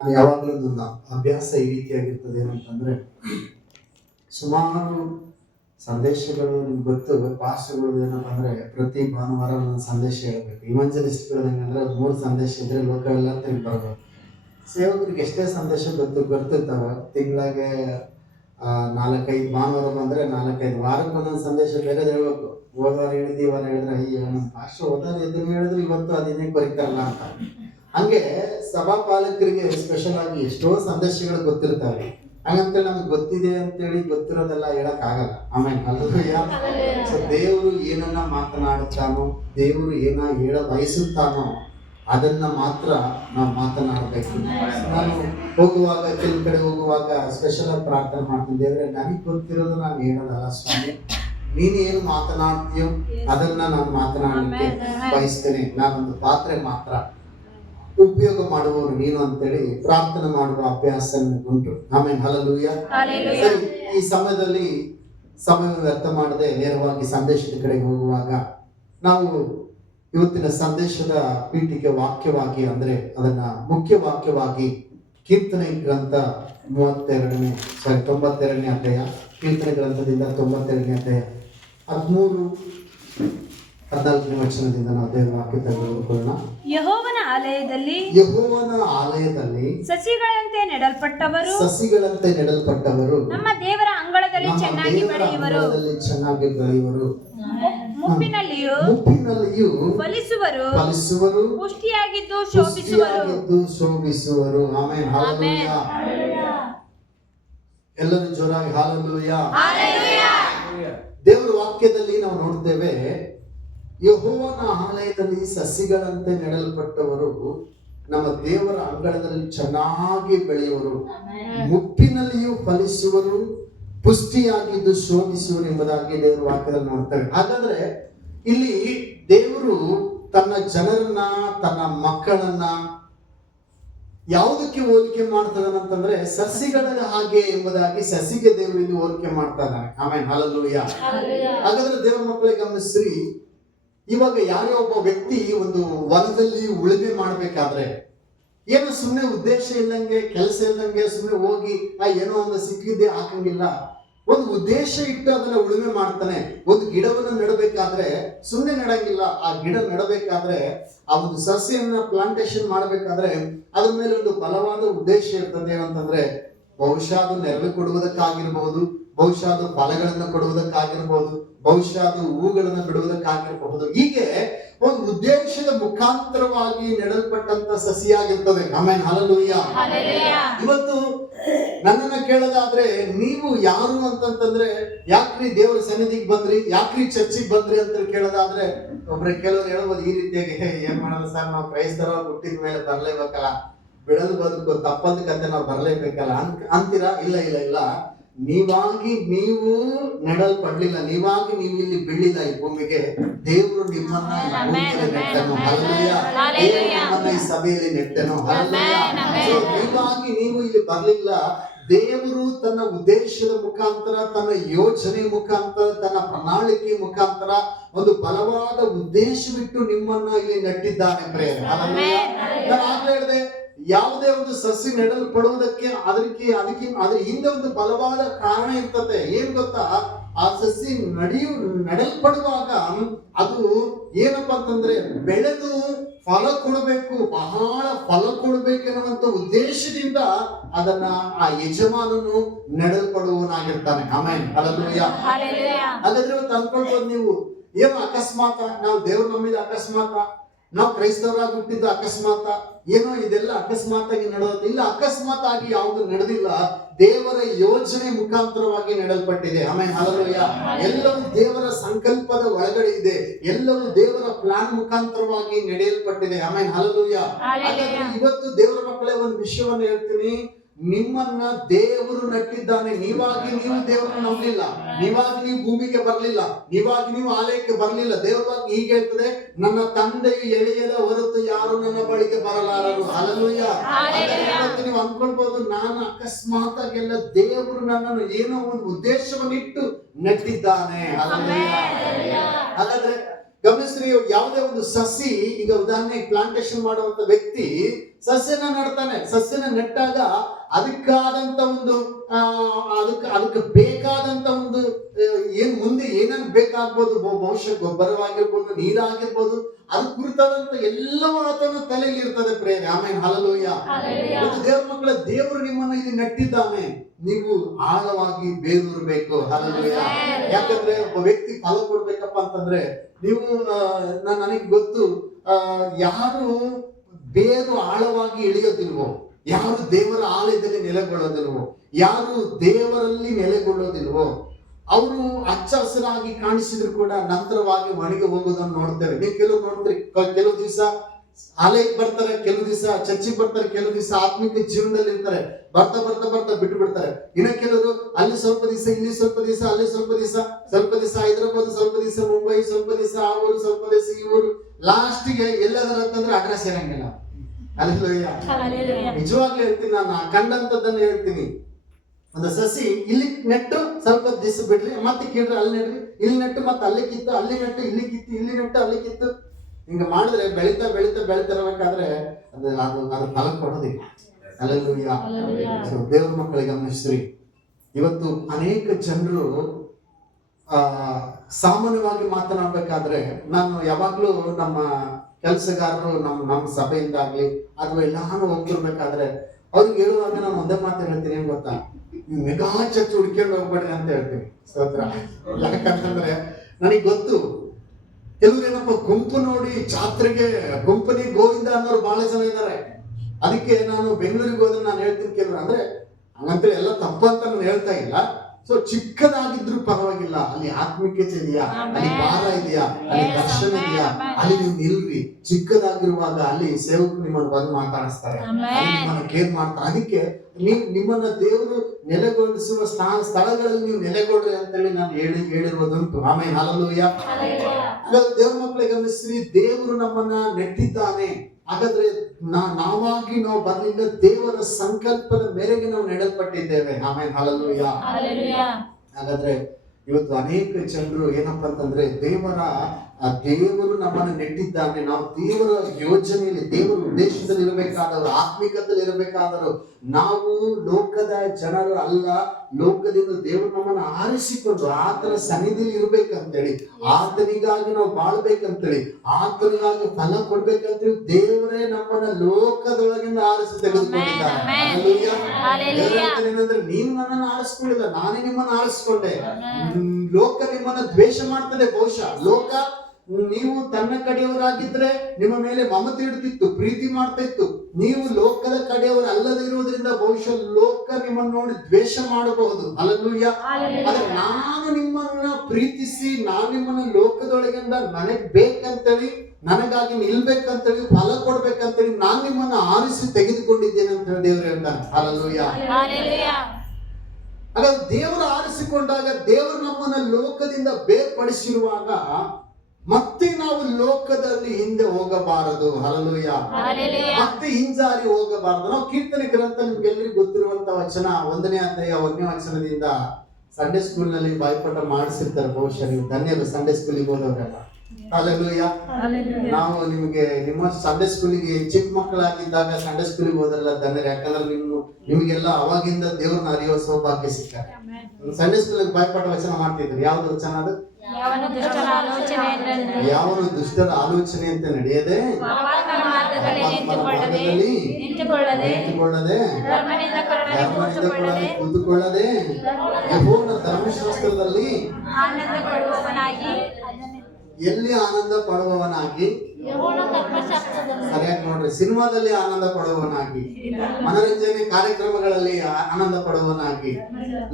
ಯಾವಾಗಲೂ ನನ್ನ ಅಭ್ಯಾಸ ಈ ರೀತಿಯಾಗಿರ್ತದೆ ಏನಂತಂದ್ರೆ, ಸುಮಾರು ಸಂದೇಶಗಳು ನಿಮ್ಗೆ ಗೊತ್ತು. ಪಾಸ್ಟರ್ಗಳು ಏನಪ್ಪ ಅಂದ್ರೆ ಪ್ರತಿ ಭಾನುವಾರ ಒಂದು ಸಂದೇಶ ಹೇಳ್ಬೇಕು. ಇವಾಂಜಲಿಸ್ಟ್ಗಳು ಹೆಂಗಂದ್ರೆ 3 ಸಂದೇಶ ಇದ್ರೆ ಲೋಕವೆಲ್ಲ ತಿರುಗಿ ಬರ್ಬೇಕು. ಸೇವಕರಿಗೆ ಎಷ್ಟೇ ಸಂದೇಶ ಬರ್ತಿರ್ತಾವೆ. ತಿಂಗಳಿಗೆ 4-5 ಭಾನುವಾರ ಬಂದ್ರೆ 4-5 ವಾರಕ್ಕೆ ಒಂದೊಂದು ಸಂದೇಶ ಬೇರೆ ಹೇಳ್ಬೇಕು. ಹೋದವಾರ ಹೇಳಿದ್ವಿ, ಈ ವಾರ ಹೇಳಿದ್ರೆ ಅಯ್ಯೋ ನಮ್ಮ ಪಾಸ್ಟರ್ ಹೋದಾರ ಇದನ್ನು ಹೇಳಿದ್ರು ಇವತ್ತು ಅದೇನೇ ಕೊರಿತಾರಲ್ಲ ಅಂತ. ಹಂಗೆ ಸಭಾಪಾಲಕರಿಗೆ ಸ್ಪೆಷಲ್ ಆಗಿ ಎಷ್ಟೋ ಸಂದೇಶಗಳು ಗೊತ್ತಿರ್ತಾವೆ. ಹಾಗಂತೇಳಿ ನಮ್ಗೆ ಗೊತ್ತಿದೆ ಅಂತೇಳಿ ಗೊತ್ತಿರೋದೆಲ್ಲ ಹೇಳಕ್ ಆಗಲ್ಲ. ಆಮೇಲೆ ಸೊ ದೇವರು ಏನನ್ನ ಮಾತನಾಡುತ್ತಾನೋ, ದೇವರು ಏನ ಹೇಳ ಬಯಸುತ್ತಾನೋ ಅದನ್ನ ಮಾತ್ರ ನಾವು ಮಾತನಾಡಬೇಕು. ನಾನು ಹೋಗುವಾಗ ಕೆಲವು ಕಡೆ ಹೋಗುವಾಗ ಸ್ಪೆಷಲ್ ಆಗಿ ಪ್ರಾರ್ಥನೆ ಮಾಡ್ತೀನಿ, ದೇವರೇ ನನಗೆ ಗೊತ್ತಿರೋದು ನಾನು ಹೇಳೋದಲ್ಲ ಸ್ವಾಮಿ, ನೀನೇನು ಮಾತನಾಡ್ತೀಯೋ ಅದನ್ನ ನಾನು ಮಾತನಾಡಲಿಕ್ಕೆ ಬಯಸ್ತೇನೆ. ನಾನೊಂದು ಪಾತ್ರೆ ಮಾತ್ರ, ಉಪಯೋಗ ಮಾಡುವವರು ನೀನು ಅಂತೇಳಿ ಪ್ರಾರ್ಥನೆ ಮಾಡುವ ಅಭ್ಯಾಸ ಉಂಟು. ಆಮೇಲೆ ಹಲ್ಲೆಲೂಯಾ. ಸರಿ, ಈ ಸಮಯದಲ್ಲಿ ಸಮಯ ವ್ಯರ್ಥ ಮಾಡದೆ ನೇರವಾಗಿ ಸಂದೇಶದ ಕಡೆಗೆ ಹೋಗುವಾಗ ನಾವು ಇವತ್ತಿನ ಸಂದೇಶದ ಪೀಠಿಕೆ ವಾಕ್ಯವಾಗಿ ಅಂದ್ರೆ ಅದನ್ನ ಮುಖ್ಯ ವಾಕ್ಯವಾಗಿ ಕೀರ್ತನೆ ಗ್ರಂಥ 92ನೇ ಅಧ್ಯಾಯ, ಕೀರ್ತನೆ ಗ್ರಂಥದಿಂದ 92ನೇ ಅಧ್ಯಾಯ 13-14ನೇ ವಚನದಿಂದ ನಾವು ದೇವರ ವಾಕ್ಯ ತೆಗೆದುಕೊಳ್ಳೋಣ. ಯೆಹೋವನ ಆಲಯದಲ್ಲಿ ಸಸಿಗಳಂತೆ ನೆಡಲ್ಪಟ್ಟವರು ನಮ್ಮ ದೇವರ ಅಂಗಳದಲ್ಲಿ ಚೆನ್ನಾಗಿ ಬೆಳೆಯುವರು. ಮುಪ್ಪಿನಲ್ಲಿಯೂ ಫಲಿಸುವರು, ಪುಷ್ಟಿಯಾಗಿದ್ದು ಶೋಭಿಸುವರು. Amen, hallelujah. ಎಲ್ಲರೂ ಜೋರಾಗಿ ಹಲ್ಲೆಲೂಯಾ. ದೇವರ ವಾಕ್ಯದಲ್ಲಿ ನಾವು ನೋಡ್ತೇವೆ, ಯೆಹೋವನ ಆಲಯದಲ್ಲಿ ಸಸಿಗಳಂತೆ ನೆಡಲ್ಪಟ್ಟವರು ನಮ್ಮ ದೇವರ ಅಂಗಳದಲ್ಲಿ ಚೆನ್ನಾಗಿ ಬೆಳೆಯುವರು, ಮುಪ್ಪಿನಲ್ಲಿಯೂ ಫಲಿಸುವರು, ಪುಷ್ಟಿಯಾಗಿದ್ದು ಶೋಭಿಸುವರು ಎಂಬುದಾಗಿ ದೇವರ ವಾಕ್ಯದಲ್ಲಿ ನೋಡ್ತೇವೆ. ಹಾಗಾದ್ರೆ ಇಲ್ಲಿ ದೇವರು ತನ್ನ ಜನರನ್ನ, ತನ್ನ ಮಕ್ಕಳನ್ನ ಯಾವುದಕ್ಕೆ ಹೋಲಿಕೆ ಮಾಡ್ತಾನಂತಂದ್ರೆ ಸಸಿಗಳ ಹಾಗೆ ಎಂಬುದಾಗಿ ಸಸಿಗೆ ದೇವರು ಇಲ್ಲಿ ಹೋಲಿಕೆ ಮಾಡ್ತಾ ಇದ್ದಾನೆ. ಆಮೇಲೆ ಹಲ್ಲೆಲೂಯಾ. ಹಾಗಾದ್ರೆ ದೇವರ ಮಕ್ಕಳಿಗೆ ಗಮನಿಸ್ರಿ, ಇವಾಗ ಯಾರೇ ಒಬ್ಬ ವ್ಯಕ್ತಿ ಒಂದು ವನದಲ್ಲಿ ಉಳುಮೆ ಮಾಡ್ಬೇಕಾದ್ರೆ ಏನೋ ಸುಮ್ಮನೆ ಉದ್ದೇಶ ಇಲ್ಲಂಗೆ, ಕೆಲಸ ಇಲ್ಲಂಗೆ ಸುಮ್ಮನೆ ಹೋಗಿ ಏನೋ ಒಂದು ಸಿಕ್ಕಿದ್ದೆ ಹಾಕಂಗಿಲ್ಲ. ಒಂದು ಉದ್ದೇಶ ಇಟ್ಟು ಅದನ್ನ ಉಳುಮೆ ಮಾಡ್ತಾನೆ. ಒಂದು ಗಿಡವನ್ನು ನೆಡಬೇಕಾದ್ರೆ ಸುಮ್ಮನೆ ನೆಡಂಗಿಲ್ಲ. ಆ ಗಿಡ ನೆಡಬೇಕಾದ್ರೆ, ಆ ಒಂದು ಸಸ್ಯನ್ನ ಪ್ಲಾಂಟೇಶನ್ ಮಾಡಬೇಕಾದ್ರೆ ಅದ್ರ ಮೇಲೆ ಒಂದು ಬಲವಾದ ಉದ್ದೇಶ ಇರ್ತದೆ. ಏನಂತಂದ್ರೆ ಬಹುಶಃ ಅದು ನೆರಳು ಕೊಡುವುದಕ್ಕಾಗಿರ್ಬಹುದು, ಬಹುಶಃ ಅದು ಫಲಗಳನ್ನು ಕೊಡುವುದಕ್ಕಾಗಿರ್ಬಹುದು, ಬಹುಶಃ ಅದು ಹೂಗಳನ್ನು ಬಿಡುವುದಕ್ಕಾಗಿರಬಹುದು. ಹೀಗೆ ಒಂದು ಉದ್ದೇಶದ ಮುಖಾಂತರವಾಗಿ ನೆಡಲ್ಪಟ್ಟಂತ ಸಸಿಯಾಗಿರ್ತದೆ. Amen, hallelujah. ಇವತ್ತು ನನ್ನನ್ನ ಕೇಳೋದಾದ್ರೆ ನೀವು ಯಾರು ಅಂತಂತಂದ್ರೆ, ಯಾಕ್ರಿ ದೇವರ ಸನ್ನಿಧಿಗೆ ಬಂದ್ರಿ, ಯಾಕ್ರಿ ಚರ್ಚಿಗೆ ಬಂದ್ರಿ ಅಂತ ಕೇಳೋದಾದ್ರೆ ಒಬ್ರೆ ಕೆಲವರು ಹೇಳ್ಬೋದು ಈ ರೀತಿಯಾಗಿ, ಏನ್ ಮಾಡೋದು ಸರ್, ನಾವು ಕ್ರೈಸ್ತರ ಹುಟ್ಟಿದ ಮೇಲೆ ಬರ್ಲೇಬೇಕಲ್ಲ, ಬಿಡಲು ಬದುಕು ತಪ್ಪದ ಕತೆ ನಾವು ಬರ್ಲೇಬೇಕಲ್ಲ ಅಂತೀರಾ? ಇಲ್ಲ ಇಲ್ಲ ಇಲ್ಲ, ನೀವಾಗಿ ನೀವು ನೆಡಲ್ಪಡ್ಲಿಲ್ಲ, ನೀವಾಗಿ ನೀವು ಇಲ್ಲಿ ಬೀಳಿಲ್ಲ ಈ ಭೂಮಿಗೆ. ದೇವರು ನಿಮ್ಮನ್ನ ನೆಟ್ಟನು. ಹಲ್ಲೆಲೂಯಾ. ದೇವರು ನಿಮ್ಮನ್ನ ಈ ಸಭೆಯಲ್ಲಿ ನೆಟ್ಟನು. ಹಲ್ಲೆಲೂಯಾ. ನೀವಾಗಿ ನೀವು ಇಲ್ಲಿ ಬರ್ಲಿಲ್ಲ. ದೇವರು ತನ್ನ ಉದ್ದೇಶದ ಮುಖಾಂತರ, ತನ್ನ ಯೋಜನೆ ಮುಖಾಂತರ, ತನ್ನ ಪ್ರಣಾಳಿಕೆ ಮುಖಾಂತರ ಒಂದು ಬಲವಾದ ಉದ್ದೇಶವಿಟ್ಟು ನಿಮ್ಮನ್ನ ಇಲ್ಲಿ ನೆಟ್ಟಿದ್ದಾನೆ. ಪ್ರೇರೆ ಹಲ್ಲೆಲೂಯಾ. ನಾನು ಆಗ್ಲೇ ಹೇಳಿದೆ, ಯಾವುದೇ ಒಂದು ಸಸಿ ನೆಡಲ್ಪಡುವುದಕ್ಕೆ ಅದ್ರ ಹಿಂದೆ ಒಂದು ಬಲವಾದ ಕಾರಣ ಇರ್ತದೆ. ಏನ್ ಗೊತ್ತಾ, ಆ ಸಸಿ ನೆಡಲ್ಪಡುವಾಗ ಅದು ಏನಪ್ಪಾ ಅಂತಂದ್ರೆ ಬೆಳೆದು ಫಲ ಕೊಡಬೇಕು, ಬಹಳ ಫಲ ಕೊಡಬೇಕೆನ್ನುವಂತ ಉದ್ದೇಶದಿಂದ ಅದನ್ನ ಆ ಯಜಮಾನನು ನೆಡಲ್ಪಡುವನಾಗಿರ್ತಾನೆ. ಆಮೇಲೆ ಹಲ್ಲೆಲೂಯಾ. ಹಾಗಾದ್ರೆ ಇವತ್ತು ಅನ್ಕೊಳ್ಬೋದು ನೀವು, ಏನು ಅಕಸ್ಮಾತ್ ನಾವು ದೇವ್ರು ನಂಬಿದ ಅಕಸ್ಮಾತ್, ನಾವು ಕ್ರೈಸ್ತವರಾಗಿ ಹುಟ್ಟಿದ್ದು ಅಕಸ್ಮಾತ್, ಏನೋ ಇದೆಲ್ಲ ಅಕಸ್ಮಾತ್ ಆಗಿ ನಡೆಯೋದು ಇಲ್ಲ. ಅಕಸ್ಮಾತ್ ಆಗಿ ಯಾವುದು ನಡೆದಿಲ್ಲ, ದೇವರ ಯೋಜನೆ ಮುಖಾಂತರವಾಗಿ ನೆಡಲ್ಪಟ್ಟಿದೆ. ಆಮೇಲೆ ಹಲ್ಲೆಲೂಯಾ. ಎಲ್ಲವೂ ದೇವರ ಸಂಕಲ್ಪದ ಒಳಗಡೆ ಇದೆ, ಎಲ್ಲವೂ ದೇವರ ಪ್ಲಾನ್ ಮುಖಾಂತರವಾಗಿ ನಡೆಯಲ್ಪಟ್ಟಿದೆ. ಆಮೇಲೆ ಹಲ್ಲೆಲೂಯಾ. ಇವತ್ತು ದೇವರ ಮಕ್ಕಳೇ ಒಂದು ವಿಷಯವನ್ನು ಹೇಳ್ತೀನಿ, ನಿಮ್ಮನ್ನ ದೇವರು ನಟ್ಟಿದ್ದಾನೆ. ನೀವಾಗಿ ನೀವು ದೇವರನ್ನು ನಂಬಲಿಲ್ಲ, ನೀವಾಗಿ ನೀವು ಭೂಮಿಗೆ ಬರಲಿಲ್ಲ, ನೀವಾಗಿ ನೀವು ಆಲಯಕ್ಕೆ ಬರಲಿಲ್ಲ. ದೇವರವಾಗಿ ಹೀಗೆ ಹೇಳ್ತದೆ, ನನ್ನ ತಂದೆಯು ಎಳೆಯದ ಹೊರತು ಯಾರು ನನ್ನ ಬಳಿಗೆ ಬರಲಾರರು. ಹಲ್ಲೆಲೂಯಾ. ಇವತ್ತು ನೀವು ಅನ್ಕೊಳ್ಬಹುದು, ನಾನು ಅಕಸ್ಮಾತ್ ಆಗೆಲ್ಲ ದೇವರು ನನ್ನನ್ನು ಏನೋ ಒಂದು ಉದ್ದೇಶವನ್ನಿಟ್ಟು ನೆಟ್ಟಿದ್ದಾನೆ. ಹಲ್ಲೆಲೂಯಾ. ಹಾಗಾದ್ರೆ ಗಮನಿಸ್ರಿ, ಯಾವುದೇ ಒಂದು ಸಸಿ, ಈಗ ಉದಾಹರಣೆ ಪ್ಲಾಂಟೇಶನ್ ಮಾಡುವಂತ ವ್ಯಕ್ತಿ ಸಸ್ಯನ ನೆಡ್ತಾನೆ. ಸಸ್ಯನ ನೆಟ್ಟಾಗ ಅದಕ್ಕಾದಂತ ಒಂದು ಅದಕ್ಕೆ ಬೇಕಾದಂತ ಒಂದು ಏನ್ ಮುಂದೆ ಏನೇನು ಬೇಕಾಗ್ಬೋದು, ಬಹುಶಃ ಗೊಬ್ಬರವಾಗಿರ್ಬೋದು, ನೀರಾಗಿರ್ಬೋದು, ಅದು ಕುರಿತಾದಂತ ಎಲ್ಲವೂ ಆತನ ತಲೆಯಲ್ಲಿ ಇರ್ತದೆ. ಪ್ರೇರೆ, ಆಮೇಲೆ ಹಲ್ಲೆಲೂಯಾ. ಮತ್ತು ದೇವ್ರ ಮಕ್ಕಳ, ದೇವರು ನಿಮ್ಮನ್ನ ಇಲ್ಲಿ ನೆಟ್ಟಿದ್ದಾನೆ, ನೀವು ಆಳವಾಗಿ ಬೇರೂರಬೇಕು. ಹಲ್ಲೆಲೂಯಾ. ಯಾಕಂದ್ರೆ ಒಬ್ಬ ವ್ಯಕ್ತಿ ಫಲ ಕೊಡ್ಬೇಕಪ್ಪ ಅಂತಂದ್ರೆ, ನೀವು ನನಗೆ ಗೊತ್ತು, ಯಾರು ಬೇರು ಆಳವಾಗಿ ಇಳಿಯೋದಿಲ್ವೋ, ಯಾರು ದೇವರ ಆಲಯದಲ್ಲಿ ನೆಲೆಗೊಳ್ಳೋದಿಲ್ವೋ, ಯಾರು ದೇವರಲ್ಲಿ ನೆಲೆಗೊಳ್ಳೋದಿಲ್ವೋ, ಅವರು ಹಚ್ಚ ಹಸಿರಾಗಿ ಕಾಣಿಸಿದ್ರು ಕೂಡ ನಂತರವಾಗಿ ಒಣಗಿ ಹೋಗೋದನ್ನು ನೋಡ್ತೇವೆ. ನೀವು ಕೆಲವು ನೋಡ್ತೀರಿ, ಕೆಲವು ದಿವಸ ಆಲಯಕ್ಕೆ ಬರ್ತಾರೆ, ಕೆಲವು ದಿವಸ ಚರ್ಚಿಗೆ ಬರ್ತಾರೆ, ಕೆಲವು ದಿವಸ ಆತ್ಮಿಕ ಜೀವನದಲ್ಲಿ ಇರ್ತಾರೆ, ಬರ್ತಾ ಬರ್ತಾ ಬರ್ತಾ ಬಿಟ್ಟು ಬಿಡ್ತಾರೆ. ಇನ್ನು ಕೆಲವರು ಅಲ್ಲಿ ಸ್ವಲ್ಪ ದಿವಸ, ಇಲ್ಲಿ ಸ್ವಲ್ಪ ದಿವಸ, ಅಲ್ಲಿ ಸ್ವಲ್ಪ ದಿವಸ ಹೈದರಾಬಾದ್, ಸ್ವಲ್ಪ ದಿವಸ ಮುಂಬೈ, ಸ್ವಲ್ಪ ದಿವಸ ಆ ಊರು, ಸ್ವಲ್ಪ ದಿವಸ ಈ ಊರು, ಲಾಸ್ಟ್ಗೆ ಎಲ್ಲದರ ಅಂತಂದ್ರೆ ಅಡ್ರೆಸ್ ಇರಂಗಿಲ್ಲ. ಹಲ್ಲೆಲೂಯಾ. ನಿಜವಾಗ್ಲೂ ಹೇಳ್ತೀನಿ, ನಾನು ಕಂಡಂತದ್ದನ್ನು ಹೇಳ್ತೀನಿ. ಒಂದು ಸಸಿ ಇಲ್ಲಿ ನೆಟ್ಟು ಸ್ವಲ್ಪ ದಿವಸ ಬಿಡ್ರಿ, ಮತ್ತೆ ಕೇಳ್ರಿ ಅಲ್ಲಿ ನೆಡ್ರಿ, ಇಲ್ಲಿ ನೆಟ್ಟು ಮತ್ತೆ ಅಲ್ಲಿ ಕಿತ್ತು, ಅಲ್ಲಿ ನೆಟ್ಟು ಇಲ್ಲಿ ಕಿತ್ತು, ಇಲ್ಲಿ ನೆಟ್ಟು ಅಲ್ಲಿ ಕಿತ್ತು, ಹಿಂಗ ಮಾಡಿದ್ರೆ ಬೆಳೀತಾ ಬೆಳೀತಾ ಬೆಳೀತಿರ್ಬೇಕಾದ್ರೆ ಅದು ಫಲ ಕೊಡೋದಿಲ್ಲ. ಹಲ್ಲೆಲೂಯಾ. ದೇವ್ರ ಮಕ್ಕಳಿಗೆ ಗಮನಿಸ್ರಿ, ಇವತ್ತು ಅನೇಕ ಜನರು ಸಾಮಾನ್ಯವಾಗಿ ಮಾತನಾಡ್ಬೇಕಾದ್ರೆ, ನಾನು ಯಾವಾಗ್ಲೂ ನಮ್ಮ ಕೆಲಸಗಾರರು ನಮ್ಮ ಸಭೆಯಿಂದಾಗ್ಲಿ ಅಥವಾ ಎಲ್ಲಾನು ಹೋಗ್ತಿರ್ಬೇಕಾದ್ರೆ ಅವ್ರಿಗೆ ಹೇಳುವಾಗ ನಾನು ಒಂದೇ ಮಾತು ಹೇಳ್ತೀನಿ, ಏನ್ ಗೊತ್ತಾ, ನೀವು ಮೆಗಾ ಚರ್ಚ್ ಹುಡ್ಕೊಂಡು ಹೋಗ್ಬೇಡ್ರಿ ಅಂತ ಹೇಳ್ತೀನಿ. ಸ್ತೋತ್ರ. ಯಾಕಂತಂದ್ರೆ ನನಗೆ ಗೊತ್ತು, ಕೆಲವ್ರು ಏನಪ್ಪ ಗುಂಪು ನೋಡಿ ಜಾತ್ರೆಗೆ ಗುಂಪನಿ ಗೋವಿಂದ ಅನ್ನೋರು ಬಹಳ ಜನ ಇದ್ದಾರೆ. ಅದಕ್ಕೆ ನಾನು ಬೆಂಗಳೂರಿಗೆ ಹೋದ್ರೆ ನಾನು ಹೇಳ್ತೀನಿ, ಕೆಲವರು ಅಂದ್ರೆ ಹಂಗಂತೇಳಿ ಎಲ್ಲ ತಪ್ಪಂತ ನಾನು ಹೇಳ್ತಾ ಇಲ್ಲ. ಸೊ ಚಿಕ್ಕದಾಗಿದ್ರು ಪರವಾಗಿಲ್ಲ, ಅಲ್ಲಿ ಆತ್ಮಿಕತೆ ಇದೆಯಾ, ಅಲ್ಲಿ ಭಾರ ಇದೆಯಾ, ಅಲ್ಲಿ ದರ್ಶನ ಇದೆಯಾ, ಅಲ್ಲಿ ನೀವು ನಿಲ್ರಿ. ಚಿಕ್ಕದಾಗಿರುವಾಗ ಅಲ್ಲಿ ಸೇವಕರು ನಿಮ್ಮನ್ನು ಬಂದು ಮಾತಾಡಿಸ್ತಾರೆ, ನಿಮ್ಮನ್ನು ಕೇರ್ ಮಾಡ್ತಾರೆ. ಅದಕ್ಕೆ ನಿಮ್ಮನ್ನ ದೇವರು ನೆಲೆಗೊಳಿಸುವ ಸ್ಥಳಗಳಲ್ಲಿ ನೀವು ನೆಲೆಗೊಳ್ರಿ ಅಂತೇಳಿ ನಾನು ಹೇಳಿರುವುದುಂಟು. ಆಮೇಲೆ ಹಲ್ಲೆಲೂಯಾ. ದೇವ್ರ ಮಕ್ಕಳಿಗೆ ಗಮನಿಸ್ರಿ, ದೇವರು ನಮ್ಮನ್ನ ನೆಟ್ಟಿದ್ದಾನೆ. ಹಾಗಾದ್ರೆ ನಾವಾಗಿ ನಾವು ಬರಲಿಲ್ಲ, ದೇವರ ಸಂಕಲ್ಪದ ಮೇರೆಗೆ ನಾವು ನೆಡಲ್ಪಟ್ಟಿದ್ದೇವೆ. ಆಮೇಲೆ ಹಲ್ಲೆಲೂಯಾ. ಹಾಗಾದ್ರೆ ಇವತ್ತು ಅನೇಕ ಜನರು ಏನಪ್ಪಾ ಅಂತಂದ್ರೆ, ದೇವರು ನಮ್ಮನ್ನು ನೆಟ್ಟಿದ್ದಾನೆ, ನಾವು ದೇವರ ಯೋಜನೆಯಲ್ಲಿ, ದೇವರ ಉದ್ದೇಶದಲ್ಲಿ ಇರಬೇಕಾದವರು, ಆತ್ಮಿಕದಲ್ಲಿ ಇರಬೇಕಾದರು. ನಾವು ಲೋಕದ ಜನರು ಅಲ್ಲ, ಲೋಕದಿಂದ ದೇವರು ನಮ್ಮನ್ನು ಆರಿಸಿಕೊಂಡು ಆತನ ಸನ್ನಿಧಿಯಲ್ಲಿ ಇರ್ಬೇಕಂತೇಳಿ, ಆತನಿಗಾಗಿ ನಾವು ಬಾಳ್ಬೇಕಂತೇಳಿ, ಆತನಿಗಾಗಿ ಫಲ ಕೊಡ್ಬೇಕಂತೇಳಿ ದೇವರೇ ನಮ್ಮನ್ನ ಲೋಕದೊಳಗಿಂದ ಆರಿಸಿ ತೆಗೆದುಕೊಂಡಿದ್ದಾರೆ. ಏನಂದ್ರೆ, ನೀನು ನನ್ನನ್ನು ಆರಿಸ್ಕೊಳ್ಳಿಲ್ಲ, ನಾನೇ ನಿಮ್ಮನ್ನು ಆರಿಸ್ಕೊಂಡೆ. ಲೋಕ ನಿಮ್ಮನ್ನ ದ್ವೇಷ ಮಾಡ್ತದೆ. ಬಹುಶಃ ಲೋಕ ನೀವು ತನ್ನ ಕಡೆಯವರಾಗಿದ್ರೆ ನಿಮ್ಮ ಮೇಲೆ ಮಮತೆ ಇಡ್ತಿತ್ತು, ಪ್ರೀತಿ ಮಾಡ್ತಾ ಇತ್ತು. ನೀವು ಲೋಕದ ಕಡೆಯವರು ಅಲ್ಲದೆ ಇರುವುದರಿಂದ ಬಹುಶಃ ಲೋಕ ನಿಮ್ಮನ್ನು ನೋಡಿ ದ್ವೇಷ ಮಾಡಬಹುದು. ಹಲ್ಲೆಲೂಯಾ. ಆದ್ರೆ ನಾನು ನಿಮ್ಮನ್ನ ಪ್ರೀತಿಸಿ, ನಾನು ನಿಮ್ಮನ್ನ ಲೋಕದೊಳಗಿಂದ ನನಗ್ ಬೇಕಂತೇಳಿ, ನನಗಾಗಿ ನಿಲ್ಬೇಕಂತೇಳಿ, ಫಲ ಕೊಡ್ಬೇಕಂತೇಳಿ ನಾನು ನಿಮ್ಮನ್ನ ಆರಿಸಿ ತೆಗೆದುಕೊಂಡಿದ್ದೇನೆ ಅಂತ ಹೇಳಿ ದೇವರು ಹೇಳ್ತಾನೆ. ಹಲ್ಲೆಲೂಯಾ. ಹಾಗಾದ್ರೆ ದೇವರು ಆರಿಸಿಕೊಂಡಾಗ, ದೇವರು ನಮ್ಮನ್ನ ಲೋಕದಿಂದ ಬೇರ್ಪಡಿಸಿರುವಾಗ ಮತ್ತೆ ನಾವು ಲೋಕದಲ್ಲಿ ಹಿಂದೆ ಹೋಗಬಾರದು. ಹಲ್ಲೆಲೂಯಾ. ಮತ್ತೆ ಹಿಂಜಾರಿ ಹೋಗಬಾರದು. ನಾವು ಕೀರ್ತನೆ ಗ್ರಂಥ ನಿಮ್ಗೆಲ್ಲರಿಗೂ ಗೊತ್ತಿರುವಂತ ವಚನ, 1ನೇ ಅಧ್ಯಾಯ 1ನೇ ವಚನದಿಂದ ಸಂಡೇ ಸ್ಕೂಲ್ ನಲ್ಲಿ ಬಾಯ್ಪಾಠ ಮಾಡಿಸಿರ್ತಾರೆ. ಬಹುಶಃ ನೀವು ಧನ್ಯರು ಸಂಡೇ ಸ್ಕೂಲಿಗೆ ಹೋದವರೆಲ್ಲ. ಹಲ್ಲೆಲೂಯಾ. ನಾವು ನಿಮಗೆ ನಿಮ್ಮ ಸಂಡೇ ಸ್ಕೂಲಿಗೆ ಚಿಕ್ಕ ಮಕ್ಕಳಾಗಿದ್ದಾಗ ಸಂಡೇ ಸ್ಕೂಲಿಗೆ ಹೋದ್ರಲ್ಲ ಧನ್ಯರು. ಯಾಕಂದ್ರೆ ನಿಮಗೆಲ್ಲ ಅವಾಗಿಂದ ದೇವ್ರನ್ನ ಅರಿಯೋ ಸೌಭಾಗ್ಯ ಸಿಗ್ತಾರೆ. ಸಂಡೇ ಸ್ಕೂಲಿಗೆ ಬಾಯ್ಪಾಠ ವಚನ ಮಾಡ್ತಿದ್ರು. ಯಾವ್ದು ವಚನ ಅದು? ಯಾವನು ದುಷ್ಟರ ಆಲೋಚನೆಯಂತೆ ನಡೆಯದೆ, ನಿಂತುಕೊಳ್ಳದೆ, ಕೂತುಕೊಳ್ಳದೆ, ಯೆಹೋವನ ಧರ್ಮಶಾಸ್ತ್ರದಲ್ಲಿ ಎಲ್ಲಿ ಆನಂದ ಪಡುವವನಾಗಿ, ಸರಿಯಾಗಿ ನೋಡ್ರಿ, ಸಿನಿಮಾದಲ್ಲಿ ಆನಂದ ಪಡುವವನಾಗಿ, ಮನರಂಜನೆ ಕಾರ್ಯಕ್ರಮಗಳಲ್ಲಿ ಆನಂದ ಪಡುವವನಾಗಿ,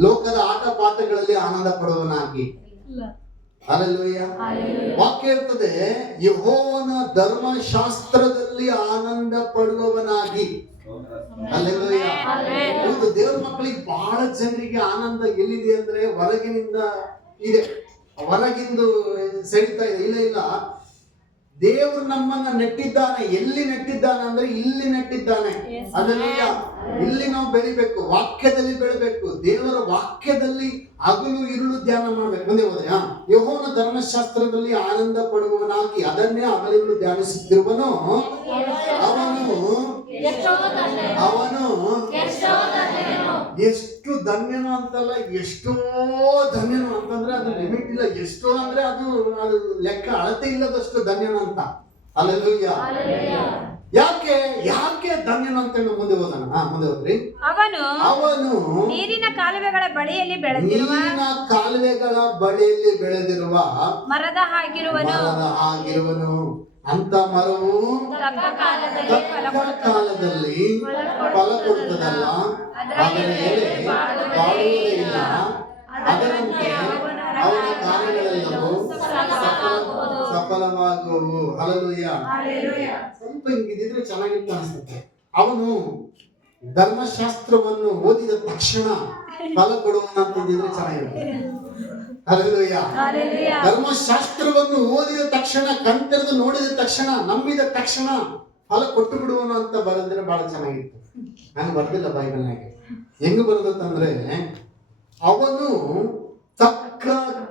ಲೋಕದ ಆಟ ಪಾಠಗಳಲ್ಲಿ ಆನಂದ ಪಡುವವನಾಗಿ. ಹಲ್ಲೆಲೂಯಾ. ವಾಕ್ಯ ಇರ್ತದೆ, ಯೆಹೋವನ ಧರ್ಮಶಾಸ್ತ್ರದಲ್ಲಿ ಆನಂದ ಪಡುವವನಾಗಿ. ಹಲ್ಲೆಲೂಯಾ. ಇವತ್ತು ದೇವ್ರ ಮಕ್ಕಳಿಗೆ ಬಹಳ ಜನರಿಗೆ ಆನಂದ ಎಲ್ಲಿದೆ ಅಂದ್ರೆ ಹೊರಗಿನಿಂದ ಇದೆ, ಹೊರಗಿಂದು ಸೆಳಿತಾ ಇದೆ. ಇಲ್ಲ, ದೇವರು ನಮ್ಮನ್ನ ನೆಟ್ಟಿದ್ದಾನೆ. ಎಲ್ಲಿ ನೆಟ್ಟಿದ್ದಾನೆ ಅಂದ್ರೆ ಇಲ್ಲಿ ನೆಟ್ಟಿದ್ದಾನೆ. ಅಲ್ಲೆಲ್ಲೂಯ್ಯ. ಇಲ್ಲಿ ನಾವು ಬೆಳಿಬೇಕು, ವಾಕ್ಯದಲ್ಲಿ ಬೆಳಬೇಕು, ದೇವರ ವಾಕ್ಯದಲ್ಲಿ ಹಗಲು ಇರುಳು ಧ್ಯಾನ ಮಾಡ್ಬೇಕು. ಮುಂದೆ ಹೋದ್ರೆ ಯೆಹೋವನ ಧರ್ಮಶಾಸ್ತ್ರದಲ್ಲಿ ಆನಂದ ಪಡುವವನಾಗಿ ಅದನ್ನೇ ಹಗಲಿರುಳು ಧ್ಯಾನಿಸುತ್ತಿರುವನು ಅವನು ಎಷ್ಟು ಧನ್ಯನು ಅಂತಲ್ಲ, ಎಷ್ಟೋ ಧನ್ಯನು ಅಂತಂದ್ರೆ ಅದು ಲಿಮಿಟ್ ಇಲ್ಲ. ಎಷ್ಟೋ ಅಂದ್ರೆ ಅದು ಲೆಕ್ಕ ಅಳತೆ ಇಲ್ಲದಷ್ಟು ಧನ್ಯನು ಅಂತ. ಅಲ್ಲೆಲ್ಲೂಯ್ಯ. ಯಾಕೆ ಧನ್ಯನು ಅಂತ ಮುಂದೆ ಹೋದನ. ಮುಂದೆ ಹೋದ್ರಿ. ಅವನು ನೀರಿನ ಕಾಲುವೆಗಳ ಬಳಿಯಲ್ಲಿ ಬೆಳೆದಿರುವ ಮರದ ಹಾಗಿರುವನು. ಅಂತ ಮರವು ತಕ್ಕ ಕಾಲದಲ್ಲಿ ಫಲ ಕೊಡುತ್ತದಲ್ಲ, ಅದರ ಎಲೆ ಬಾಡುವುದೇ ಇಲ್ಲ. ಅದರಂತೆ ಅವನ ಕಾರ್ಯಗಳೆಲ್ಲವೂ ಸಫಲವಾಗುವು. ಹಲ್ಲೆಲೂಯಾ. ಸ್ವಲ್ಪ ಹಿಂಗಿದ್ರೆ ಚೆನ್ನಾಗಿತ್ತು ಅನಿಸುತ್ತೆ. ಅವನು ಧರ್ಮಶಾಸ್ತ್ರವನ್ನು ಓದಿದ ತಕ್ಷಣ ಫಲ ಕೊಡುವನಂತಿದ್ರೆ ಚೆನ್ನಾಗಿರುತ್ತೆ. ಹಲ್ಲೆಲೂಯಾ. ಧರ್ಮಶಾಸ್ತ್ರವನ್ನು ಓದಿದ ತಕ್ಷಣ, ಕಣ್ತೆರೆದು ನೋಡಿದ ತಕ್ಷಣ, ನಂಬಿದ ತಕ್ಷಣ ಫಲ ಕೊಟ್ಟು ಬಿಡುವನು ಅಂತ ಬರೆದ್ರೆ ಬಹಳ ಚೆನ್ನಾಗಿತ್ತು. ನಾನು ಬರ್ದಿಲ್ಲ ಬೈಬಲ್ನಾಗೆ. ಹೆಂಗ್ ಬರೆದಂದ್ರೆ, ಅವನು ತಕ್ಕ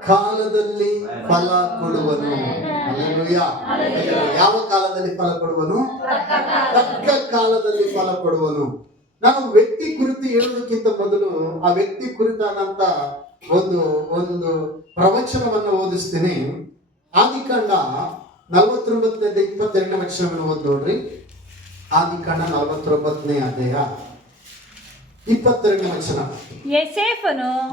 ಕಾಲದಲ್ಲಿ ಫಲ ಕೊಡುವನು. ಹಲ್ಲೆಲೂಯಾ. ಯಾವ ಕಾಲದಲ್ಲಿ ಫಲ ಕೊಡುವನು? ತಕ್ಕ ಕಾಲದಲ್ಲಿ ಫಲ ಕೊಡುವನು. ನಾನು ವ್ಯಕ್ತಿ ಕುರಿತು ಹೇಳೋದಕ್ಕಿಂತ ಮೊದಲು ಆ ವ್ಯಕ್ತಿ ಕುರಿತಾದಂತ ಒಂದು ಪ್ರವಚನವನ್ನು ಓದಿಸ್ತೀನಿ. ಆದಿಕಾಂಡ 49:22 ವಚನವನ್ನು ಓದಿ ನೋಡ್ರಿ. ಆದಿಕಾಂಡ 49ನೇ ಅಧ್ಯಾಯ 22ನೇ ವಚನ.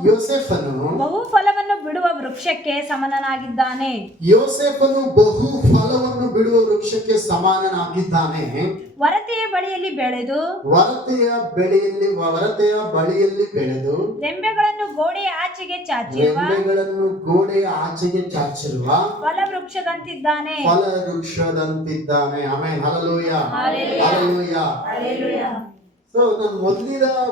ಯೋಸೇಫನು ಬಹು ಫಲವನ್ನು ಬಿಡುವ ವೃಕ್ಷಕ್ಕೆ ಸಮಾನನಾಗಿದ್ದಾನೆ. ಯೋಸೇಫನು ಬಹು ಫಲವನ್ನು ಬಿಡುವ ವೃಕ್ಷಕ್ಕೆ ಸಮಾನನಾಗಿದ್ದಾನೆ. ವರತೆಯ ಬಳಿಯಲ್ಲಿ ಬೆಳೆದು ರೆಂಬೆಗಳನ್ನು ಗೋಡೆಯ ಆಚೆಗೆ ಚಾಚಿರುವ ಫಲವೃಕ್ಷದಂತಿದ್ದಾನೆ. ಆಮೆನ್. ಹಲ್ಲೆಲೂಯಾ. ಸೊ ನಾನು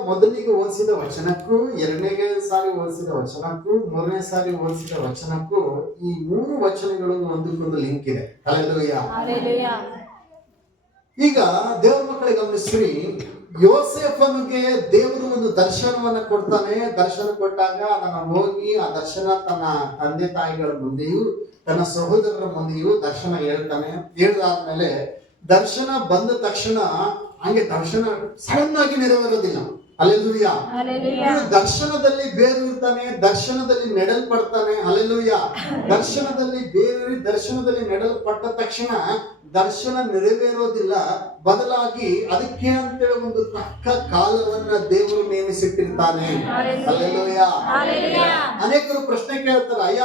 ಮೊದಲಿಗೆ ಓದಿಸಿದ ವಚನಕ್ಕೂ, ಎರಡನೇ ಸಾರಿ ಓದಿಸಿದ ವಚನಕ್ಕೂ, ಮೂರನೇ ಸಾರಿ ಓದಿಸಿದ ವಚನಕ್ಕೂ ಈ 3 ವಚನಗಳು ಒಂದಕ್ಕೊಂದು ಲಿಂಕ್ ಇದೆ. ಹಲ್ಲೆಲೂಯಾ. ಈಗ ದೇವರ ಮಕ್ಕಳಿಗೆ ಗಮನಿಸ್ರಿ, ಯೋಸೇಫನಿಗೆ ದೇವರು ಒಂದು ದರ್ಶನವನ್ನ ಕೊಡ್ತಾನೆ. ದರ್ಶನ ಕೊಟ್ಟಾಗ ಅದನ್ನ ಹೋಗಿ ಆ ದರ್ಶನ ತನ್ನ ತಂದೆ ತಾಯಿಗಳ ಮುಂದೆಯೂ ತನ್ನ ಸಹೋದರರ ಮುಂದೆಯೂ ದರ್ಶನ ಹೇಳ್ತಾನೆ. ಹೇಳಿದಾದ್ಮೇಲೆ ದರ್ಶನ ಬಂದ ತಕ್ಷಣ ಹಂಗೆ ದರ್ಶನ ಸಡನ್ ಆಗಿ ನೆರವೇರೋದಿಲ್ಲ. ಹಲ್ಲೆಲೂಯಾ. ದರ್ಶನದಲ್ಲಿ ಬೇರೂರ್ತಾನೆ, ದರ್ಶನದಲ್ಲಿ ನೆಡಲ್ಪಡ್ತಾನೆ. ಹಲ್ಲೆಲೂಯಾ. ದರ್ಶನದಲ್ಲಿ ನೆಡಲ್ಪಟ್ಟ ತಕ್ಷಣ ದರ್ಶನ ನೆರವೇರೋದಿಲ್ಲ. ಬದಲಾಗಿ ಅದಕ್ಕೆ ಅಂತೇಳಿ ಒಂದು ತಕ್ಕ ಕಾಲವನ್ನ ದೇವರು ನೇಮಿಸಿಟ್ಟಿರ್ತಾನೆ. ಹಲ್ಲೆಲೂಯಾ. ಅನೇಕರು ಪ್ರಶ್ನೆ ಕೇಳ್ತಾರೆ, ಅಯ್ಯ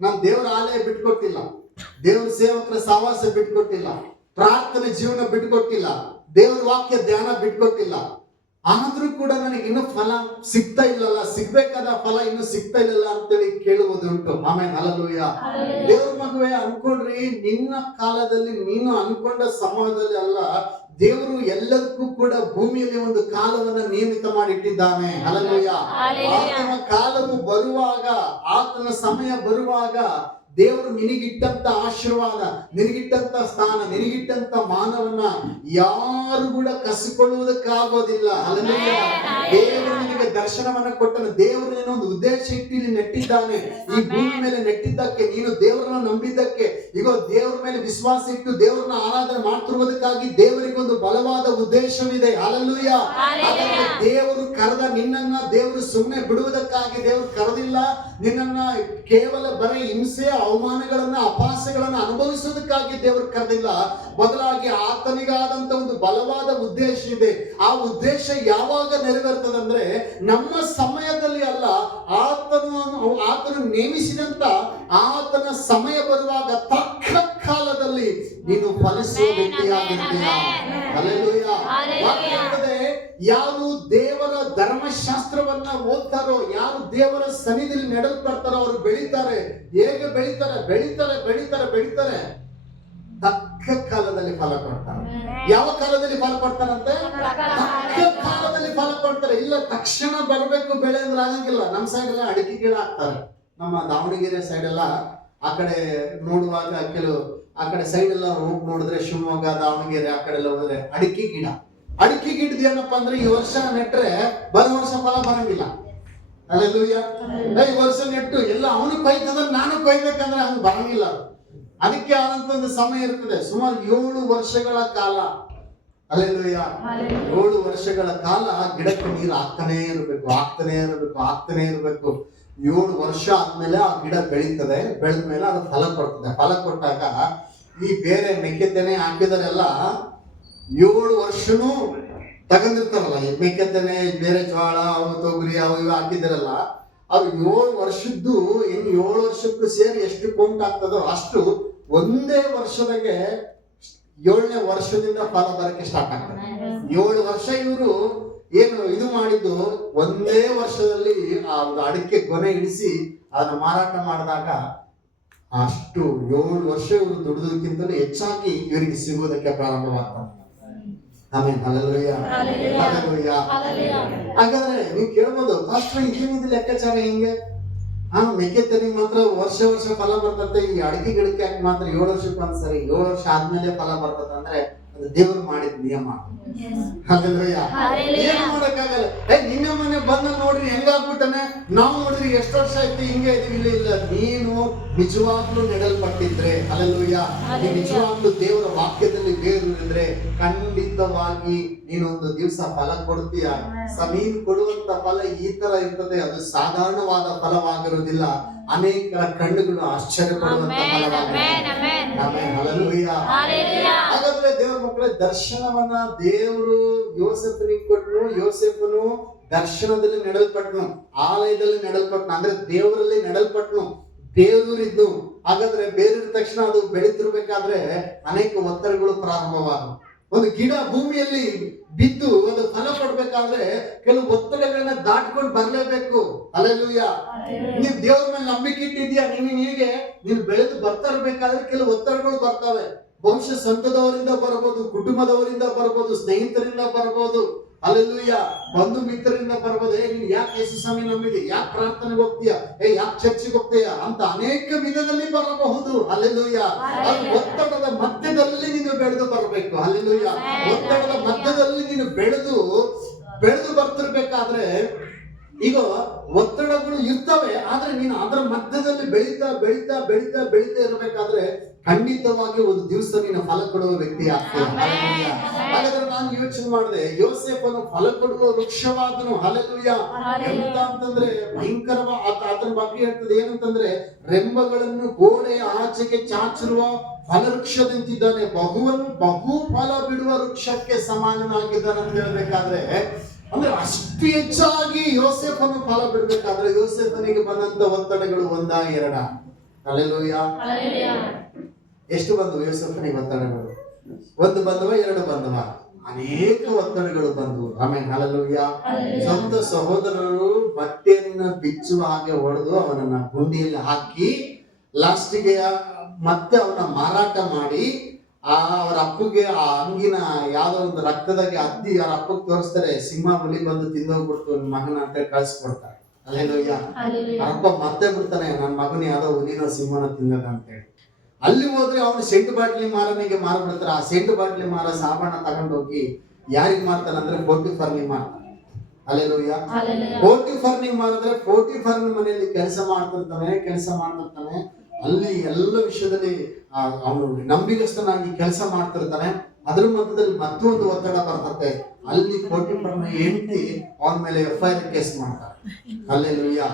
ನಾನು ದೇವರ ಆಲಯ ಬಿಟ್ಕೊಟ್ಟಿಲ್ಲ, ದೇವರ ಸೇವಕರ ಸಹವಾಸ ಬಿಟ್ಕೊಟ್ಟಿಲ್ಲ, ಪ್ರಾರ್ಥನೆ ಜೀವನ ಬಿಟ್ಕೊಟ್ಟಿಲ್ಲ, ದೇವರ ವಾಕ್ಯ ಧ್ಯಾನ ಬಿಟ್ಕೊಟ್ಟಿಲ್ಲ, ಆದ್ರೂ ಕೂಡ ನನಗೆ ಇನ್ನೂ ಫಲ ಸಿಗ್ತಾ ಇಲ್ಲಲ್ಲ, ಸಿಗ್ಬೇಕಾದ ಫಲ ಇನ್ನೂ ಸಿಗ್ತಾ ಇಲ್ಲಲ್ಲ ಅಂತೇಳಿ ಕೇಳುವುದುಂಟು. ಆಮೇಲೆ ಹಲ್ಲೆಲೂಯಾ. ದೇವ್ರ ಮಗುವೆ ಅನ್ಕೊಂಡ್ರಿ, ನಿನ್ನ ಕಾಲದಲ್ಲಿ ನೀನು ಅನ್ಕೊಂಡ ಸಮಯದಲ್ಲಿ ಅಲ್ಲ, ದೇವರು ಎಲ್ಲದಕ್ಕೂ ಕೂಡ ಭೂಮಿಯಲ್ಲಿ ಒಂದು ಕಾಲವನ್ನ ನೇಮಿತ ಮಾಡಿಟ್ಟಿದ್ದಾನೆ. ಹಲ್ಲೆಲೂಯಾ. ಆತನ ಕಾಲವು ಬರುವಾಗ, ಆತನ ಸಮಯ ಬರುವಾಗ ದೇವರು ನಿನಗಿಟ್ಟಂತ ಆಶೀರ್ವಾದ, ನಿನಗಿಟ್ಟಂತ ಸ್ಥಾನ, ನಿನಗಿಟ್ಟಂತ ಮಾನವನ್ನ ಯಾರು ಕೂಡ ಕಸಿಕೊಳ್ಳುವುದಕ್ಕಾಗೋದಿಲ್ಲ. ಹಲ್ಲೆಲೂಯಾ. ದೇವರು ನಿನಗೆ ದರ್ಶನವನ್ನ ಕೊಟ್ಟನು. ದೇವರು ನಿನ್ನೊಂದು ಉದ್ದೇಶ ಇಟ್ಟು ಇಲ್ಲಿ ನೆಟ್ಟಿದ್ದಾನೆ. ಈ ಭೂಮಿ ಮೇಲೆ ನೆಟ್ಟಿದ್ದಕ್ಕೆ, ನೀನು ದೇವರನ್ನ ನಂಬಿದ್ದಕ್ಕೆ, ಈಗ ದೇವರ ಮೇಲೆ ವಿಶ್ವಾಸ ಇಟ್ಟು ದೇವರನ್ನ ಆರಾಧನೆ ಮಾಡ್ತಿರುವುದಕ್ಕಾಗಿ ದೇವರಿಗೊಂದು ಬಲವಾದ ಉದ್ದೇಶವಿದೆ. ಹಲ್ಲೆಲೂಯಾ. ದೇವರು ಕರೆದ ನಿನ್ನನ್ನ ದೇವರು ಸುಮ್ಮನೆ ಬಿಡುವುದಕ್ಕಾಗಿ ದೇವರು ಕರೆದಿಲ್ಲ. ನಿನ್ನನ್ನ ಕೇವಲ ಬರೀ ಹಿಂಸೆ, ಅವಮಾನಗಳನ್ನ, ಅಪಹಾಸ್ಯಗಳನ್ನ ಅನುಭವಿಸುವುದಕ್ಕಾಗಿ ದೇವರು ಕರೆದಿಲ್ಲ. ಬದಲಾಗಿ ಆತನಿಗಾದಂತ ಒಂದು ಬಲವಾದ ಉದ್ದೇಶ ಇದೆ. ಆ ಉದ್ದೇಶ ಯಾವಾಗ ನೆರವೇರ್ತದಂದ್ರೆ ನಮ್ಮ ಸಮಯದಲ್ಲಿ ಅಲ್ಲ, ಆತನು ನೇಮಿಸಿದಂತ ಆತನ ಸಮಯ ಬರುವಾಗ ತಕ್ಕ ಕಾಲದಲ್ಲಿ ನೀನು ಫಲಿಸುವ ವ್ಯಕ್ತಿಯಾಗಿರ್ತೀಯ. ಹಲ್ಲೆಲೂಯಾ. ಯಾರು ದೇವರ ಧರ್ಮಶಾಸ್ತ್ರವನ್ನ ಓದ್ತಾರೋ, ಯಾರು ದೇವರ ಸನ್ನಿಧಿಯಲ್ಲಿ ನೆಡಲ್ಪಡ್ತಾರೋ ಅವರು ಬೆಳೀತಾರೆ. ಹೇಗೆ ಬೆಳೀತಾರೆ? ತಕ್ಕ ಕಾಲದಲ್ಲಿ ಫಲ ಕೊಡ್ತಾರೆ. ಯಾವ ಕಾಲದಲ್ಲಿ ಫಲ ಕೊಡ್ತಾರಂತೆ? ತಕ್ಕ ಕಾಲದಲ್ಲಿ ಫಲ ಕೊಡ್ತಾರೆ. ಇಲ್ಲ ತಕ್ಷಣ ಬರಬೇಕು ಬೆಳೆ ಅಂದ್ರೆ ಆಗಂಗಿಲ್ಲ. ನಮ್ಮ ಸೈಡ್ ಎಲ್ಲ ಅಡಿಕೆ ಗಿಡ ಹಾಕ್ತಾರೆ. ನಮ್ಮ ದಾವಣಗೆರೆ ಸೈಡ್ ಎಲ್ಲ ಆ ಕಡೆ ನೋಡುವಾಗ ಕೆಲವು ಆ ಕಡೆ ಸೈಡ್ ಎಲ್ಲ ಹೋಗಿ ನೋಡಿದ್ರೆ ಶಿವಮೊಗ್ಗ, ದಾವಣಗೆರೆ ಆ ಕಡೆ ಎಲ್ಲ ಹೋದ್ರೆ ಅಡಿಕೆ ಗಿಡದ ಏನಪ್ಪಾ ಅಂದ್ರೆ ಈ ವರ್ಷ ನೆಟ್ರೆ ಬರೋ ವರ್ಷ ಫಲ ಬರಂಗಿಲ್ಲ. ಹಲ್ಲೆಲೂಯಾ. ಈ ವರ್ಷ ನೆಟ್ಟು ಎಲ್ಲ ಅವನು ಕೊಯ್ತದ ನಾನು ಕೊಯ್ಬೇಕಂದ್ರೆ ಹಂಗ ಬರಂಗಿಲ್ಲ. ಅದಕ್ಕೆ ಆದಂತ ಒಂದು ಸಮಯ ಇರ್ತದೆ, ಸುಮಾರು 7 ವರ್ಷಗಳ ಕಾಲ. ಹಲ್ಲೆಲೂಯಾ. 7 ವರ್ಷಗಳ ಕಾಲ ಗಿಡಕ್ಕೆ ನೀರು ಹಾಕ್ತಾನೆ ಇರಬೇಕು. 7 ವರ್ಷ ಆದ್ಮೇಲೆ ಆ ಗಿಡ ಬೆಳೀತದೆ. ಬೆಳೆದ ಮೇಲೆ ಅದು ಫಲ ಕೊಡ್ತದೆ. ಫಲ ಕೊಟ್ಟಾಗ ಈ ಬೇರೆ ಮೆಕ್ಕೆತೆನೆ ಹಾಕಿದರೆಲ್ಲ 7 ವರ್ಷನೂ ತಗೊಂಡಿರ್ತಾರಲ್ಲ, ಈ ಮೆಕ್ಕೆತೆನೆ, ಬೇರೆ ಜೋಳ, ಅವು ತೊಗರಿ, ಅವು ಇವು ಹಾಕಿದಾರಲ್ಲ, ಅವು 7 ವರ್ಷದ್ದು ಇನ್ನು 7 ವರ್ಷಕ್ಕೂ ಸೇರಿ ಎಷ್ಟು ಕೌಂಟ್ ಆಗ್ತದೋ ಅಷ್ಟು ಒಂದೇ ವರ್ಷದಾಗೆ 7ನೇ ವರ್ಷದಿಂದ ಫಲ ಬರಕ್ಕೆ ಸ್ಟಾರ್ಟ್ ಆಗ್ತದೆ. 7 ವರ್ಷ ಇವರು ಏನು ಇದು ಮಾಡಿದ್ದು, ಒಂದೇ ವರ್ಷದಲ್ಲಿ ಆ ಅಡಿಕೆ ಗೊನೆ ಇಡಿಸಿ ಅದನ್ನ ಮಾರಾಟ ಮಾಡಿದಾಗ ಅಷ್ಟು 7 ವರ್ಷ ಇವರು ದುಡಿದಕ್ಕಿಂತಲೂ ಹೆಚ್ಚಾಗಿ ಇವರಿಗೆ ಸಿಗುವುದಕ್ಕೆ ಪ್ರಾರಂಭವಾಗ್ತದೆ. ಆಮೇಲೆ ಹಲ್ಲೆಲೂಯಾ. ಹಾಗಾದ್ರೆ ನೀವು ಕೇಳ್ಬೋದು, ಪಾಸ್ಟರ್ ಇದೇನಿದೆ ಲೆಕ್ಕಾಚಾರ ಹಿಂಗೆ? ಮೆಕ್ಕೆತೆನೆ ಮಾತ್ರ ವರ್ಷ ಫಲ ಬರ್ತದೆ, ಈ ಅಡಿಕೆ ಗಿಡಕ್ಕೆ ಯಾಕೆ ಮಾತ್ರ 7 ವರ್ಷಕ್ಕೆ ಒಂದ್ಸರಿ, 7 ವರ್ಷ ಆದ್ಮೇಲೆ ಫಲ ಬರ್ತದೆ ಅಂದ್ರೆ ಅದು ದೇವರು ಮಾಡಿದ ನಿಯಮ. ಹಲ್ಲೆಲೂಯಾ. ಏನು ಮಾಡಕ್ಕಾಗಲ್ಲ. ನಿನ್ನೆ ಮನೆ ಬಂದ ನೋಡ್ರಿ ಹೆಂಗಾಗ್ಬಿಟ್ಟನೆ, ನಾವು ನೋಡ್ರಿ ಎಷ್ಟು ವರ್ಷ ಆಯ್ತು ಹಿಂಗೆ ಇದೀವಿ. ಇಲ್ಲ, ನೀನು ನಿಜವಾಗ್ಲೂ ನೆಡಲ್ಪಟ್ಟಿದ್ರೆ, ಹಲ್ಲೆಲೂಯಾ, ನೀನು ನಿಜವಾಗ್ಲೂ ದೇವರ ವಾಕ್ಯದಲ್ಲಿ ಬೇರೂರಿದ್ರೆ ಖಂಡಿತವಾಗಿ ನೀನೊಂದು ದಿವಸ ಫಲ ಕೊಡ್ತೀಯ. ನೀನು ಕೊಡುವಂತ ಫಲ ಈ ತರ ಇರ್ತದೆ, ಅದು ಸಾಧಾರಣವಾದ ಫಲವಾಗಿರುವುದಿಲ್ಲ, ಅನೇಕರ ಕಣ್ಣುಗಳು ಆಶ್ಚರ್ಯ ಪಡುವಂತ ಫಲವಾಗಿದೆ. ಹಲ್ಲೆಲೂಯಾ. ಹಾಗಾದ್ರೆ ದೇವರ ಮಕ್ಕಳೇ, ದರ್ಶನವನ್ನ ದೇವರು ಯೋಸೇಫನಿಗೆ ಕೊಟ್ಟನು. ಯೋಸೇಫನು ದರ್ಶನದಲ್ಲಿ ನೆಡಲ್ಪಟ್ನು, ಆಲಯದಲ್ಲಿ ನೆಡಲ್ಪಟ್ನು, ಅಂದ್ರೆ ದೇವರಲ್ಲಿ ನೆಡಲ್ಪಟ್ನು, ಬೇರೂರಿದ್ದು. ಹಾಗಾದ್ರೆ ಬೇರೂರಿದ ತಕ್ಷಣ ಅದು ಬೆಳೀತಿರ್ಬೇಕಾದ್ರೆ ಅನೇಕ ಒತ್ತಡಗಳು ಪ್ರಾರಂಭವಾದವು. ಒಂದು ಗಿಡ ಭೂಮಿಯಲ್ಲಿ ಬಿದ್ದು ಒಂದು ಫಲ ಕೊಡ್ಬೇಕಾದ್ರೆ ಕೆಲವು ಒತ್ತಡಗಳನ್ನ ದಾಟ್ಕೊಂಡು ಬರ್ಲೇಬೇಕು. ಹಲ್ಲೆಲೂಯಾ. ನೀವು ದೇವ್ರ ಮೇಲೆ ನಂಬಿಕೆ ಇಟ್ಟಿದ್ಯಾ, ನೀನು ಬೆಳೆದು ಬರ್ತಾ ಇರ್ಬೇಕಾದ್ರೆ ಕೆಲವು ಒತ್ತಡಗಳು ಬರ್ತವೆ. ಬಹುಶಃ ಸ್ವಂತದವರಿಂದ ಬರ್ಬೋದು, ಕುಟುಂಬದವರಿಂದ ಬರ್ಬೋದು, ಸ್ನೇಹಿತರಿಂದ ಬರ್ಬೋದು, ಹಲ್ಲೆಲೂಯಾ, ಬಂಧು ಮಿತ್ರರಿಂದ ಬರ್ಬೋದು. ನೀನು ಯಾಕೆ ಯೇಸು ಸ್ವಾಮಿ ನಂಬಿದಿ, ಯಾಕೆ ಪ್ರಾರ್ಥನೆಗೆ ಹೋಗ್ತೀಯಾ, ಯಾಕೆ ಚರ್ಚಿಗೆ ಹೋಗ್ತೀಯಾ ಅಂತ ಅನೇಕ ವಿಧದಲ್ಲಿ ಬರಬಹುದು. ಹಲ್ಲೆಲೂಯಾ. ಅದು ಒತ್ತಡದ ಮಧ್ಯದಲ್ಲಿ ನೀನು ಬೆಳೆದು ಬರಬೇಕು. ಹಲ್ಲೆಲೂಯಾ. ಒತ್ತಡದ ಮಧ್ಯದಲ್ಲಿ ನೀನು ಬೆಳೆದು ಬರ್ತಿರ್ಬೇಕಾದ್ರೆ ಈಗ ಒತ್ತಡಗಳು ಇರ್ತವೆ, ಆದ್ರೆ ನೀನು ಅದರ ಮಧ್ಯದಲ್ಲಿ ಬೆಳೀತಾ ಇರಬೇಕಾದ್ರೆ ಖಂಡಿತವಾಗಿ ಒಂದು ದಿವಸ ನೀನು ಫಲ ಕೊಡುವ ವ್ಯಕ್ತಿ ಆಗ್ತೀಯ. ಹಾಗಾದ್ರೆ ನಾನು ಯೋಚನೆ ಮಾಡಿದೆ, ಯೋಸೇಫನು ಫಲ ಕೊಡುವ ವೃಕ್ಷವಾದನು. ಹಲ್ಲೆಲೂಯಾ. ಎಂತ ಅಂತಂದ್ರೆ ಭಯಂಕರವಾದ ಅದರ ಬಗ್ಗೆ ಹೇಳ್ತದೆ ಏನಂತಂದ್ರೆ, ರೆಂಬಗಳನ್ನು ಗೋಡೆಯ ಆಚೆಗೆ ಚಾಚಿರುವ ಫಲವೃಕ್ಷದಂತಿದ್ದಾನೆ, ಬಹು ಫಲ ಬಿಡುವ ವೃಕ್ಷಕ್ಕೆ ಸಮಾನನಾಗಿದ್ದಾನೆ ಅಂತ ಹೇಳ್ಬೇಕಾದ್ರೆ, ಅಂದ್ರೆ ಅಷ್ಟು ಹೆಚ್ಚಾಗಿ ಯೋಸೇಫನು ಫಲ ಬಿಡ್ಬೇಕಾದ್ರೆ ಯೋಸೇಫನಿಗೆ ಬಂದಂತ ಒತ್ತಡಗಳು 1 2? ಹಲ್ಲೆಲೂಯಾ. ಎಷ್ಟು ಬಂದವು ಯೋಸೇಫನಿಗೆ ಒತ್ತಡಗಳು? 1 ಬಂದವ, 2 ಬಂದವ? ಅನೇಕ ಒತ್ತಡಗಳು ಬಂದವು. ಆಮೇಲೆ ಹಲ್ಲೆಲೂಯಾ. ಸ್ವಂತ ಸಹೋದರರು ಬಟ್ಟೆಯನ್ನ ಬಿಚ್ಚುವ ಹಾಗೆ ಹೊಡೆದು ಅವನನ್ನ ಗುಂಡಿಯಲ್ಲಿ ಹಾಕಿ ಲಾಸ್ಟಿಗೆ ಮತ್ತೆ ಅವನ ಮಾರಾಟ ಮಾಡಿ ಅವರ ಅಪ್ಪಗೆ ಆ ಅಂಗಿನ ಯಾವ್ದೋ ಒಂದು ರಕ್ತದಾಗೆ ಅದ್ದಿ ಅವ್ರ ಅಪ್ಪಗೆ ತೋರಿಸ್ತಾರೆ. ಸಿಂಹ ಹುಲಿ ಬಂದು ತಿಂದೋಗ್ಬಿಡ್ತು ಮಗನ ಅಂತ ಕಳ್ಸಿಕೊಡ್ತಾರೆ. ಹಲ್ಲೆಲೂಯಾ. ಅಪ್ಪ ಮತ್ತೆ ಬಿಡ್ತಾನೆ, ನನ್ನ ಮಗನ ಯಾವ್ದೋ ಹುಲಿನೋ ಸಿಂಹನ ತಿಂದದ ಅಂತೇಳಿ. ಅಲ್ಲಿ ಹೋದ್ರೆ ಅವನು ಸೆಂಟ್ ಬಾಟ್ಲಿ ಮಾರನಿಗೆ ಮಾರ್ಬಿಡ್ತಾರೆ. ಆ ಸೆಂಟ್ ಬಾಟ್ಲಿ ಮಾರ ಸಾಬಾಣ ತಗೊಂಡೋಗಿ ಯಾರಿಗ್ ಮಾರ್ತಾನೆ ಅಂದ್ರೆ ಪೋಟಿಫರ್ನಿಗೆ ಮಾರ್ತಾನೆ. ಹಲ್ಲೆಲೂಯಾ. ಪೋಟಿಫರ್ನಿಗೆ ಮಾರಿದ್ರೆ ಪೋಟಿಫರ್ನ ಮನೆಯಲ್ಲಿ ಕೆಲಸ ಮಾಡ್ತಿರ್ತಾನೆ. ಅಲ್ಲಿ ಎಲ್ಲ ವಿಷಯದಲ್ಲಿ ಅವನು ನಂಬಿಗಸ್ತನಾಗಿ ಕೆಲಸ ಮಾಡ್ತಿರ್ತಾನೆ. ಅದ್ರ ಮಧ್ಯದಲ್ಲಿ ಮತ್ತೊಂದು ಒತ್ತಡ ಬರ್ತದೆ. ಅಲ್ಲಿ ಪೋಟಿಫರ್ನ ಹೆಂಡತಿ ಅವನ ಮೇಲೆ FIR ಕೇಸ್ ಮಾಡ್ತಾರೆ. ಹಲ್ಲೆಲೂಯಾ.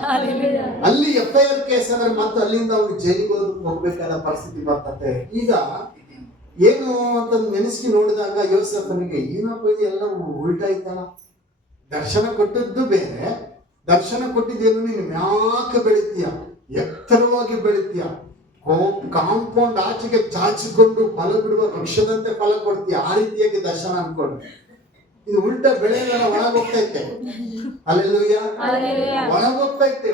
ಅಲ್ಲಿ FIR ಕೇಸ್ ಅಂದ್ರೆ ಮತ್ತೆ ಅಲ್ಲಿಂದ ಅವ್ರು ಜೈಲಿಗೆ ಹೋಗ್ಬೇಕಾದ ಪರಿಸ್ಥಿತಿ ಬರ್ತದೆ. ಈಗ ಏನು ಅಂತ ನೆನೆಸ್ಕಿ ನೋಡಿದಾಗ ಯೋಸೇಫನಿಗೆ ಏನಪ್ಪ ಇದು ಎಲ್ಲ ಉಲ್ಟಾ ಇತ್ತಲ್ಲ. ದರ್ಶನ ಕೊಟ್ಟದ್ದು ಬೇರೆ, ದರ್ಶನ ಕೊಟ್ಟಿದ್ದೇನು ನೀನು ಮ್ಯಾಕೆ ಬೆಳಿತೀಯ, ಎತ್ತರವಾಗಿ ಬೆಳಿತೀಯ, ಕಾಂಪೌಂಡ್ ಆಚೆಗೆ ಚಾಚಿಕೊಂಡು ಫಲ ಬಿಡುವ ವೃಕ್ಷದಂತೆ ಫಲ ಕೊಡ್ತೀಯ, ಆ ರೀತಿಯಾಗಿ ದರ್ಶನ ಅನ್ಕೊಂಡು ಇದು ಉಲ್ಟಾ ಬೆಳೆಗಳ ಒಳಗೋಗ್ತೈತೆ. ಹಲ್ಲೆಲೂಯಾ. ಒಳಗೋಗ್ತೈತೆ.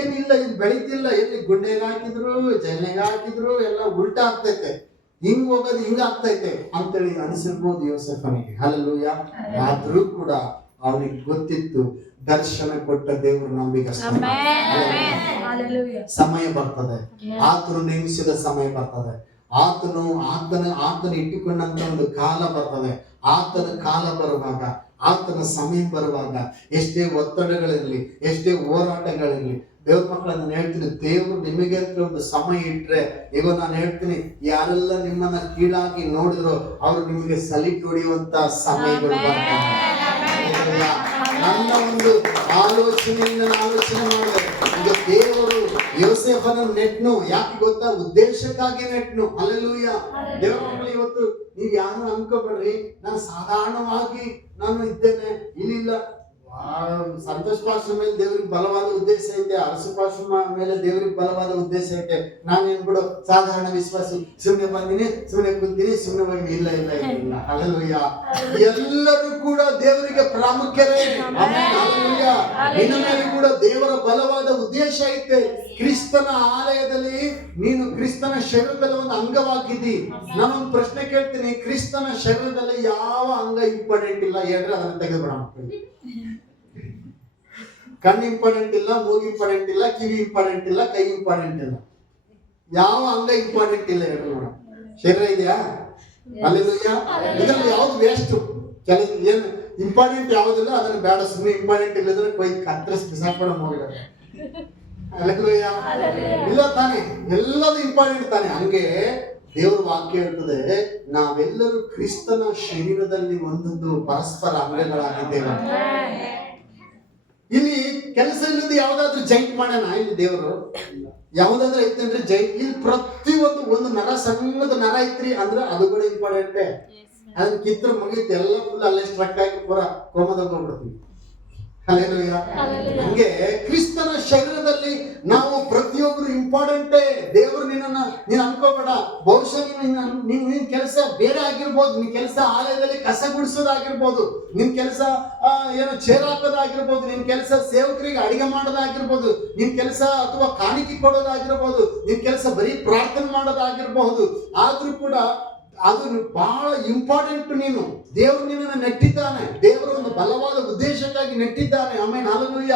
ಏನಿಲ್ಲ, ಇದು ಬೆಳಿತಿಲ್ಲ. ಎಲ್ಲಿ ಗುಂಡೆಗೆ ಹಾಕಿದ್ರು, ಜೈಲಿಗೆ ಹಾಕಿದ್ರು, ಎಲ್ಲ ಉಲ್ಟಾ ಆಗ್ತೈತೆ. ಹಿಂಗ್ ಹೋಗೋದು ಹಿಂಗ ಆಗ್ತೈತೆ ಅಂತೇಳಿ ಅನಿಸಿರ್ಬೋದು ಯೋಸೇಫನಿಗೆ. ಹಲ್ಲೆಲೂಯಾ. ಆದ್ರೂ ಕೂಡ ಅವನಿಗೆ ಗೊತ್ತಿತ್ತು, ದರ್ಶನ ಕೊಟ್ಟ ದೇವರು ನಂಬಿಗಸ್ತ. ಸಮಯ ಬರ್ತದೆ, ಆತರು ನೇಮಿಸಿದ ಸಮಯ ಬರ್ತದೆ. ಆತನ ಇಟ್ಟುಕೊಂಡಂತ ಒಂದು ಕಾಲ ಬರ್ತದೆ. ಆತನ ಕಾಲ ಬರುವಾಗ, ಆತನ ಸಮಯ ಬರುವಾಗ, ಎಷ್ಟೇ ಒತ್ತಡಗಳಿರಲಿ, ಎಷ್ಟೇ ಹೋರಾಟಗಳಿರಲಿ, ದೇವ್ರ ಮಕ್ಕಳನ್ನ ಹೇಳ್ತೀನಿ, ದೇವರು ನಿಮಗೆ ಒಂದು ಸಮಯ ಇಟ್ರೆ, ಈಗ ನಾನು ಹೇಳ್ತೀನಿ, ಯಾರೆಲ್ಲ ನಿಮ್ಮನ್ನ ಕೀಳಾಗಿ ನೋಡಿದ್ರು ಅವರು ನಿಮಗೆ ಸಲಿಟ್ ಹೊಡೆಯುವಂತ ಸಮಯಗಳು ಬರ್ತವೆ. ನನ್ನ ಒಂದು ಆಲೋಚನೆಯಿಂದ ಆಲೋಚನೆ ಮಾಡಿದೆ, ಈಗ ದೇವರು ಯೋಸೇಫನ ನೆಟ್ನು ಯಾಕೆ ಗೊತ್ತಾ? ಉದ್ದೇಶಕ್ಕಾಗಿ ನೆಟ್ನು. ಹಲ್ಲೆಲೂಯ. ದೇವರ ಮಕ್ಕಳು, ಇವತ್ತು ನೀವು ಯಾರು ಅನ್ಕೋಬೇಡ್ರಿ ನಾನು ಸಾಧಾರಣವಾಗಿ ನಾನು ಇದ್ದೇನೆ, ಇಲ್ಲ. ಸಂತೋಷ್ ಪಾಸ್ಟರ್ ಮೇಲೆ ದೇವ್ರಿಗೆ ಬಲವಾದ ಉದ್ದೇಶ ಐತೆ, ಅರಸು ಪಾಸ್ಟರ್ ಮೇಲೆ ದೇವ್ರಿಗೆ ಬಲವಾದ ಉದ್ದೇಶ ಐತೆ. ನಾನೇನ್ ಬಿಡು ಸಾಧಾರಣ ವಿಶ್ವಾಸಿ, ಸುಮ್ಮನೆ ಬಂದಿನಿ, ಸುಮ್ಮನೆ ಕುಂತೀನಿ, ಸುಮ್ಮನೆ ಬಂದಿನಿ. ಇಲ್ಲ ಇಲ್ಲ ಇಲ್ಲ. ಹಲ್ಲೆಲೂಯ. ಎಲ್ಲರೂ ಕೂಡ ದೇವರಿಗೆ ಪ್ರಾಮುಖ್ಯತೆ. ಹಲ್ಲೆಲೂಯ. ನಿನ್ನ ಮೇಲೆ ಕೂಡ ದೇವರ ಬಲವಾದ ಉದ್ದೇಶ ಐತೆ. ಕ್ರಿಸ್ತನ ಆಲಯದಲ್ಲಿ ನೀನು ಕ್ರಿಸ್ತನ ಶರೀರದಲ್ಲಿ ಒಂದು ಅಂಗವಾಗಿದ್ದಿ. ನಾನೊಂದು ಪ್ರಶ್ನೆ ಕೇಳ್ತೀನಿ, ಕ್ರಿಸ್ತನ ಶರೀರದಲ್ಲಿ ಯಾವ ಅಂಗ ಇಂಪಾರ್ಟೆಂಟ್ ಇಲ್ಲ ಹೇಳ್ರೆ ಅದನ್ನ ತೆಗೆದುಬಿಡೋಣ. ಕಣ್ಣು ಇಂಪಾರ್ಟೆಂಟ್ ಇಲ್ಲ, ಮೂಗು ಇಂಪಾರ್ಟೆಂಟ್ ಇಲ್ಲ, ಕಿವಿ ಇಂಪಾರ್ಟೆಂಟ್ ಇಲ್ಲ, ಕೈ ಇಂಪಾರ್ಟೆಂಟ್ ಇಲ್ಲ, ಯಾವ ಅಂಗ ಇಂಪಾರ್ಟೆಂಟ್ ಇಲ್ಲ ಹೇಳ್ರಿ ನೋಡ. ಶರೀರ ಇದೆಯಾ? ಹಲ್ಲೆಲೂಯ. ಇದರಲ್ಲಿ ಯಾವ್ದು ವೇಸ್ಟ್? ಏನು ಇಂಪಾರ್ಟೆಂಟ್ ಯಾವುದಿಲ್ಲ ಅದನ್ನ ಬೇಡ, ಸುಮ್ಮನೆ ಇಂಪಾರ್ಟೆಂಟ್ ಇಲ್ಲದ್ರೆ ಕೊಯ್ ಕತ್ತರಿಸಿ ಬಿಸಾಕೋಣ ಹೋಗಿಲ್ಲ. ಹಲ್ಲೆಲೂಯ. ಇಲ್ಲ ತಾನೆ, ಎಲ್ಲದು ಇಂಪಾರ್ಟೆಂಟ್ ತಾನೆ. ಹಂಗೆ ದೇವರ ವಾಕ್ಯ ಹೇಳ್ತದೆ, ನಾವೆಲ್ಲರೂ ಕ್ರಿಸ್ತನ ಶರೀರದಲ್ಲಿ ಒಂದೊಂದು ಪರಸ್ಪರ ಅಂಗಗಳಾಗಿದ್ದೇವೆ. ಇಲ್ಲಿ ಕೆಲಸ ಇಲ್ಲದ ಯಾವ್ದಾದ್ರು ಜೈಂಟ್ ಮಾಡೋಣ? ಇಲ್ಲಿ ದೇವರು ಯಾವ್ದಾದ್ರು ಐತಂದ್ರೆ ಜೈಂಟ್. ಇಲ್ಲಿ ಪ್ರತಿಯೊಂದು ಒಂದು ನರ, ಸಣ್ಣದ ನರ ಐತ್ರಿ ಅಂದ್ರೆ ಅದು ಕೂಡ ಇಂಪಾರ್ಟೆಂಟೇ. ಅದನ್ನ ಕಿತ್ರ ಮುಗಿತು, ಎಲ್ಲ ಫುಲ್ ಅಲ್ಲೇ ಸ್ಟ್ರಕ್ ಆಗಿ ಪೂರ ಕೋಮದಾಗ ಹೋಗ್ಬಿಡ್ತೀವಿ. ಹಲ್ಲೆಲೂಯ. ಹಂಗೆ ಕ್ರಿಸ್ತನ ಶರೀರದಲ್ಲಿ ನಾವು ಪ್ರತಿಯೊಬ್ಬರು ಇಂಪಾರ್ಟೆಂಟೇ. ದೇವರು ನೀನು ಅನ್ಕೋಬೇಡ, ಬಹುಶಃ ನಿನ್ ಕೆಲಸ ಬೇರೆ ಆಗಿರ್ಬೋದು, ನಿನ್ ಕೆಲಸ ಆಲಯದಲ್ಲಿ ಕಸ ಗುಡಿಸೋದಾಗಿರ್ಬೋದು, ನಿನ್ ಕೆಲಸ ಏನೋ ಚೇರ್ ಹಾಕೋದಾಗಿರ್ಬೋದು, ನಿನ್ ಕೆಲಸ ಸೇವಕರಿಗೆ ಅಡಿಗೆ ಮಾಡೋದಾಗಿರ್ಬೋದು, ನಿನ್ ಕೆಲಸ ಅಥವಾ ಕಾಣಿಕೆ ಕೊಡೋದಾಗಿರ್ಬೋದು, ನಿನ್ ಕೆಲಸ ಬರೀ ಪ್ರಾರ್ಥನೆ ಮಾಡೋದಾಗಿರ್ಬಹುದು. ಆದ್ರೂ ಕೂಡ ಅದು ಬಹಳ ಇಂಪಾರ್ಟೆಂಟ್. ನೀನು ದೇವರು ನಿನ್ನನ್ನು ನೆಟ್ಟಿದ್ದಾನೆ, ದೇವರ ಒಂದು ಬಲವಾದ ಉದ್ದೇಶಕ್ಕಾಗಿ ನೆಟ್ಟಿದ್ದಾನೆ. ಆಮೇಲೆ ಹಲ್ಲೆಲೂಯ.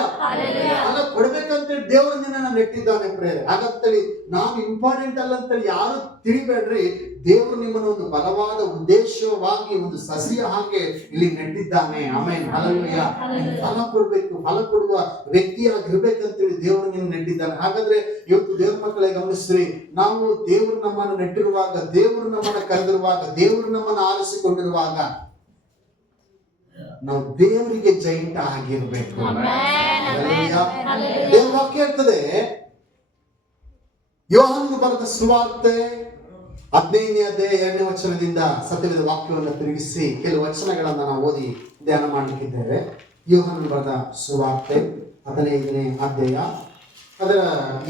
ಅಲ್ಲ ಕೊಡ್ಬೇಕಂತೇಳಿ ದೇವರು ನಿನ್ನನ್ನು ನೆಟ್ಟಿದ್ದಾನೆ ಪ್ರೇರೆ. ಹಾಗಂತೇಳಿ ನಾನು ಇಂಪಾರ್ಟೆಂಟ್ ಅಲ್ಲ ಅಂತೇಳಿ ಯಾರು ತಿಳಿಬೇಡ್ರಿ. ದೇವರು ನಿಮ್ಮನ್ನು ಒಂದು ಬಲವಾದ ಉದ್ದೇಶವಾಗಿ ಒಂದು ಸಸಿಯ ಹಾಗೆ ಇಲ್ಲಿ ನೆಟ್ಟಿದ್ದಾನೆ. ಆಮೇಲೆ ಹಲ್ಲೆಲೂಯ. ಫಲ ಕೊಡ್ಬೇಕು, ಫಲ ಕೊಡುವ ವ್ಯಕ್ತಿಯಾಗಿರ್ಬೇಕಂತೇಳಿ ದೇವರು ನಿನ್ನ ನೆಟ್ಟಿದ್ದಾನೆ. ಹಾಗಾದ್ರೆ ಇವತ್ತು ದೇವ್ರ ಮಕ್ಕಳೇ ಗಮನಿಸ್ರಿ, ನಾವು ದೇವರು ನಮ್ಮನ್ನು ನೆಟ್ಟಿರುವಾಗ, ದೇವರು ನಮ್ಮನ್ನು ಕರೆದಿರುವಾಗ, ದೇವರು ನಮ್ಮನ್ನು ಆರಿಸಿಕೊಂಡಿರುವಾಗ ನಾವು ದೇವರಿಗೆ ಜೈಂಟ್ ಆಗಿರ್ಬೇಕು. ದೇವರ ವಾಕ್ಯ ಹೇಳ್ತದೆ, ಯೋಹಾನನು ಬರೆದ ಸುವಾರ್ತೆ 15ನೇ ಅಧ್ಯಾಯ 2ನೇ ವಚನದಿಂದ ಸತ್ಯವೇದ ವಾಕ್ಯವನ್ನು ತಿರುಗಿಸಿ ಕೆಲವು ವಚನಗಳನ್ನ ನಾವು ಓದಿ ಧ್ಯಾನ ಮಾಡಲಿಕ್ಕಿದ್ದೇವೆ. ಯೋಹಾನನು ಬರೆದ ಸುವಾರ್ತೆ 15ನೇ ಅಧ್ಯಾಯ ಅದರ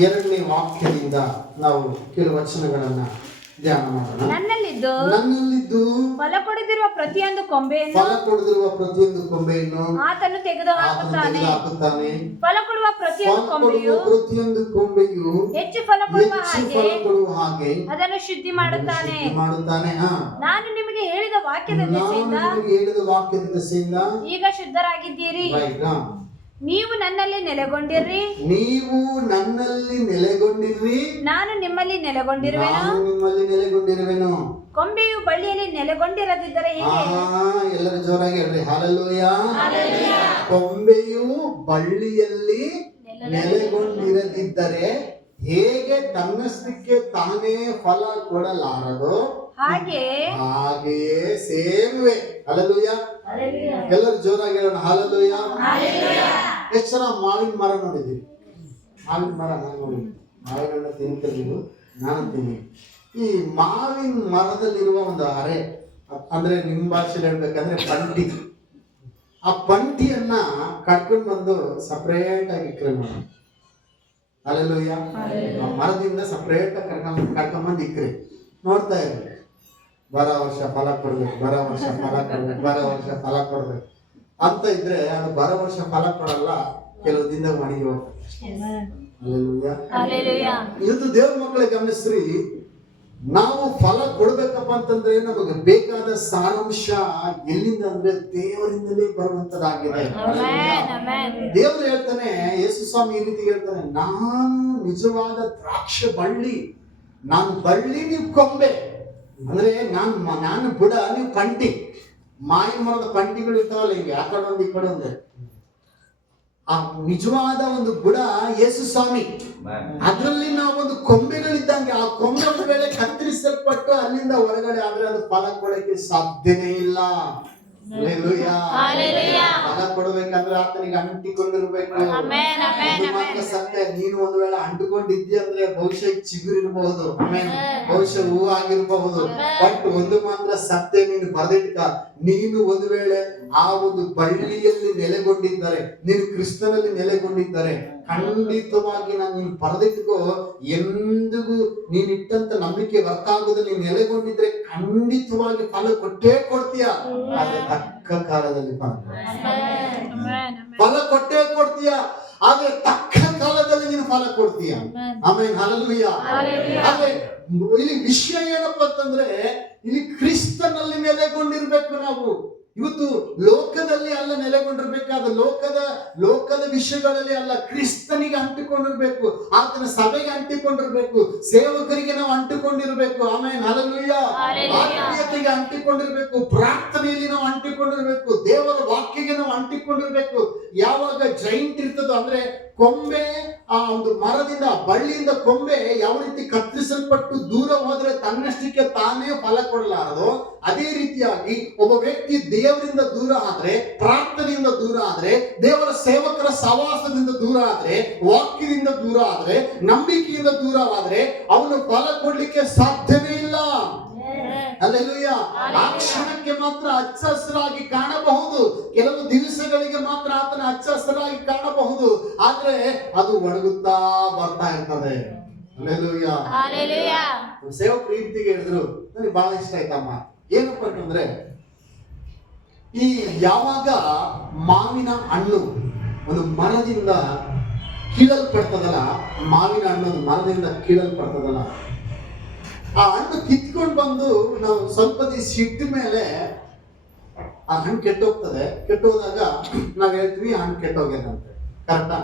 2ನೇ ವಾಕ್ಯದಿಂದ ನಾವು ಕೆಲವು ವಚನಗಳನ್ನ ಧ್ಯಾನ ಮಾಡೋಣ. ನನ್ನಲ್ಲಿದ್ದು ಫಲ ಕೊಡದಿರುವ ಪ್ರತಿಯೊಂದು ಕೊಂಬೆಯನ್ನು ಆತನು ತೆಗೆದು ಹಾಕುತ್ತಾನೆ. ಫಲ ಕೊಡುವ ಪ್ರತಿಯೊಂದು ಕೊಂಬೆಯು ಹೆಚ್ಚು ಫಲ ಕೊಡುವ ಹಾಗೆ ಅದನ್ನು ಶುದ್ಧಿ ಮಾಡುತ್ತಾನೆ. ನಾನು ನಿಮಗೆ ಹೇಳಿದ ವಾಕ್ಯದ ದೆಸೆಯಿಂದ ಈಗ ಶುದ್ಧರಾಗಿದ್ದೀರಿ. ನೀವು ನನ್ನಲ್ಲಿ ನೆಲೆಗೊಂಡಿರ್ರಿ, ನಾನು ನಿಮ್ಮಲ್ಲಿ ನೆಲೆಗೊಂಡಿರುವೆನು. ಕೊಂಬೆಯು ಬಳ್ಳಿಯಲ್ಲಿ ನೆಲೆಗೊಂಡಿರದಿದ್ದರೆ ಹೇಗೆ? ಎಲ್ಲರೂ ಜೋರಾಗಿ ಹೇಳ್ರಿ ಹಲ್ಲೆಲೂಯ. ಕೊಂಬೆಯು ಬಳ್ಳಿಯಲ್ಲಿ ನೆಲೆಗೊಂಡಿರದಿದ್ದರೆ ಹೇಗೆ ತನ್ನಷ್ಟಕ್ಕೆ ತಾನೇ ಫಲ ಕೊಡಲಾರದು, ಹಾಗೆಯೇ ಸೇಮ್ವೆ. ಹಲ್ಲೆಲೂಯ. ಎಲ್ಲರೂ ಜೋರಾಗಿ ಹೇಳೋಣ ಹಲ್ಲೆಲೂಯ. ಎಷ್ಟು ಜನ ಮಾವಿನ ಮರ ನೋಡಿದ್ದೀವಿ? ಮಾವಿನ ಮರ ನಾನು ನೋಡಿ, ಮಾವಿನ ಹಣ್ಣು ತಿಂತೀರಿ ನೀವು, ನಾನು ತಿನ್ನಿ. ಈ ಮಾವಿನ ಮರದಲ್ಲಿರುವ ಒಂದು ಅರೆ ಅಂದ್ರೆ ನಿಮ್ಮ ಭಾಷೆಯಲ್ಲಿ ಹೇಳ್ಬೇಕಂದ್ರೆ ಪಂಟಿ, ಆ ಪಂಟಿಯನ್ನ ಕಟ್ಕೊಂಡು ಬಂದು ಸಪರೇಟ್ ಆಗಿ ಇಕ್ರೆ ಮಾಡಿ. ಹಲ್ಲೆಲೂಯ. ಆ ಮರದಿಂದ ಸಪರೇಟ್ ಕಟ್ಕೊಂಡ್ಬಂದು ಇಕ್ರಿ, ನೋಡ್ತಾ ಇರ್ರಿ. ಬರೋ ವರ್ಷ ಫಲ ಕೊಡ್ಬೇಕು, ಬರೋ ವರ್ಷ ಫಲ ಕೊಡ್ಬೇಕು, ಬರೋ ವರ್ಷ ಫಲ ಕೊಡ್ಬೇಕು ಅಂತ ಇದ್ರೆ ಅದು ಬರೋ ವರ್ಷ ಫಲ ಕೊಡಲ್ಲ, ಕೆಲವು ದಿನದಾಗ ಮನೆಗೆ ಹೋಗ್ತದೆ. ಇವತ್ತು ದೇವ್ರ ಮಕ್ಕಳೇ ಗಮನಿಸ್ರಿ, ನಾವು ಫಲ ಕೊಡ್ಬೇಕಪ್ಪ ಅಂತಂದ್ರೆ ನಮಗೆ ಬೇಕಾದ ಸಾರಾಂಶ ಎಲ್ಲಿಂದ ಅಂದ್ರೆ ದೇವರಿಂದಲೇ ಬರುವಂತದ್ದಾಗಿದೆ. ದೇವರು ಹೇಳ್ತಾನೆ, ಯೇಸು ಸ್ವಾಮಿ ಈ ರೀತಿ ಹೇಳ್ತಾನೆ, ನಾನು ನಿಜವಾದ ದ್ರಾಕ್ಷ ಬಳ್ಳಿ, ನಾನು ಬಳ್ಳಿ ನೀವು ಕೊಂಬೆ, ಅಂದ್ರೆ ನಾನು ಬುಡ ನೀವು ಪಂಟಿ. ಮಾವಿನ ಮರದ ಪಂಟಿಗಳು ಇರ್ತಾವಲ್ಲ ಹಿಂಗೆ, ಆ ಕಡೆ ಒಂದು ಈ ಕಡೆ ಒಂದು. ಆ ನಿಜವಾದ ಒಂದು ಬುಡ ಯೇಸು ಸ್ವಾಮಿ, ಅದರಲ್ಲಿ ನಾವು ಒಂದು ಕೊಂಬೆಗಳಿದ್ದಂಗೆ. ಆ ಕೊಂಬೆ ಒಂದು ವೇಳೆ ಕತ್ತರಿಸಲ್ಪಟ್ಟು ಅಲ್ಲಿಂದ ಹೊರಗಡೆ ಆದ್ರೆ ಅದು ಫಲ ಕೊಡಕ್ಕೆ ಸಾಧ್ಯನೇ ಇಲ್ಲ. ಫಲ ಕೊಡಬೇಕಂದ್ರೆ ಆತನಿಗೆ ಅಂಟಿಕೊಂಡಿರ್ಬೇಕು. ಮಾತ್ರ ಸತ್ಯ. ನೀನು ಒಂದು ವೇಳೆ ಅಂಟಿಕೊಂಡಿದ್ದಿ ಅಂದ್ರೆ ಬಹುಶಃ ಚಿಗುರಿರಬಹುದು, ಬಹುಶಃ ಹೂ ಆಗಿರಬಹುದು. ಬಟ್ ಒಂದು ಮಾತ್ರ ಸತ್ಯ, ನೀನು ಬರೆದಿಟ್ಕ. ನೀನು ಒಂದು ವೇಳೆ ಆ ಒಂದು ಬಳ್ಳಿಯಲ್ಲಿ ನೆಲೆಗೊಂಡಿದ್ದರೆ, ನೀನು ಕ್ರಿಸ್ತನಲ್ಲಿ ನೆಲೆಗೊಂಡಿದ್ದರೆ, ಖಂಡಿತವಾಗಿ ನೀನು ಬರೆದಿಟ್ಕೋ. ಎಂದಿಗೂ ನೀನ್ ಇಟ್ಟಂತ ನಂಬಿಕೆ ವ್ಯರ್ಥ ಆಗುದು. ನೀನು ನೆಲೆಗೊಂಡಿದ್ರೆ ಖಂಡಿತವಾಗಿ ಫಲ ಕೊಟ್ಟೇ ಕೊಡ್ತೀಯ. ಆದ್ರೆ ತಕ್ಕ ಕಾಲದಲ್ಲಿ ಫಲ ಕೊಟ್ಟೇ ಕೊಡ್ತೀಯ. ಆದ್ರೆ ತಕ್ಕ ಕಾಲದಲ್ಲಿ ನೀನು ಫಲ ಕೊಡ್ತೀಯ. ಆಮೇಲೆ ಹಲ್ಲೆಲೂಯಾ. ಆದ್ರೆ ಇಲ್ಲಿ ವಿಷಯ ಏನಪ್ಪಾ ಅಂತಂದ್ರೆ, ಇಲ್ಲಿ ಕ್ರಿಸ್ತನಲ್ಲಿ ನೆಲೆಗೊಂಡಿರ್ಬೇಕು ನಾವು. ಇವತ್ತು ಲೋಕದಲ್ಲಿ ಅಲ್ಲ ನೆಲೆಗೊಂಡಿರ್ಬೇಕಾದ, ಲೋಕದ ವಿಷಯಗಳಲ್ಲಿ ಅಲ್ಲ, ಕ್ರಿಸ್ತನಿಗೆ ಅಂಟಿಕೊಂಡಿರ್ಬೇಕು. ಆತನ ಸಭೆಗೆ ಅಂಟಿಕೊಂಡಿರ್ಬೇಕು. ಸೇವಕರಿಗೆ ನಾವು ಅಂಟಿಕೊಂಡಿರ್ಬೇಕು. ಆಮೇಲೆ ಹಲ್ಲೆಲೂಯಾ. ಆತ್ಮೀಯತೆಗೆ ಅಂಟಿಕೊಂಡಿರ್ಬೇಕು. ಪ್ರಾರ್ಥನೆಯಲ್ಲಿ ನಾವು ಅಂಟಿಕೊಂಡಿರ್ಬೇಕು. ದೇವರ ವಾಕ್ಯಗೆ ನಾವು ಅಂಟಿಕೊಂಡಿರ್ಬೇಕು. ಯಾವಾಗ ಜಾಯಿಂಟ್ ಇರ್ತದೋ ಅಂದ್ರೆ ಕೊಂಬೆ, ಆ ಒಂದು ಮರದಿಂದ, ಬಳ್ಳಿಯಿಂದ ಕೊಂಬೆ ಯಾವ ರೀತಿ ಕತ್ತರಿಸಲ್ಪಟ್ಟು ದೂರ ಹೋದ್ರೆ ತನ್ನಷ್ಟಕ್ಕೆ ತಾನೇ ಫಲ ಕೊಡಲಾರದು, ಅದೇ ರೀತಿಯಾಗಿ ಒಬ್ಬ ವ್ಯಕ್ತಿ ದೇವರಿಂದ ದೂರ ಆದ್ರೆ, ಪ್ರಾರ್ಥನೆಯಿಂದ ದೂರ ಆದ್ರೆ, ದೇವರ ಸೇವಕರ ಸಹವಾಸದಿಂದ ದೂರ ಆದ್ರೆ, ವಾಕ್ಯದಿಂದ ದೂರ ಆದ್ರೆ, ನಂಬಿಕೆಯಿಂದ ದೂರವಾದ್ರೆ ಅವನು ಫಲ ಕೊಡ್ಲಿಕ್ಕೆ ಸಾಧ್ಯವೇ ಇಲ್ಲ. ಹಲ್ಲೆಲೂಯಾ. ಆ ಕ್ಷಣಕ್ಕೆ ಮಾತ್ರ ಹಚ್ಚ ಹಸಿರಾಗಿ ಕಾಣಬಹುದು, ಕೆಲವು ದಿವಸಗಳಿಗೆ ಮಾತ್ರ ಆತನ ಹಚ್ಚ ಹಸಿರಾಗಿ ಕಾಣಬಹುದು, ಆದ್ರೆ ಅದು ಒಣಗುತ್ತಾ ಬರ್ತಾ ಇರ್ತದೆ. ಹಲ್ಲೆಲೂಯಾ. ಸೇವಕರು ಈ ರೀತಿಗೆ ಹೇಳಿದ್ರು, ನನಗೆ ಬಹಳ ಇಷ್ಟ ಆಯ್ತಮ್ಮ. ಏನಪ್ಪ ಅಂತಂದ್ರೆ, ಈ ಯಾವಾಗ ಮಾವಿನ ಹಣ್ಣು ಒಂದು ಮರದಿಂದ ಕೀಳಲ್ಪಡ್ತದಲ್ಲ, ಮಾವಿನ ಹಣ್ಣು ಒಂದು ಮರದಿಂದ ಕೀಳಲ್ಪಡ್ತದಲ್ಲ, ಆ ಹಣ್ಣು ಕಿತ್ಕೊಂಡು ಬಂದು ನಾವು ಸ್ವಲ್ಪ ದಿವಸ ಇಟ್ಟ ಮೇಲೆ ಆ ಹಣ್ಣು ಕೆಟ್ಟೋಗ್ತದೆ. ಕೆಟ್ಟೋದಾಗ ನಾವ್ ಹೇಳ್ತೀವಿ ಹಣ್ಣು ಕೆಟ್ಟೋಗ್ಯದಂತೆ, ಕರೆಕ್ಟಾ?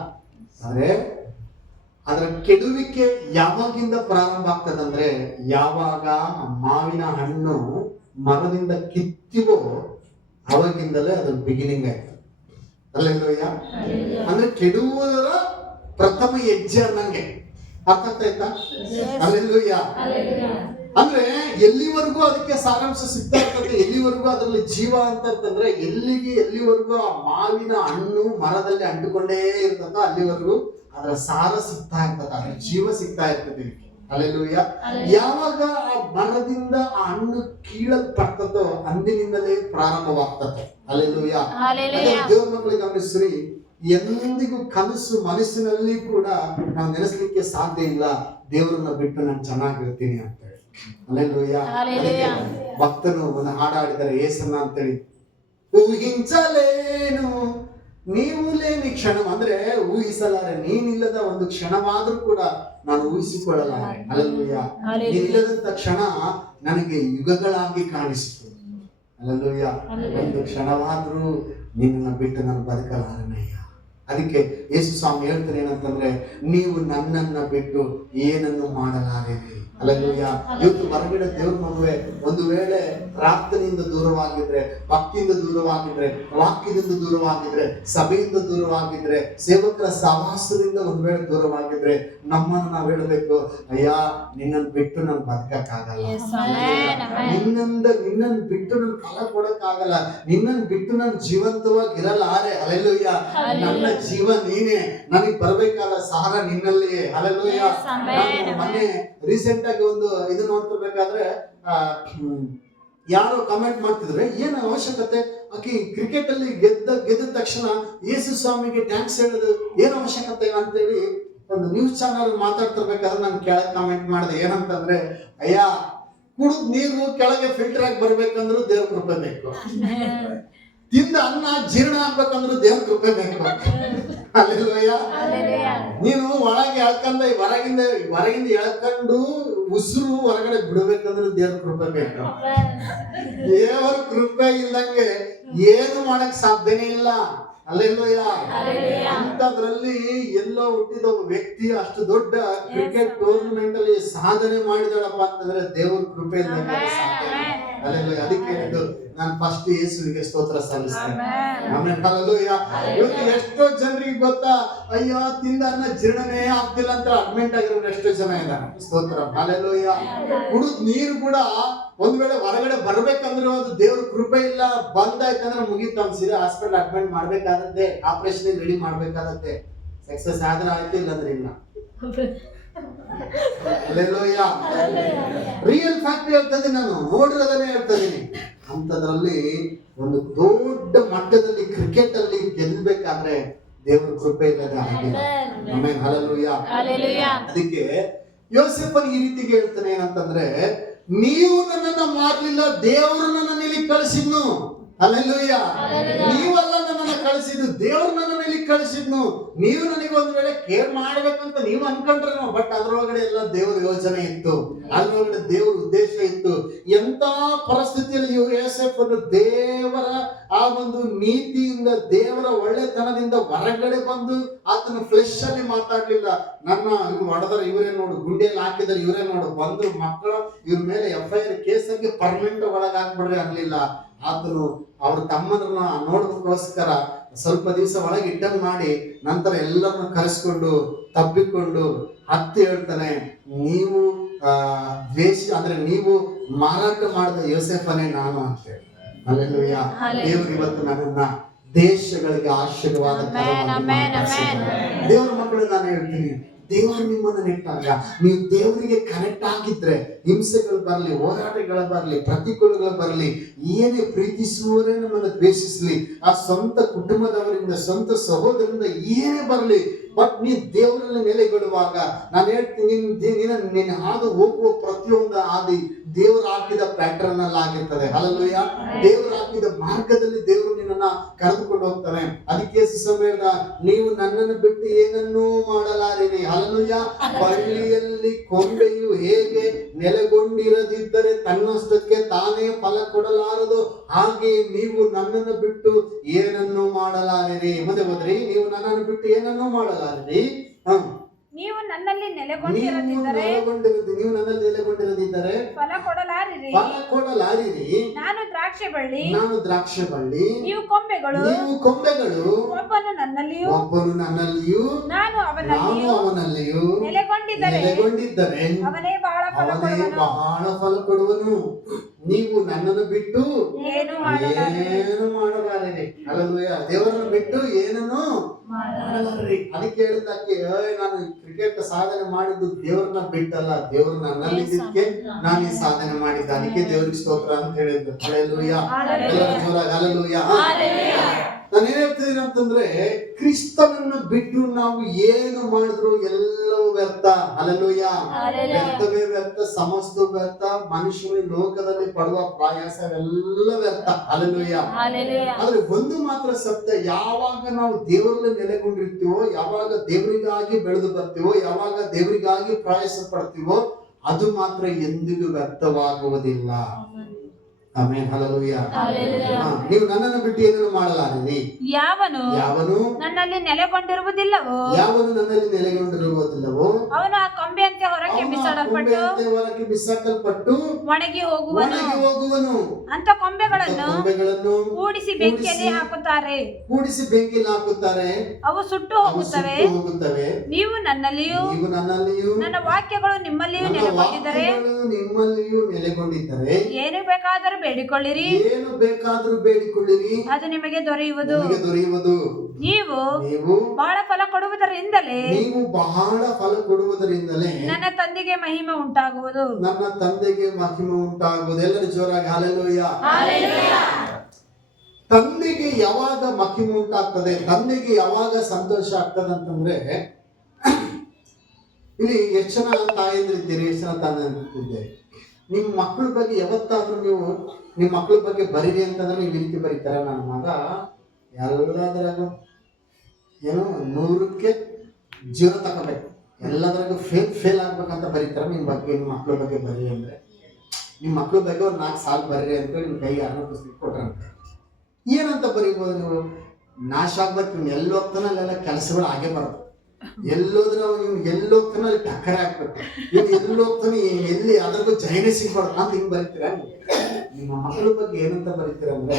ಆದ್ರೆ ಅದರ ಕೆಡುವಿಕೆ ಯಾವಾಗಿಂದ ಪ್ರಾರಂಭ ಆಗ್ತದಂದ್ರೆ, ಯಾವಾಗ ಮಾವಿನ ಹಣ್ಣು ಮರದಿಂದ ಕಿತ್ತಿವೋ ಅವಾಗಿಂದಲೇ ಅದು ಬಿಗಿನಿಂಗ್ ಆಯ್ತು. ಹಲ್ಲೆಲೂಯಾ. ಅಂದ್ರೆ ಕೆಡುವುದರ ಪ್ರಥಮ ಹೆಜ್ಜೆ ಅನ್ನಂಗೆ. ಅರ್ಥ ಆಯ್ತಾ? ಹಲ್ಲೆಲೂಯಾ. ಅಂದ್ರೆ ಎಲ್ಲಿವರೆಗೂ ಅದಕ್ಕೆ ಸಾರಾಂಶ ಸಿಗ್ತಾ ಇರ್ತದೆ, ಎಲ್ಲಿವರೆಗೂ ಅದರಲ್ಲಿ ಜೀವ ಅಂತಂದ್ರೆ, ಎಲ್ಲಿವರೆಗೂ ಆ ಮಾವಿನ ಹಣ್ಣು ಮರದಲ್ಲಿ ಅಂಟಿಕೊಂಡೇ ಇರ್ತದ ಅಲ್ಲಿವರೆಗೂ ಅದರ ಸಾರ ಸಿಗ್ತಾ ಇರ್ತದ, ಅದರ ಜೀವ ಸಿಗ್ತಾ ಇರ್ತದೆ. ಹಲ್ಲೆಲೂಯಾ. ಯಾವಾಗ ಆ ಮರದಿಂದ ಆ ಹಣ್ಣು ಕೀಳಲ್ಪಡ್ತದೋ ಅಂದಿನಿಂದಲೇ ಪ್ರಾರಂಭವಾಗ್ತದೆ. ಹಲ್ಲೆಲೂಯಾ. ದೇವ್ರ ಮಕ್ಕಳಿಗೆ ಗಮನಿಸ್ರಿ, ಎಂದಿಗೂ ಕನಸು ಮನಸ್ಸಿನಲ್ಲಿ ಕೂಡ ನಾವು ನೆನೆಸ್ಲಿಕ್ಕೆ ಸಾಧ್ಯ ಇಲ್ಲ, ದೇವರನ್ನ ಬಿಟ್ಟು ನಾನು ಚೆನ್ನಾಗಿರ್ತೀನಿ ಅಂತ ಹೇಳಿ. ಹಲ್ಲೆಲೂಯಾ. ಭಕ್ತನು ಒಂದು ಹಾಡಾಡಿದರೆ ಏಸನ್ನ ಅಂತೇಳಿ, ಊಹಿಂಚಲೇನು ನೀವು ಲೇನಿ ಕ್ಷಣ, ಅಂದ್ರೆ ಊಹಿಸಲಾರೆ, ನೀನಿಲ್ಲದ ಒಂದು ಕ್ಷಣವಾದ್ರೂ ಕೂಡ ನಾನು ಊಹಿಸಿಕೊಳ್ಳಲಾರೆ. ಹಲ್ಲೆಲೂಯಾ. ನೀನಿಲ್ಲದಂತ ಕ್ಷಣ ನನಗೆ ಯುಗಗಳಾಗಿ ಕಾಣಿಸಿತು. ಹಲ್ಲೆಲೂಯಾ. ಒಂದು ಕ್ಷಣವಾದ್ರೂ ನಿನ್ನ ಬಿಟ್ಟು ನಾನು ಬದುಕಲಾರನಯ್ಯ. ಅದಕ್ಕೆ ಯೇಸು ಸ್ವಾಮಿ ಹೇಳ್ತಾರೆ ಏನಂತಂದ್ರೆ, ನೀವು ನನ್ನನ್ನ ಬಿಟ್ಟು ಏನನ್ನು ಮಾಡಲಾರಿರಿ. ಹಲ್ಲೆಲೂಯಾ. ಇವತ್ತು ಹೊರಗಡೆ ದೇವ್ರ ಮಗುವೆ ಒಂದು ವೇಳೆ ಪ್ರಾರ್ಥನೆಯಿಂದ ದೂರವಾಗಿದ್ರೆ, ಭಕ್ತಿಯಿಂದ ದೂರವಾಗಿದ್ರೆ, ವಾಕ್ಯದಿಂದ ದೂರವಾಗಿದ್ರೆ, ಸಭೆಯಿಂದ ದೂರವಾಗಿದ್ರೆ, ಸೇವಕರ ಸಹವಾಸದಿಂದ ಒಂದ್ ವೇಳೆ ದೂರವಾಗಿದ್ರೆ, ನಮ್ಮನ್ನು ನಾವು ಹೇಳಬೇಕು, ಅಯ್ಯ ನಿನ್ನನ್ನು ಬಿಟ್ಟು ನಾನು ಬದುಕಕ್ಕಾಗಲ್ಲ, ನಿನ್ನನ್ನು ಬಿಟ್ಟು ನಾನು ಫಲ ಕೊಡಕ್ಕಾಗಲ್ಲ, ನಿನ್ನನ್ನು ಬಿಟ್ಟು ನಾನು ಜೀವಂತವಾಗಿ ಇರಲಾರೆ. ಹಲ್ಲೆಲೂಯಾ. ನನ್ನ ಜೀವ ನೀನೇ, ನನಗೆ ಬರಬೇಕಾದ ಸಹಾರ ನಿನ್ನಲ್ಲಿಯೇ. ಹಲ್ಲೆಲೂಯಾ. ಮೊನ್ನೆ ರೀಸೆಂಟ್ ಆಗಿ ಒಂದು ಇದು ನೋಡ್ತಿರ್ಬೇಕಾದ್ರೆ ಯಾರೋ ಕಮೆಂಟ್ ಮಾಡ್ತಿದ್ರೆ, ಏನು ಅವಶ್ಯಕತೆ ಆಕಿ ಕ್ರಿಕೆಟ್ ಅಲ್ಲಿ ಗೆದ್ದ ತಕ್ಷಣ ಯೇಸು ಸ್ವಾಮಿಗೆ ಥ್ಯಾಂಕ್ಸ್ ಹೇಳೋದು ಏನು ಅವಶ್ಯಕತೆ ಅಂತೇಳಿ ಒಂದು ನ್ಯೂಸ್ ಚಾನಲ್ ಮಾತಾಡ್ತಿರ್ಬೇಕಾದ್ರೆ ನಾನು ಕೆಳಗೆ ಕಮೆಂಟ್ ಮಾಡಿದೆ. ಏನಂತಂದ್ರೆ, ಅಯ್ಯ ಕುಡಿದ್ ನೀರು ಕೆಳಗೆ ಫಿಲ್ಟರ್ ಆಗಿ ಬರ್ಬೇಕಂದ್ರೂ ದೇವ್ರ ಕೃಪೆ ಬೇಕು, ತಿಂದ ಅನ್ನ ಜೀರ್ಣ ಆಗ್ಬೇಕಂದ್ರೂ ದೇವ್ರ ಕೃಪೆ ಬೇಕು. ಹಲ್ಲೆಲೂಯಾ. ಹಲ್ಲೆಲೂಯಾ. ನೀನು ಒಳಗೆ ಹೊರಗಿಂದ ಎಳ್ಕೊಂಡು ಉಸಿರು ಹೊರಗಡೆ ಬಿಡ್ಬೇಕಂದ್ರೆ ದೇವ್ರ ಕೃಪೆ ಬೇಕು. ದೇವರ ಕೃಪೆ ಇಲ್ದಂಗೆ ಏನು ಮಾಡಕ್ ಸಾಧ್ಯನೇ ಇಲ್ಲ. ಹಲ್ಲೆಲೂಯಾ. ಅಂತದ್ರಲ್ಲಿ ಎಲ್ಲೋ ಹುಟ್ಟಿದ ಒಬ್ಬ ವ್ಯಕ್ತಿ ಅಷ್ಟು ದೊಡ್ಡ ಕ್ರಿಕೆಟ್ ಟೂರ್ನಮೆಂಟ್ ಅಲ್ಲಿ ಸಾಧನೆ ಮಾಡಿದಳಪ್ಪ ಅಂತಂದ್ರೆ ದೇವ್ರ ಕೃಪೆ ಇಲ್ದಂಗೆ ಸಾಧ್ಯ. ಹಲ್ಲೆಲೂಯಾ. ಅದಕ್ಕೆ ಹೇಳಿದ್ದು ನಾನು ಫಸ್ಟ್ ಯೇಸುವಿಗೆ ಸ್ತೋತ್ರ ಸಲ್ಲಿಸ್ತೇನೆ. ಆಮೆನ್. ಹಲ್ಲೆಲೂಯಾ. ಇವತ್ತು ಎಷ್ಟೋ ಜನರಿಗೆ ಗೊತ್ತಾ, ಅಯ್ಯೋ ತಿಂದ ಅನ್ನ ಜೀರ್ಣನೇ ಆಗ್ತಿಲ್ಲ ಅಂತ ಅಡ್ಮಿಟ್ ಆಗಿರೋರು ಎಷ್ಟೋ ಜನ ಇದ್ದಾರೆ. ಸ್ತೋತ್ರ. ಹಲ್ಲೆಲೂಯಾ. ಕುಡಿದ್ ನೀರು ಕೂಡ ಒಂದ್ ವೇಳೆ ಹೊರಗಡೆ ಬರ್ಬೇಕಂದ್ರೆ ಅದು ದೇವ್ರ ಕೃಪೆ ಇಲ್ಲ, ಬಂದಾಯ್ತಂದ್ರೆ ಮುಗೀತು, ಅವ್ನು ಸೀದಾ ಹಾಸ್ಪಿಟಲ್ ಅಡ್ಮಿಟ್ ಮಾಡ್ಬೇಕಾದದ್ದೇ, ಆಪರೇಷನ್ ರೆಡಿ ಮಾಡ್ಬೇಕಾದದ್ದೇ. ಸಕ್ಸಸ್ ಆದ್ರೆ ಆಯ್ತು, ಇಲ್ಲಂದ್ರೆ ಇಲ್ಲ. ಹಲ್ಲೆಲೂಯಾ. ರಿಯಲ್ ಫ್ಯಾಕ್ಟ್ ಹೇಳ್ತದೆ, ನಾನು ನೋಡಿರೋದನ್ನೇ ಹೇಳ್ತಾ ಇದೀನಿ. ಅಂತದ್ರಲ್ಲಿ ಒಂದು ದೊಡ್ಡ ಮಟ್ಟದಲ್ಲಿ ಕ್ರಿಕೆಟ್ ಅಲ್ಲಿ ಗೆಲ್ಬೇಕಾದ್ರೆ ದೇವರ ಕೃಪೆ ಇಲ್ಲದೆ ಆಗಿಲ್ಲ. ಆಮೆನ್. ಹಲ್ಲೆಲೂಯಾ. ಅದಕ್ಕೆ ಯೋಸೇಫನ್ ಈ ರೀತಿಗೆ ಹೇಳ್ತಾನೆ, ಏನಂತಂದ್ರೆ, ನೀವು ನನ್ನನ್ನ ಮಾರ್ಲಿಲ್ಲ, ದೇವರು ನನ್ನನ್ನು ಇಲ್ಲಿ ಕಳಿಸಿದ್ನು. ಹಲ್ಲೆಲೂಯಾ. ನೀವಲ್ಲ ನನ್ನನ್ನ ಕಳಿಸಿದ್ದು, ದೇವ್ರು ನನ್ನನ್ನ ಇಲ್ಲಿ ಕಳಿಸಿದ್ನು. ನೀವು ನನಗೆ ಒಂದ್ ವೇಳೆ ಕೇರ್ ಮಾಡ್ಬೇಕಂತ ನೀವು ಅನ್ಕೊಂಡ್ರೇನೋ, ಬಟ್ ಅದ್ರೊಳಗಡೆ ಎಲ್ಲ ದೇವರ ಯೋಜನೆ ಇತ್ತು, ಅದ್ರೊಳಗಡೆ ದೇವರ ಉದ್ದೇಶ ಇತ್ತು. ಎಂತ ಪರಿಸ್ಥಿತಿಯಲ್ಲಿ ಯೋಸೇಫನು ದೇವರ ಆ ಒಂದು ನೀತಿಯಿಂದ, ದೇವರ ಒಳ್ಳೆತನದಿಂದ ಹೊರಗಡೆ ಬಂದು ಆತನ ಫ್ಲೆಶ್ ಅಲ್ಲಿ ಮಾತಾಡ್ಲಿಲ್ಲ. ನನ್ನ ಇವ್ರು ಹೊಡೆದ್ರೆ ಇವರೇ ನೋಡು, ಗುಂಡಿಯಲ್ಲಿ ಹಾಕಿದ್ರೆ ಇವರೇ ನೋಡು, ಬಂದ್ರು ಮಕ್ಕಳು ಇವ್ರ ಮೇಲೆ FIR ಕೇಸ್ ಆಗಿ ಪರ್ಮನೆಂಟ್ ಒಳಗೆ ಹಾಕ್ಬಿಡ್ರಿ ಅನ್ಲಿಲ್ಲ. ಆತನು ಅವ್ರ ತಮ್ಮನನ್ನ ನೋಡೋದಕ್ಕೋಸ್ಕರ ಸ್ವಲ್ಪ ದಿವಸ ಒಳಗೆ ಇಟ್ಟಂಗ್ ಮಾಡಿ ನಂತರ ಎಲ್ಲರನ್ನ ಕರೆಸ್ಕೊಂಡು ತಬ್ಬಿಕೊಂಡು ಹತ್ತಿ ಹೇಳ್ತಾನೆ, ನೀವು ಅಂದ್ರೆ ನೀವು ಮಾರಾಟ ಮಾಡಿದ ಯೋಸೇಫನೇ ನಾನು ಅಂತ ಹೇಳಿ. ಹಲ್ಲೆಲೂಯಾ. ದೇವರು ಇವತ್ತು ನನ್ನನ್ನ ದೇಶಗಳಿಗೆ ಆಶೀರ್ವಾದ. ದೇವರ ಮಕ್ಕಳು ನಾನು ಹೇಳ್ತೀನಿ, ದೇವರು ನಿಮ್ಮನ್ನ ನೆಟ್ಟಾಗ ನೀವು ದೇವರಿಗೆ ಕನೆಕ್ಟ್ ಆಗಿದ್ರೆ, ಹಿಂಸೆಗಳು ಬರಲಿ, ಹೋರಾಟಗಳು ಬರಲಿ, ಪ್ರತಿಕೂಲಗಳು ಬರಲಿ, ಏನೇ ಪ್ರೀತಿಸುವವರೇ ನಮ್ಮನ್ನು ದ್ವೇಷಿಸಲಿ, ಆ ಸ್ವಂತ ಕುಟುಂಬದವರಿಂದ, ಸ್ವಂತ ಸಹೋದರರಿಂದ ಏನೇ ಬರಲಿ, ಬಟ್ ನೀ ದೇವರಲ್ಲಿ ನೆಲೆಗೊಳ್ಳುವಾಗ ನಾನು ಹೇಳ್ತೀನಿ, ನೀನು ಹಾದು ಹೋಗುವ ಪ್ರತಿಯೊಂದು ಹಾದಿ ದೇವರು ಹಾಕಿದ ಪ್ಯಾಟರ್ನ್ ಅಲ್ಲಿ ಆಗಿರ್ತದೆ. ಹಲ್ಲೆಲೂಯಾ. ದೇವರು ಹಾಕಿದ ಮಾರ್ಗದಲ್ಲಿ ದೇವರು ನಿನ್ನನ್ನ ಕರೆದುಕೊಂಡು ಹೋಗ್ತಾನೆ. ಅದಕ್ಕೆ ಸುಸಮೇಳ, ನೀವು ನನ್ನನ್ನು ಬಿಟ್ಟು ಏನನ್ನೂ ಮಾಡಲಾರಿರಿ. ಹಲ್ಲೆಲೂಯಾ. ಬಳ್ಳಿಯಲ್ಲಿ ಕೊಂಬೆಯು ಹೇಗೆ ನೆಲೆಗೊಂಡಿರದಿದ್ದರೆ ತನ್ನಷ್ಟಕ್ಕೆ ತಾನೇ ಫಲ ಕೊಡಲಾರದು, ಹಾಗೆ ನೀವು ನನ್ನನ್ನು ಬಿಟ್ಟು ಏನನ್ನೂ ಮಾಡಲಾರಿರಿ. ಮುಂದೆ ಹೋದ್ರಿ, ನೀವು ನನ್ನನ್ನು ಬಿಟ್ಟು ಏನನ್ನೂ ಮಾಡಲಾರಿರಿ. ನೀವು ನನ್ನಲ್ಲಿ ನೆಲೆಗೊಂಡಿರದಿದ್ದರೆ ಫಲ ಕೊಡಲಾರಿರಿ. ನಾನು ದ್ರಾಕ್ಷಿ ಬಳ್ಳಿ, ನೀವು ಕೊಂಬೆಗಳು. ಒಬ್ಬನು ನನ್ನಲ್ಲಿಯೂ ನಾನು ಅವನಲ್ಲಿಯೂ ನೆಲೆಗೊಂಡಿದ್ದರೆ ಅವನೇ ಬಹಳ ಫಲ ಕೊಡುವನು. ನೀವು ನನ್ನನ್ನು ಬಿಟ್ಟು ಏನು ಮಾಡಲಾರಿರಿ. ಹಲ್ಲೆಲೂಯಾ. ದೇವರನ್ನು ಬಿಟ್ಟು ಏನನ್ನು ಮಾಡಲಾರಿರಿ. ಅದಕ್ಕೆ ಹೇಳಿದ್ದಕ್ಕೆ, ನಾನು ಕ್ರಿಕೆಟ್ ಸಾಧನೆ ಮಾಡಿದ್ದು ದೇವ್ರನ್ನ ಬಿಟ್ಟಲ್ಲ, ದೇವ್ರು ನನ್ನಲ್ಲಿ ಇದ್ದಕ್ಕೆ ನಾನು ಈ ಸಾಧನೆ ಮಾಡಿದ್ದೆ. ಅದಕ್ಕೆ ದೇವ್ರಿಗೆ ಸ್ತೋತ್ರ ಅಂತ ಹೇಳಿದ್ದು. ಹಲ್ಲೆಲೂಯಾ. ಎಲ್ಲರ ಜೋರಾಗಿ ಹಲ್ಲೆಲೂಯಾ. ನಾನು ಏನ್ ಹೇಳ್ತಿದ್ದೀನಿ ಅಂತಂದ್ರೆ, ಕ್ರಿಸ್ತನನ್ನು ಬಿಟ್ಟು ನಾವು ಏನು ಮಾಡಿದ್ರು ಎಲ್ಲವೂ ವ್ಯರ್ಥ. ಹಲ್ಲೆಲೂಯಾ. ವ್ಯರ್ಥವೇ ವ್ಯರ್ಥ, ಸಮಸ್ತ ವ್ಯರ್ಥ. ಮನುಷ್ಯರು ಲೋಕದಲ್ಲಿ ಪಡುವ ಪ್ರಯಾಸವೆಲ್ಲ ವ್ಯರ್ಥ. ಹಲ್ಲೆಲೂಯಾ. ಆದ್ರೆ ಒಂದು ಮಾತ್ರ ಸತ್ಯ, ಯಾವಾಗ ನಾವು ದೇವರಲ್ಲಿ ನೆಲೆಗೊಂಡಿರ್ತೀವೋ, ಯಾವಾಗ ದೇವರಿಗಾಗಿ ಬೆಳೆದು ಬರ್ತೀವೋ, ಯಾವಾಗ ದೇವರಿಗಾಗಿ ಪ್ರಯಾಸ ಪಡ್ತೀವೋ, ಅದು ಮಾತ್ರ ಎಂದಿಗೂ ವ್ಯರ್ಥವಾಗುವುದಿಲ್ಲ. ಆಮೆನ್. ಹಲ್ಲೆಲೂಯಾ. ನೀವು ನನ್ನನ್ನು ಬಿಟ್ಟು ಏನನ್ನು ಮಾಡಲಾರಿರಿ. ಯಾವನು ನನ್ನಲ್ಲಿ ನೆಲೆಗೊಂಡಿರುವುದಿಲ್ಲವೋ ಅವನು ಆ ಕೊಂಬೆಯಂತೆ ಹೊರಕ್ಕೆ ಬಿಸಾಕಲ್ಪಟ್ಟು ಒಣಗಿ ಹೋಗುವನು. ಅಂತ ಕೊಂಬೆಗಳನ್ನು ಕೂಡಿಸಿ ಬೆಂಕಿಯಲ್ಲಿ ಹಾಕುತ್ತಾರೆ. ಅವು ಸುಟ್ಟು ಹೋಗುತ್ತವೆ. ನೀವು ನನ್ನಲ್ಲಿಯೂ ನನ್ನ ವಾಕ್ಯಗಳು ನಿಮ್ಮಲ್ಲಿಯೂ ನೆಲೆಗೊಂಡಿದ್ದರೆ ಏನು ಬೇಕಾದರೂ ಬೇಡಿಕೊಳ್ಳಿರಿ, ಅದು ನಿಮಗೆ ದೊರೆಯುವುದು. ನೀವು ಬಹಳ ಫಲ ಕೊಡುವುದರಿಂದಲೇ ನನ್ನ ತಂದೆಗೆ ಮಹಿಮೆ ಉಂಟಾಗುವುದು. ಎಲ್ಲರೂ ಜೋರಾಗಿ ಹಲ್ಲೆಲೂಯಾ. ತಂದೆಗೆ ಯಾವಾಗ ಮಹಿಮೆ ಉಂಟಾಗ್ತದೆ, ತಂದೆಗೆ ಯಾವಾಗ ಸಂತೋಷ ಆಗ್ತದೆ ಅಂತಂದ್ರೆ, ಇಲ್ಲಿ ಎಷ್ಟು ಜನ ತಾಯಂದಿರಿದ್ದೀರಿ, ಎಷ್ಟು ಜನ ತಂದೆಂದಿರಿದ್ದೀರಿ. ನಿಮ್ಮ ಮಕ್ಕಳ ಬಗ್ಗೆ ಯಾವತ್ತಾದ್ರೂ ನೀವು ನಿಮ್ಮ ಮಕ್ಕಳ ಬಗ್ಗೆ ಬರೀರಿ ಅಂತಂದ್ರೆ ನೀವು ಈ ರೀತಿ ಬರೀತಾರ, ನನ್ನ ಮಗ ಎಲ್ಲದ್ರಾಗ ಏನು 100ಕ್ಕೆ 0 ತಗೋಬೇಕು, ಎಲ್ಲದ್ರಾಗೂ ಫೇಲ್ ಆಗ್ಬೇಕಂತ ಬರೀತಾರೆ. ನಿಮ್ಮ ಬಗ್ಗೆ, ನಿಮ್ಮ ಮಕ್ಳ ಬಗ್ಗೆ ಬರೀ ಅಂದ್ರೆ, ನಿಮ್ಮ ಮಕ್ಳ ಬಗ್ಗೆ ಒಂದು 4 ಸಾಲು ಬರೀರಿ ಅಂತ ನಿಮ್ಮ ಕೈಗೆ ಯಾರನ್ನ ಪುಸ್ತಕ ಕೊಟ್ರಂತೆ. ಏನಂತ ಬರೀಬೋದು ನೀವು? ನಾಶ ಆಗ್ಬೇಕು, ನೀವು ಎಲ್ಲಿ ಹೋಗ್ತಾನೆ ಅಲ್ಲೆಲ್ಲ ಕೆಲಸಗಳು ಆಗೇ ಬರೋದು. ಎಲ್ಲೋದ್ರೆ ಇವ್ನು ಎಲ್ಲಿ ಹೋಗ್ತಾನೆ ಅಲ್ಲಿ ಟಕ್ಕರೆ ಹಾಕ್ಬೇಕು, ಇವ್ನು ಎಲ್ಲಿ ಹೋಗ್ತಾನೆ ಎಲ್ಲಿ ಅದ್ರಿಗೂ ಜೈನೇ ಸಿಗ್ಬಾರ್ದು ಅಂತ ಹಿಂಗೆ ಬರೀತೀರ. ನಿಮ್ಮ ಮಕ್ಕಳ ಬಗ್ಗೆ ಏನಂತ ಬರೀತೀರ ಅಂದ್ರೆ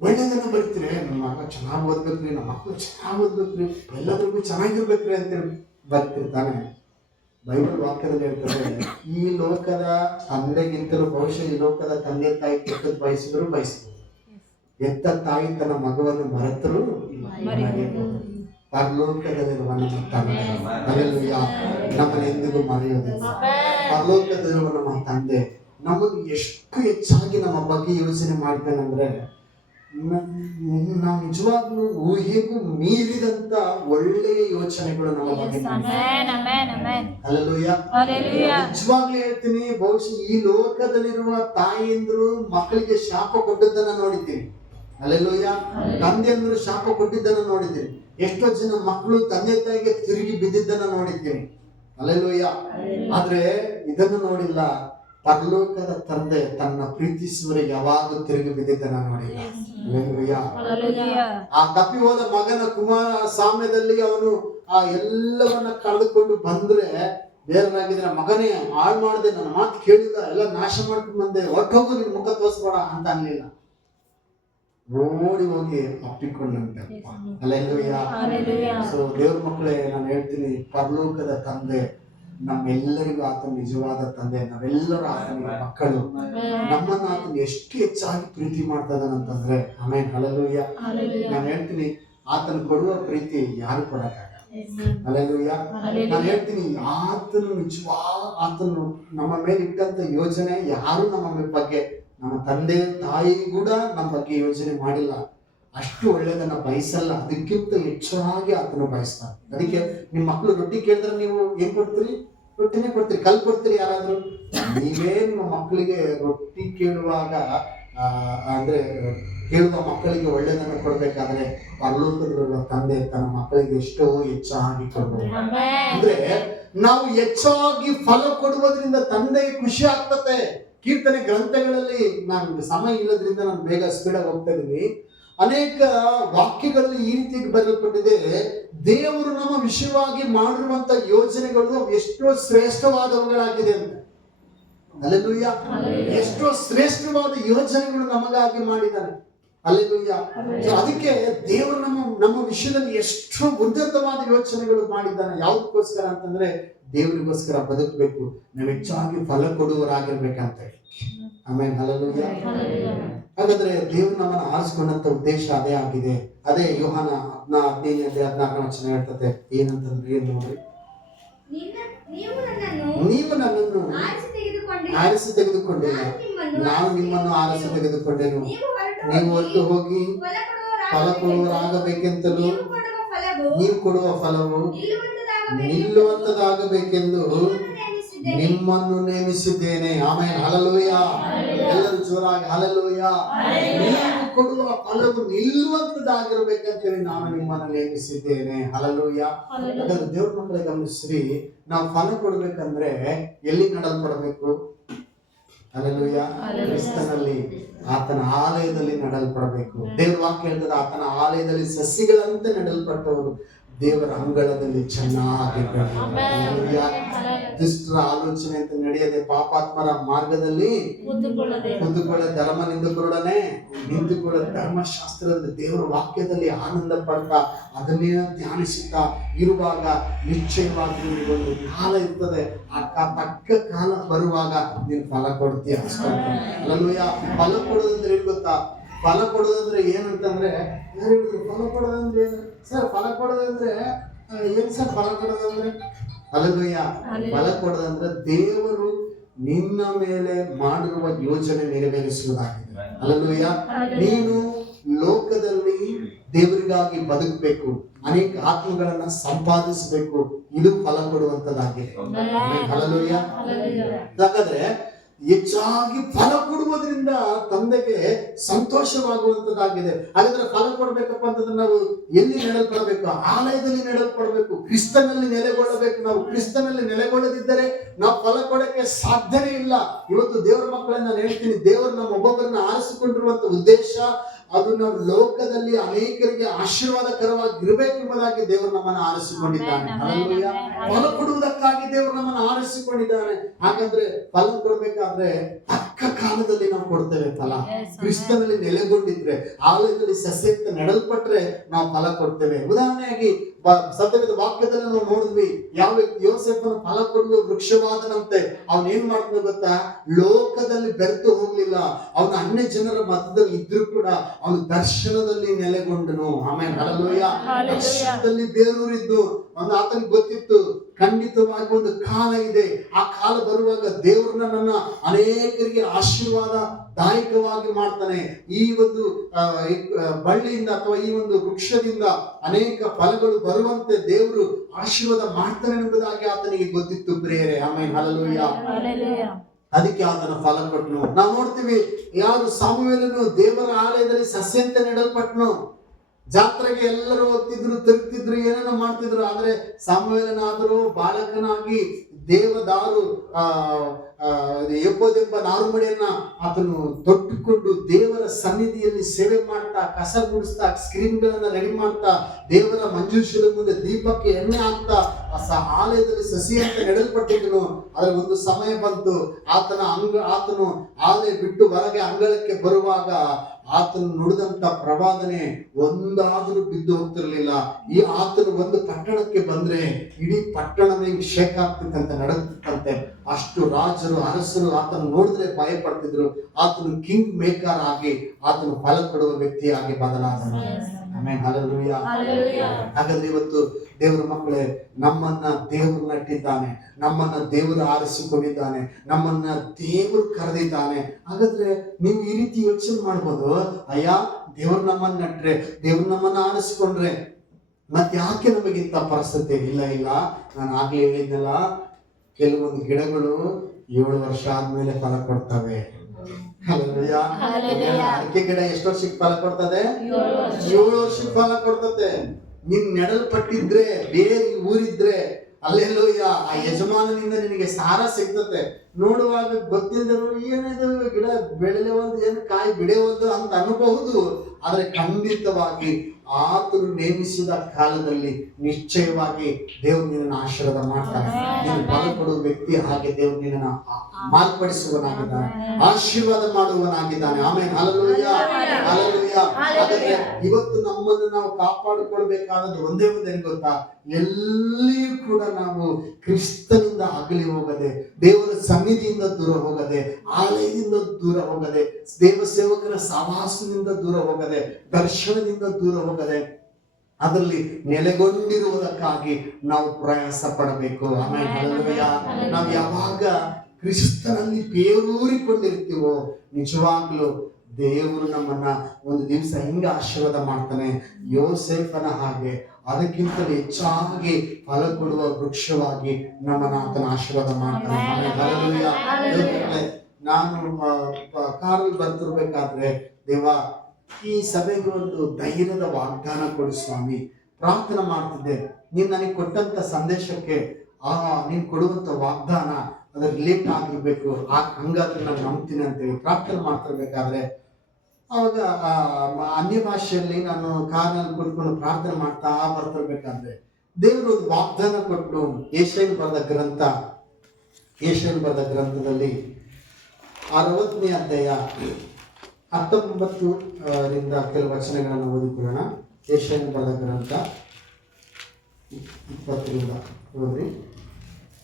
ಒಳ್ಳೆದನ್ನ ಬರೀತೀರಿ. ನಮ್ಮ ಮಗ ಚೆನ್ನಾಗಿ ಓದ್ಬೇಕ್ರಿ, ನಮ್ಮ ಮಕ್ಕಳು ಚೆನ್ನಾಗಿ ಓದ್ಬೇಕ್ರಿ, ಎಲ್ಲದ್ರಿಗೂ ಚೆನ್ನಾಗಿರ್ಬೇಕ್ರಿ ಅಂತೇಳಿ ಬರ್ತಿರ್ತಾನೆ. ಬೈಬಲ್ ವಾಕ್ಯದಲ್ಲಿ ಹೇಳ್ತಾರೆ, ಈ ಲೋಕದ ತಂದೆಗಿಂತಲೂ ಬಹುಶಃ ಈ ಲೋಕದ ತಂದೆ ತಾಯಿ ಕೆಟ್ಟದ್ದು ಬಯಸಿದ್ರು ಬಯಸಿದ್ರು, ಎತ್ತ ತಾಯಿ ತನ್ನ ಮಗುವನ್ನು ಮರೆತರು ಪರಲೋಕದಲ್ಲಿರುವ ನಮ್ಮ ತಂದೆ ನಮ್ಮನ್ನು ಎಂದಿಗೂ ಮರೆಯೋದಿಲ್ಲ. ಪರಲೋಕದಲ್ಲಿರುವ ನಮ್ಮ ತಂದೆ ನಮ್ಮನ್ನು ಎಷ್ಟು ಹೆಚ್ಚಾಗಿ ನಮ್ಮ ಬಗ್ಗೆ ಯೋಚನೆ ಮಾಡ್ತಾನಂದ್ರೆ, ನಾವು ನಿಜವಾಗ್ಲೂ ಊಹೆಗೂ ಮೀರಿದಂತ ಒಳ್ಳೆಯ ಯೋಚನೆಗಳು ನಮ್ಮ ಬಗ್ಗೆ. ನಿಜವಾಗ್ಲೂ ಹೇಳ್ತೀನಿ, ಬಹುಶಃ ಈ ಲೋಕದಲ್ಲಿರುವ ತಾಯಿಯಂದ್ರು ಮಕ್ಕಳಿಗೆ ಶಾಪ ಕೊಟ್ಟದ್ದನ್ನ ನೋಡಿದ್ದೀನಿ. ಅಲ್ಲೆಲ್ಲೂಯ್ಯ. ತಂದೆಯಂದ್ರು ಶಾಪ ಕೊಟ್ಟಿದ್ದನ್ನ ನೋಡಿದ್ದೀನಿ. ಎಷ್ಟೋ ಜನ ಮಕ್ಕಳು ತಂದೆ ತಾಯಿಗೆ ತಿರುಗಿ ಬಿದ್ದಿದ್ದನ್ನ ನೋಡಿದ್ದೀನಿ. ಅಲ್ಲೆಲ್ಲೂಯ್ಯ. ಆದ್ರೆ ಇದನ್ನು ನೋಡಿಲ್ಲ, ಪರಲೋಕದ ತಂದೆ ತನ್ನ ಪ್ರೀತಿಸುವರಿಗೆ ಯಾವಾಗ ತಿರುಗಿ ಬಿದ್ದಿದ್ದನ್ನ ನೋಡಿಲ್ಲ. ಆ ತಪ್ಪಿ ಹೋದ ಮಗನ ಕುಮಾರ ಸಾಮ್ಯದಲ್ಲಿ ಅವನು ಆ ಎಲ್ಲವನ್ನ ಕಳೆದುಕೊಂಡು ಬಂದ್ರೆ, ಬೇರೆಯಾಗಿದ್ರೆ ಮಗನೇ ಹಾಳು ಮಾಡಿದೆ, ನನ್ನ ಮಾತು ಕೇಳಿಲ್ಲ, ಎಲ್ಲ ನಾಶ ಮಾಡ್ಕೊಂಡು ಬಂದೆ, ಹೊರಟೋಗು, ನಿನ್ ಮುಖ ತೋರಿಸ್ಬೇಡ ಅಂತ ಅನ್ಲಿಲ್ಲ. ಓಡಿ ಹೋಗಿ ಅಪ್ಪಿಕೊಂಡಂತೆ. ಸೊ ದೇವ್ರ ಮಕ್ಕಳೇ, ನಾನು ಹೇಳ್ತೀನಿ, ಪರಲೋಕದ ತಂದೆ ನಮ್ಮೆಲ್ಲರಿಗೂ ಆತನ ನಿಜವಾದ ತಂದೆ. ನಾವೆಲ್ಲರೂ ಆತನಿಗೆ ಮಕ್ಕಳು. ನಮ್ಮನ್ನ ಆತನ ಎಷ್ಟು ಹೆಚ್ಚಾಗಿ ಪ್ರೀತಿ ಮಾಡ್ತದನಂತಂದ್ರೆ, ಆಮೇಲೆ ಹಲ್ಲೆಲೂಯಾ. ನಾನು ಹೇಳ್ತೀನಿ, ಆತನ ಕೊಡುವ ಪ್ರೀತಿ ಯಾರು ಕೊಡಕ್ಕಾಗಲ್ಲ. ಹಲ್ಲೆಲೂಯಾ. ನಾನು ಹೇಳ್ತೀನಿ, ಆತನು ಆತನು ನಮ್ಮ ಮೇಲೆ ಇಟ್ಟಂತ ಯೋಜನೆ ಯಾರು ನಮ್ಮ ಬಗ್ಗೆ, ನಮ್ಮ ತಂದೆ ತಾಯಿ ಕೂಡ ನಮ್ಮ ಬಗ್ಗೆ ಯೋಚನೆ ಮಾಡಿಲ್ಲ. ಅಷ್ಟು ಒಳ್ಳೆದನ್ನ ಬಯಸಲ್ಲ, ಅದಕ್ಕಿಂತ ಹೆಚ್ಚಾಗಿ ಆತನು ಬಯಸ್ತಾನೆ. ಅದಕ್ಕೆ ನಿಮ್ಮ ಮಕ್ಕಳು ರೊಟ್ಟಿ ಕೇಳಿದ್ರೆ ನೀವು ಏನ್ ಕೊಡ್ತೀರಿ? ರೊಟ್ಟಿನೇ ಕೊಡ್ತೀರಿ. ಕಲ್ ಕೊಡ್ತೀರಿ ಯಾರಾದ್ರೂ? ನೀವೇ ನಿಮ್ಮ ಮಕ್ಕಳಿಗೆ ರೊಟ್ಟಿ ಕೇಳುವಾಗ ಅಂದ್ರೆ ಕೇಳುವ ಮಕ್ಕಳಿಗೆ ಒಳ್ಳೆದನ್ನು ಕೊಡ್ಬೇಕಾದ್ರೆ, ಪರಲೋಕದಲ್ಲಿರುವ ತಂದೆ ತನ್ನ ಮಕ್ಕಳಿಗೆ ಎಷ್ಟೋ ಹೆಚ್ಚಾಗಿ ಕೊಡ್ಬೋದು. ಅಂದ್ರೆ ನಾವು ಹೆಚ್ಚಾಗಿ ಫಲ ಕೊಡುವುದರಿಂದ ತಂದೆಗೆ ಖುಷಿ ಆಗ್ತದೆ. ಕೀರ್ತನೆ ಗ್ರಂಥಗಳಲ್ಲಿ, ನಾನು ಸಮಯ ಇಲ್ಲದ್ರಿಂದ ನಾನು ಬೇಗ ಸ್ಪೀಡಾಗಿ ಹೋಗ್ತಾ ಇದ್ದೀನಿ, ಅನೇಕ ವಾಕ್ಯಗಳಲ್ಲಿ ಈ ರೀತಿಯಾಗಿ ಬರೆಯಲ್ಪಟ್ಟಿದೆ, ದೇವರು ನಮ್ಮ ವಿಷಯವಾಗಿ ಮಾಡಿರುವಂತ ಯೋಜನೆಗಳು ಎಷ್ಟೋ ಶ್ರೇಷ್ಠವಾದವುಗಳಾಗಿದೆ ಅಂತ. ಹಲ್ಲೆಲೂಯಾ. ಎಷ್ಟೋ ಶ್ರೇಷ್ಠವಾದ ಯೋಜನೆಗಳು ನಮಗಾಗಿ ಮಾಡಿದ್ದಾನೆ. ಹಲ್ಲೆಲೂಯಾ. ಅದಕ್ಕೆ ದೇವರು ನಮ್ಮ ವಿಷಯದಲ್ಲಿ ಎಷ್ಟು ಉನ್ನತವಾದ ಯೋಚನೆಗಳು ಮಾಡಿದ್ದಾನೆ. ಯಾವುದಕ್ಕೋಸ್ಕರ ಅಂತಂದ್ರೆ, ದೇವರಿಗೋಸ್ಕರ ಬದುಕಬೇಕು, ನಾವು ಹೆಚ್ಚಾಗಿ ಫಲ ಕೊಡುವರಾಗಿರ್ಬೇಕಂತ ಹೇಳಿ. ಆಮೇಲೆ ಹಲ್ಲೆಲೂಯಾ. ಹಾಗಾದ್ರೆ ದೇವರು ನಮ್ಮನ್ನು ಆರಿಸಿಕೊಂಡಂತ ಉದ್ದೇಶ ಅದೇ ಆಗಿದೆ. ಅದೇ ಯೋಹಾನ 15:16 ವಚನ ಹೇಳ್ತದೆ. ಏನಂತಂದ್ರೆ, ಏನ್ ನೋಡಿ, ನೀವು ನನ್ನನ್ನು ಆರಿಸಿ ತೆಗೆದುಕೊಂಡೇನು, ನಾನು ನಿಮ್ಮನ್ನು ಆರಿಸಿ ತೆಗೆದುಕೊಂಡೆನು, ನೀವು ಹೊರಟು ಹೋಗಿ ಫಲ ಕೊಡುವರಾಗಬೇಕೆಂತಲೂ ನೀವು ಕೊಡುವ ಫಲವು ನಿಲ್ಲುವಂತದಾಗಬೇಕೆಂದು ನಿಮ್ಮನ್ನು ನೇಮಿಸಿದ್ದೇನೆ. ಆಮೇಲೆ ಹಲ್ಲೆಲೂಯಾ. ಎಲ್ಲರೂ ಜೋರಾಗಿ ಹಲ್ಲೆಲೂಯಾ. ನೀವು ಕೊಡುವ ಫಲವು ನಿಲ್ಲುವಂತದಾಗಿರ್ಬೇಕಂತೇಳಿ ನಾನು ನಿಮ್ಮನ್ನು ನೇಮಿಸಿದ್ದೇನೆ. ಹಲ್ಲೆಲೂಯಾ. ಯಾಕಂದ್ರೆ ದೇವ್ರ ಮಕ್ಕಳಿಗೆ ಗಮನಿಸ್ರಿ, ನಾವು ಫಲ ಕೊಡ್ಬೇಕಂದ್ರೆ ಎಲ್ಲಿ ನಡಲ್ಪಡಬೇಕು? ಹಲ್ಲೆಲೂಯಾ. ಕ್ರಿಸ್ತನಲ್ಲಿ, ಆತನ ಆಲಯದಲ್ಲಿ ನಡಲ್ಪಡಬೇಕು. ದೇವ್ರ ವಾಕ್ಯ ಹೇಳ್ತದೆ, ಆತನ ಆಲಯದಲ್ಲಿ ಸಸಿಗಳಂತೆ ನಡಲ್ಪಟ್ಟವರು ದೇವರ ಅಂಗಳದಲ್ಲಿ ಚೆನ್ನಾಗಿ ದುಷ್ಟರ ಆಲೋಚನೆ ಅಂತ ನಡೆಯದೆ, ಪಾಪಾತ್ಮರ ಮಾರ್ಗದಲ್ಲಿ ಕುಂದುಕೊಳ್ಳೆ, ಧರ್ಮನಿಂದಕರೊಡನೆ ನಿಂತುಕೊಳ್ಳೆ, ಧರ್ಮಶಾಸ್ತ್ರದ ದೇವರ ವಾಕ್ಯದಲ್ಲಿ ಆನಂದ ಪಡ್ತಾ ಅದನ್ನೇ ಧ್ಯಾನಿಸುತ್ತಾ ಇರುವಾಗ ನಿಶ್ಚಯವಾಗಿ ಒಂದು ಕಾಲ ಇರ್ತದೆ. ಆ ತಕ್ಕ ಕಾಲ ಬರುವಾಗ ನೀನು ಫಲ ಕೊಡ್ತೀಯ. ಹಲ್ಲೆಲೂಯಾ. ಫಲ ಕೊಡೋದಂದ್ರೆ ಏನ್ ಗೊತ್ತಾ? ಫಲ ಕೊಡೋದಂದ್ರೆ ಏನಂತಂದ್ರೆ, ಫಲ ಕೊಡೋದಂದ್ರೆ ಏನು ಸರ್? ಫಲ ಕೊಡೋದಂದ್ರೆ ಏನ್ ಸರ್? ಫಲ ಕೊಡೋದಂದ್ರೆ ಹಲ್ಲೆಲೂಯಾ. ಫಲ ಕೊಡೋದಂದ್ರೆ ದೇವರು ನಿನ್ನ ಮೇಲೆ ಮಾಡಿರುವ ಯೋಜನೆ ನೆರವೇರಿಸುವುದಾಗಿದೆ. ಹಲ್ಲೆಲೂಯಾ. ನೀನು ಲೋಕದಲ್ಲಿ ದೇವರಿಗಾಗಿ ಬದುಕಬೇಕು, ಅನೇಕ ಆತ್ಮಗಳನ್ನ ಸಂಪಾದಿಸಬೇಕು, ಇದು ಫಲ ಕೊಡುವಂತದ್ದಾಗಿದೆ. ಹಲ್ಲೆಲೂಯಾ. ಹಾಗಾದ್ರೆ ಹೆಚ್ಚಾಗಿ ಫಲ ಕೊಡುವುದರಿಂದ ತಂದೆಗೆ ಸಂತೋಷವಾಗುವಂತದ್ದಾಗಿದೆ. ಹಾಗಾದ್ರೆ ಫಲ ಕೊಡ್ಬೇಕಪ್ಪ ಅಂತಂದ್ರೆ ನಾವು ಎಲ್ಲಿ ನೆಡಲ್ಪಡಬೇಕು? ಆಲಯದಲ್ಲಿ ನೆಡಲ್ಪಡಬೇಕು, ಕ್ರಿಸ್ತನಲ್ಲಿ ನೆಲೆಗೊಳ್ಳಬೇಕು. ನಾವು ಕ್ರಿಸ್ತನಲ್ಲಿ ನೆಲೆಗೊಳ್ಳದಿದ್ದರೆ ನಾವು ಫಲ ಕೊಡಕ್ಕೆ ಸಾಧ್ಯನೇ ಇಲ್ಲ. ಇವತ್ತು ದೇವರ ಮಕ್ಕಳನ್ನ ನಾನು ಹೇಳ್ತೀನಿ, ದೇವರು ನಮ್ಮ ಒಬ್ಬೊಬ್ಬರನ್ನ ಆರಿಸಿಕೊಂಡಿರುವಂತ ಉದ್ದೇಶ ಅದು ನಾವು ಲೋಕದಲ್ಲಿ ಅನೇಕರಿಗೆ ಆಶೀರ್ವಾದಕರವಾಗಿರ್ಬೇಕೆಂಬುದಾಗಿ ದೇವರು ನಮ್ಮನ್ನು ಆರಿಸಿಕೊಂಡಿದ್ದಾನೆ. ಹಲ್ಲೆಲೂಯಾ. ಫಲ ಕೊಡುವುದಕ್ಕಾಗಿ ದೇವರು ನಮ್ಮನ್ನು ಆರಿಸಿಕೊಂಡಿದ್ದಾನೆ. ಹಾಗಾದ್ರೆ ಫಲ ಕೊಡ್ಬೇಕಾದ್ರೆ ತಕ್ಕ ಕಾಲದಲ್ಲಿ ನಾವು ಕೊಡ್ತೇವೆ ಫಲ. ಕ್ರಿಸ್ತನಲ್ಲಿ ನೆಲೆಗೊಂಡಿದ್ರೆ, ಆಲಯದಲ್ಲಿ ಸಸ್ಯಕ್ಕೆ ನೆಡಲ್ಪಟ್ರೆ ನಾವು ಫಲ ಕೊಡ್ತೇವೆ. ಉದಾಹರಣೆಯಾಗಿ ಸತ್ಯವೇದ ವಾಕ್ಯದಲ್ಲಿ ನಾವು ನೋಡಿದ್ವಿ, ಯಾವ ವ್ಯಕ್ತಿ ಯೋಸೇಫನು ಫಲ ಕೊಡುವ ವೃಕ್ಷವಾದನಂತೆ. ಅವನ್ ಏನ್ ಮಾಡ್ತಾನೆ ಗೊತ್ತಾ? ಲೋಕದಲ್ಲಿ ಬೆರೆತು ಹೋಗ್ಲಿಲ್ಲ. ಅವನ ಅನ್ಯ ಜನರ ಮಧ್ಯದಲ್ಲಿ ಇದ್ರು ಕೂಡ ಅವನು ದರ್ಶನದಲ್ಲಿ ನೆಲೆಗೊಂಡನು. ಆಮೇಲೆ ಹಲ್ಲೆಲೂಯಾ. ದರ್ಶನದಲ್ಲಿ ಬೇರೂರಿದ್ದು ಒಂದು ಆತನಿಗೆ ಗೊತ್ತಿತ್ತು, ಖಂಡಿತವಾಗಿ ಒಂದು ಕಾಲ ಇದೆ. ಆ ಕಾಲ ಬರುವಾಗ ದೇವರು ನನ್ನ ಅನೇಕರಿಗೆ ಆಶೀರ್ವಾದ ದಾಯಕವಾಗಿ ಮಾಡ್ತಾನೆ. ಈ ಒಂದು ಬಳ್ಳಿಯಿಂದ ಅಥವಾ ಈ ಒಂದು ವೃಕ್ಷದಿಂದ ಅನೇಕ ಫಲಗಳು ಬರುವಂತೆ ದೇವರು ಆಶೀರ್ವಾದ ಮಾಡ್ತಾನೆ ಎಂಬುದಾಗಿ ಆತನಿಗೆ ಗೊತ್ತಿತ್ತು ಪ್ರಿಯರೇ. ಆಮೇಲೆ ಹಲ್ಲೆಲೂಯಾ. ಅದಕ್ಕೆ ಆತನ ಫಲ ಕೊಟ್ಟನು. ನಾವು ನೋಡ್ತೀವಿ, ಯಾರು ಸಾಮುವೇಲನು ದೇವರ ಆಲಯದಲ್ಲಿ ಸಸ್ಯಂತೆ ನೆಡಲ್ಪಟ್ಟನು. ಜಾತ್ರೆಗೆ ಎಲ್ಲರೂ ಹೋಗ್ತಿದ್ರು, ತಿರುಗ್ತಿದ್ರು, ಏನೇನೋ ಮಾಡ್ತಿದ್ರು. ಆದ್ರೆ ಸಾಮುವೇಲನಾದರೂ ಬಾಲಕನಾಗಿ ದೇವದಾರು ಏಫೋದೆಂಬ ನಾರುಮಡಿಯನ್ನ ಆತನು ತೊಟ್ಟುಕೊಂಡು ದೇವರ ಸನ್ನಿಧಿಯಲ್ಲಿ ಸೇವೆ ಮಾಡ್ತಾ, ಕಸ ಗುಡಿಸ್ತಾ, ಸ್ಕ್ರೀನ್ಗಳನ್ನ ರೆಡಿ ಮಾಡ್ತಾ, ದೇವರ ಮಂಜೂಷದ ಮುಂದೆ ದೀಪಕ್ಕೆ ಎಣ್ಣೆ ಹಾಕ್ತಾ ಆಲಯದಲ್ಲಿ ಸಸಿ ಅಂತ ನೆಡಲ್ಪಟ್ಟಿದ್ದನು. ಆದ್ರೆ ಒಂದು ಸಮಯ ಬಂತು, ಆತನು ಆಲಯ ಬಿಟ್ಟು ಹೊರಗೆ ಅಂಗಳಕ್ಕೆ ಬರುವಾಗ ಆತನು ನುಡಿದಂತ ಪ್ರವಾದನೆ ಒಂದಾದರೂ ಬಿದ್ದು ಹೋಗ್ತಿರ್ಲಿಲ್ಲ. ಈ ಆತನು ಒಂದು ಪಟ್ಟಣಕ್ಕೆ ಬಂದ್ರೆ ಇಡೀ ಪಟ್ಟಣವೇ ಶೇಕ್ ಆಗ್ತಿತ್ತಂತೆ, ನಡಕ್ತಿತ್ತಂತೆ. ಅಷ್ಟು ರಾಜರು, ಅರಸರು ಆತನು ನೋಡಿದ್ರೆ ಭಯ ಪಡ್ತಿದ್ರು. ಆತನು ಕಿಂಗ್ ಮೇಕರ್ ಆಗಿ ಆತನು ಫಲ ಕೊಡುವ ವ್ಯಕ್ತಿಯಾಗಿ ಬದಲಾದನು. Amen, hallelujah. ಹಾಗಾದ್ರೆ ಇವತ್ತು ದೇವರ ಮಕ್ಕಳೇ, ನಮ್ಮನ್ನ ದೇವರು ನಟ್ಟಿದ್ದಾನೆ, ನಮ್ಮನ್ನ ದೇವರು ಆರಿಸಿಕೊಂಡಿದ್ದಾನೆ, ನಮ್ಮನ್ನ ದೇವರು ಕರೆದಿದ್ದಾನೆ. ಹಾಗಾದ್ರೆ ನೀವು ಈ ರೀತಿ ಯೋಚನೆ ಮಾಡ್ಬೋದು, ಅಯ್ಯ ದೇವ್ರು ನಮ್ಮನ್ನ ನಟ್ರೆ, ದೇವ್ರು ನಮ್ಮನ್ನ ಆರಿಸಿಕೊಂಡ್ರೆ ಮತ್ತೆ ಯಾಕೆ ನಮಗಿಂತ ಪರಿಸ್ಥಿತಿ? ಇಲ್ಲ, ನಾನು ಆಗ್ಲೇ ಹೇಳಿದ್ನಲ್ಲ, ಕೆಲವೊಂದು ಗಿಡಗಳು 7 ವರ್ಷ ಆದ್ಮೇಲೆ ಫಲ ಕೊಡ್ತವೆ. ಅಡಿಕೆ ಗಿಡ ಎಷ್ಟು ವರ್ಷಕ್ಕೆ ಫಲ ಕೊಡ್ತದೆ? 7 ವರ್ಷಕ್ಕೆ ಫಲ ಕೊಡ್ತದೆ. ನೀನ್ ನೆಡಲ್ಪಟ್ಟಿದ್ರೆ, ಬೇರೆ ಊರಿದ್ರೆ, ಅಲ್ಲೆಲ್ಲೋಯ್ಯ ಆ ಯಜಮಾನನಿಂದ ನಿನಗೆ ಸಾರ ಸಿಗ್ತತೆ. ನೋಡುವಾಗ ಗೊತ್ತಿಲ್ಲದ್ರು ಏನಿದು ಗಿಡ ಬೆಳೆಯವಲ್ದು, ಏನು ಕಾಯಿ ಬಿಡೆಯವಲ್ದು ಅಂತ ಅನ್ಬಹುದು. ಆದ್ರೆ ಖಂಡಿತವಾಗಿ ಆತನು ನೇಮಿಸಿದ ಕಾಲದಲ್ಲಿ ನಿಶ್ಚಯವಾಗಿ ದೇವ್ರು ನಿನ್ನನ್ನು ಆಶೀರ್ವಾದ ಮಾಡ್ತಾನೆ. ನೀನು ಫಲ ಕೊಡುವ ವ್ಯಕ್ತಿ ಹಾಗೆ ದೇವ್ರು ನಿನ್ನನ್ನು ಮಾರ್ಪಡಿಸುವನಾಗಿದ್ದಾನೆ, ಆಶೀರ್ವಾದ ಮಾಡುವನಾಗಿದ್ದಾನೆ. ಆಮೇಲೆ ಹಲ್ಲೆಲೂಯಾ, ಹಲ್ಲೆಲೂಯಾ. ಹಾಗಾದ್ರೆ ಇವತ್ತು ನಮ್ಮನ್ನು ನಾವು ಕಾಪಾಡಿಕೊಳ್ಬೇಕಾದದ್ದು ಒಂದೇ ಏನು ಗೊತ್ತಾ? ಎಲ್ಲಿಯೂ ಕೂಡ ನಾವು ಕ್ರಿಸ್ತನಿಂದ ಅಗಲಿ ಹೋಗದೆ, ದೇವರ ಸನ್ನಿಧಿಯಿಂದ ದೂರ ಹೋಗದೆ, ಆಲಯದಿಂದ ದೂರ ಹೋಗದೆ, ದೇವ ಸೇವಕರ ಸಹವಾಸದಿಂದ ದೂರ ಹೋಗದೆ, ದರ್ಶನದಿಂದ ದೂರ ಹೋಗದೆ, ಅದರಲ್ಲಿ ನೆಲೆಗೊಂಡಿರುವುದಕ್ಕಾಗಿ ನಾವು ಪ್ರಯಾಸ ಪಡಬೇಕು. ಆಮೇಲೆ ಹಲ್ಲೆಲೂಯಾ. ನಾವು ಯಾವಾಗ ಕ್ರಿಸ್ತನಲ್ಲಿ ಬೇರೂರಿಕೊಂಡಿರ್ತೀವೋ ನಿಜವಾಗ್ಲೂ ದೇವರು ನಮ್ಮನ್ನ ಒಂದು ದಿವಸ ಹಿಂಗೆ ಆಶೀರ್ವಾದ ಮಾಡ್ತಾನೆ, ಯೋಸೇಫನ ಹಾಗೆ ಅದಕ್ಕಿಂತಲೂ ಹೆಚ್ಚಾಗಿ ಫಲ ಕೊಡುವ ವೃಕ್ಷವಾಗಿ ನಮ್ಮನ್ನ ಆತನ ಆಶೀರ್ವಾದ ಮಾಡ್ತಾನೆ. ನಾನು ಕಾರಲ್ಲಿ ಬರ್ತಿರ್ಬೇಕಾದ್ರೆ, ದೇವ ಈ ಸಭೆಗೆ ಒಂದು ಧೈರ್ಯದ ವಾಗ್ದಾನ ಕೊಡು ಸ್ವಾಮಿ, ಪ್ರಾರ್ಥನೆ ಮಾಡ್ತಿದ್ದೆ. ನೀನ್ ನನಗೆ ಕೊಟ್ಟಂತ ಸಂದೇಶಕ್ಕೆ ನೀನ್ ಕೊಡುವಂತ ವಾಗ್ದಾನ ಅದ್ರ ರಿಲೇಟ್ ಆಗಿರ್ಬೇಕು, ಹಂಗಾದ್ರೆ ನಾನು ನಂಬ್ತೀನಿ ಅಂತೇಳಿ ಪ್ರಾರ್ಥನೆ ಮಾಡ್ತಿರ್ಬೇಕಾದ್ರೆ, ಅವಾಗ ಅನ್ಯ ಭಾಷೆಯಲ್ಲಿ ನಾನು ಕಾರ್ನಲ್ಲಿ ಕೂತ್ಕೊಂಡು ಪ್ರಾರ್ಥನೆ ಮಾಡ್ತಾ ಬರ್ತಿರ್ಬೇಕಾದ್ರೆ ದೇವರು ಒಂದು ವಾಗ್ದಾನ ಕೊಟ್ಟು, ಯೆಶಾಯನ ಬರೆದ ಗ್ರಂಥದಲ್ಲಿ 60ನೇ ಅಧ್ಯಾಯ 19ರಿಂದ ಕೆಲವು ವಚನಗಳನ್ನು ಓದಿಕೊಳ್ಳೋಣ. ಯೆಶಾಯನ ಬರೆದ ಗ್ರಂಥ 20ರಿಂದ ಓದ್ರಿ.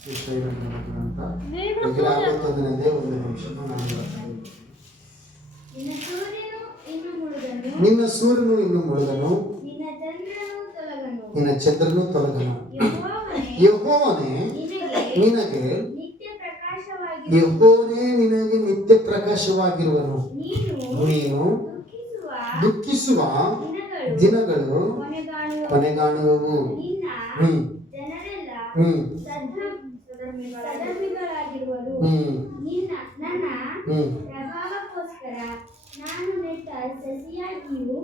ಯೆಶಾಯನ ಬರೆದ ಗ್ರಂಥ 21ನೇ ಒಂದು ನಿಮಿಷ. ನಿನ್ನ ಸೂರ್ಯನು ಇನ್ನು ಮುಳುಗನು, ನಿನ್ನ ಚಂದ್ರನು ತೊಲಗನು. ಯೆಹೋವನೇ ನಿನಗೆ ನಿತ್ಯ ಪ್ರಕಾಶವಾಗಿರುವನು. ನೀನು ದುಃಖಿಸುವ ದಿನಗಳು ಕೊನೆಗಾಣುವವು. ಪ್ರಭಾವಕ್ಕೋಸ್ಕರ ನಾನು ನೆಟ್ಟ ಸಸಿಯಾಗಿಯೂ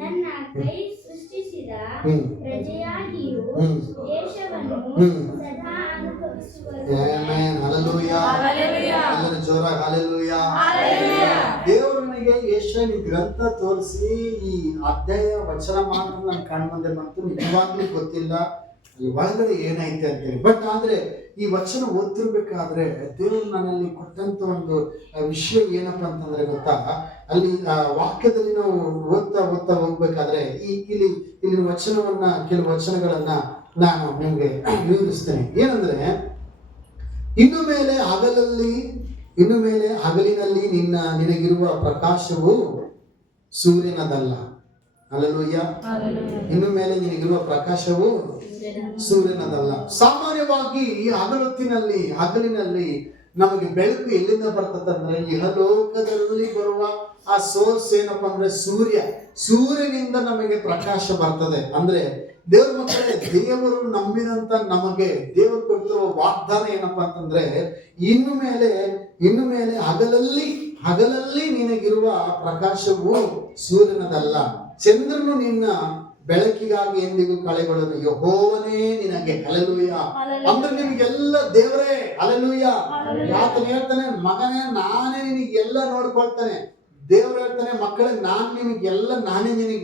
ನನ್ನ ಕೈ ಸೃಷ್ಟಿಸಿದ ಪ್ರಜೆಯಾಗಿಯೂ ದೇಶವನ್ನು ಸದಾ ಅನುಭವಿಸುವರು. ಆಮೆನ್. ಹಲ್ಲೆಲೂಯಾ. ಎಲ್ಲರೂ ಜೋರಾಗಿ ಹಲ್ಲೆಲೂಯಾ. ದೇವರು ನನಗೆ ಯೆಶಾಯನ ಗ್ರಂಥ ತೋರಿಸಿ ಈ ಅಧ್ಯಾಯ ವಚನ ಮಾತ್ರ ನನ್ನ ಕಣ್ಣ ಮುಂದೆ ಬಂತು. ನಿಜವಾಗ್ಲೂ ಗೊತ್ತಿಲ್ಲ ಈ ಒಳಗಡೆ ಏನೈತೆ ಅಂತೇಳಿ. ಬಟ್ ಆದ್ರೆ ಈ ವಚನ ಓದ್ತಿರ್ಬೇಕಾದ್ರೆ ದೇವರು ನನ್ನಲ್ಲಿ ಕೊಟ್ಟಂತ ಒಂದು ವಿಷಯ ಏನಪ್ಪಾ ಅಂತಂದ್ರೆ ಗೊತ್ತಾ, ಅಲ್ಲಿ ವಾಕ್ಯದಲ್ಲಿ ನಾವು ಓದ್ತಾ ಹೋಗ್ಬೇಕಾದ್ರೆ ಇಲ್ಲಿ ವಚನವನ್ನ, ಕೆಲವು ವಚನಗಳನ್ನ ನಾನು ನಿಮ್ಗೆ ವಿವರಿಸ್ತೇನೆ. ಏನಂದ್ರೆ, ಇನ್ನು ಮೇಲೆ ಹಗಲಿನಲ್ಲಿ ನಿನಗಿರುವ ಪ್ರಕಾಶವು ಸೂರ್ಯನದಲ್ಲ. ಹಲ್ಲೆಲೂಯಾ. ಇನ್ನು ಮೇಲೆ ನಿನಗಿರುವ ಪ್ರಕಾಶವು ಸೂರ್ಯನದಲ್ಲ. ಸಾಮಾನ್ಯವಾಗಿ ಈ ಹಗಲಿನಲ್ಲಿ ನಮಗೆ ಬೆಳಕು ಎಲ್ಲಿಂದ ಬರ್ತದಂದ್ರೆ, ಇಹಲೋಕದಲ್ಲಿ ಬರುವ ಆ ಸೋರ್ಸ್ ಏನಪ್ಪಾ ಅಂದ್ರೆ ಸೂರ್ಯನಿಂದ ನಮಗೆ ಪ್ರಕಾಶ ಬರ್ತದೆ. ಅಂದ್ರೆ ದೇವ್ರ ಮಕ್ಕಳೇ, ದೇವರು ನಂಬಿದಂತ ನಮಗೆ ದೇವರು ಕೊಟ್ಟಿರುವ ವಾಗ್ದಾನ ಏನಪ್ಪಾ ಅಂತಂದ್ರೆ, ಇನ್ನು ಮೇಲೆ ಹಗಲಲ್ಲಿ ನಿನಗಿರುವ ಪ್ರಕಾಶವು ಸೂರ್ಯನದಲ್ಲ, ಚಂದ್ರನು ನಿನ್ನ ಬೆಳಕಿಗಾಗಿ ಎಂದಿಗೂ ಕಳೆಗೊಳ್ಳಲು ಯೆಹೋವನೇ ನಿನಗೆ. ಹಲ್ಲೆಲೂಯಾ. ಅಂದ್ರೆ ನಿಮಗೆಲ್ಲ ದೇವರೇ. ಹಲ್ಲೆಲೂಯಾ. ಆತನು ಹೇಳ್ತಾನೆ, ಮಗನೇ ನಾನೇ ನಿನಗೆಲ್ಲ ನೋಡ್ಕೊಳ್ತಾನೆ. ದೇವರು ಹೇಳ್ತಾನೆ, ಮಕ್ಕಳೇ ನಾನೇ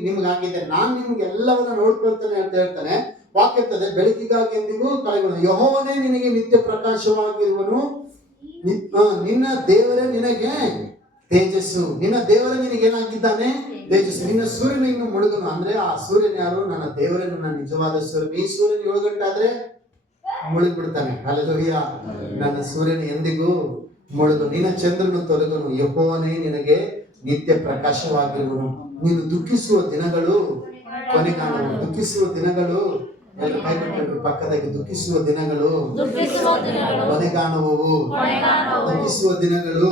ನಿಮಗಾಗಿದೆ, ನಾನು ನಿಮ್ಗೆಲ್ಲವನ್ನ ನೋಡ್ಕೊಳ್ತಾನೆ ಅಂತ ಹೇಳ್ತಾನೆ. ವಾಕ್ಯ ಇರ್ತದೆ, ಬೆಳಕಿಗಾಗಿ ಎಂದಿಗೂ ಕಳೆಗೊಳ್ಳಲು ಯೆಹೋವನೇ ನಿನಗೆ ನಿತ್ಯ ಪ್ರಕಾಶವಾಗಿರುವನು. ನಿನ್ನ ದೇವರೇ ನಿನಗೆ ತೇಜಸ್ಸು. ನಿನ್ನ ದೇವರೇ ನಿನಗೇನಾಗಿದ್ದಾನೆ? ತೇಜಸ್ಸು. ನಿನ್ನ ಸೂರ್ಯನ ಇನ್ನು ಮುಳುಗನು. ಅಂದ್ರೆ ಆ ಸೂರ್ಯನ ಯಾರು? ನನ್ನ ದೇವರೇ, ನನ್ನ ನಿಜವಾದ ಸೂರ್ಯನ. ಈ ಸೂರ್ಯನ 7 ಗಂಟೆ ಆದ್ರೆ ಮುಳುಗ್ಬಿಡ್ತಾನೆ. ಹಲ್ಲೆಲೂಯಾ. ನನ್ನ ಸೂರ್ಯನ ಎಂದಿಗೂ ಮುಳುಗು. ನಿನ್ನ ಚಂದ್ರನು ತೊಲಗನು, ಯೆಹೋವನೇ ನಿನಗೆ ನಿತ್ಯ ಪ್ರಕಾಶವಾಗಿರುವನು. ನೀನು ದುಃಖಿಸುವ ದಿನಗಳು ಕೊನೆಗಾಣುವು. ದುಃಖಿಸುವ ದಿನಗಳು ಎಲ್ಲ ಕೈಬಿಟ್ಟು ಪಕ್ಕದಾಗಿ, ದುಃಖಿಸುವ ದಿನಗಳು ಕೊನೆಗಾಣುವವು. ದುಃಖಿಸುವ ದಿನಗಳು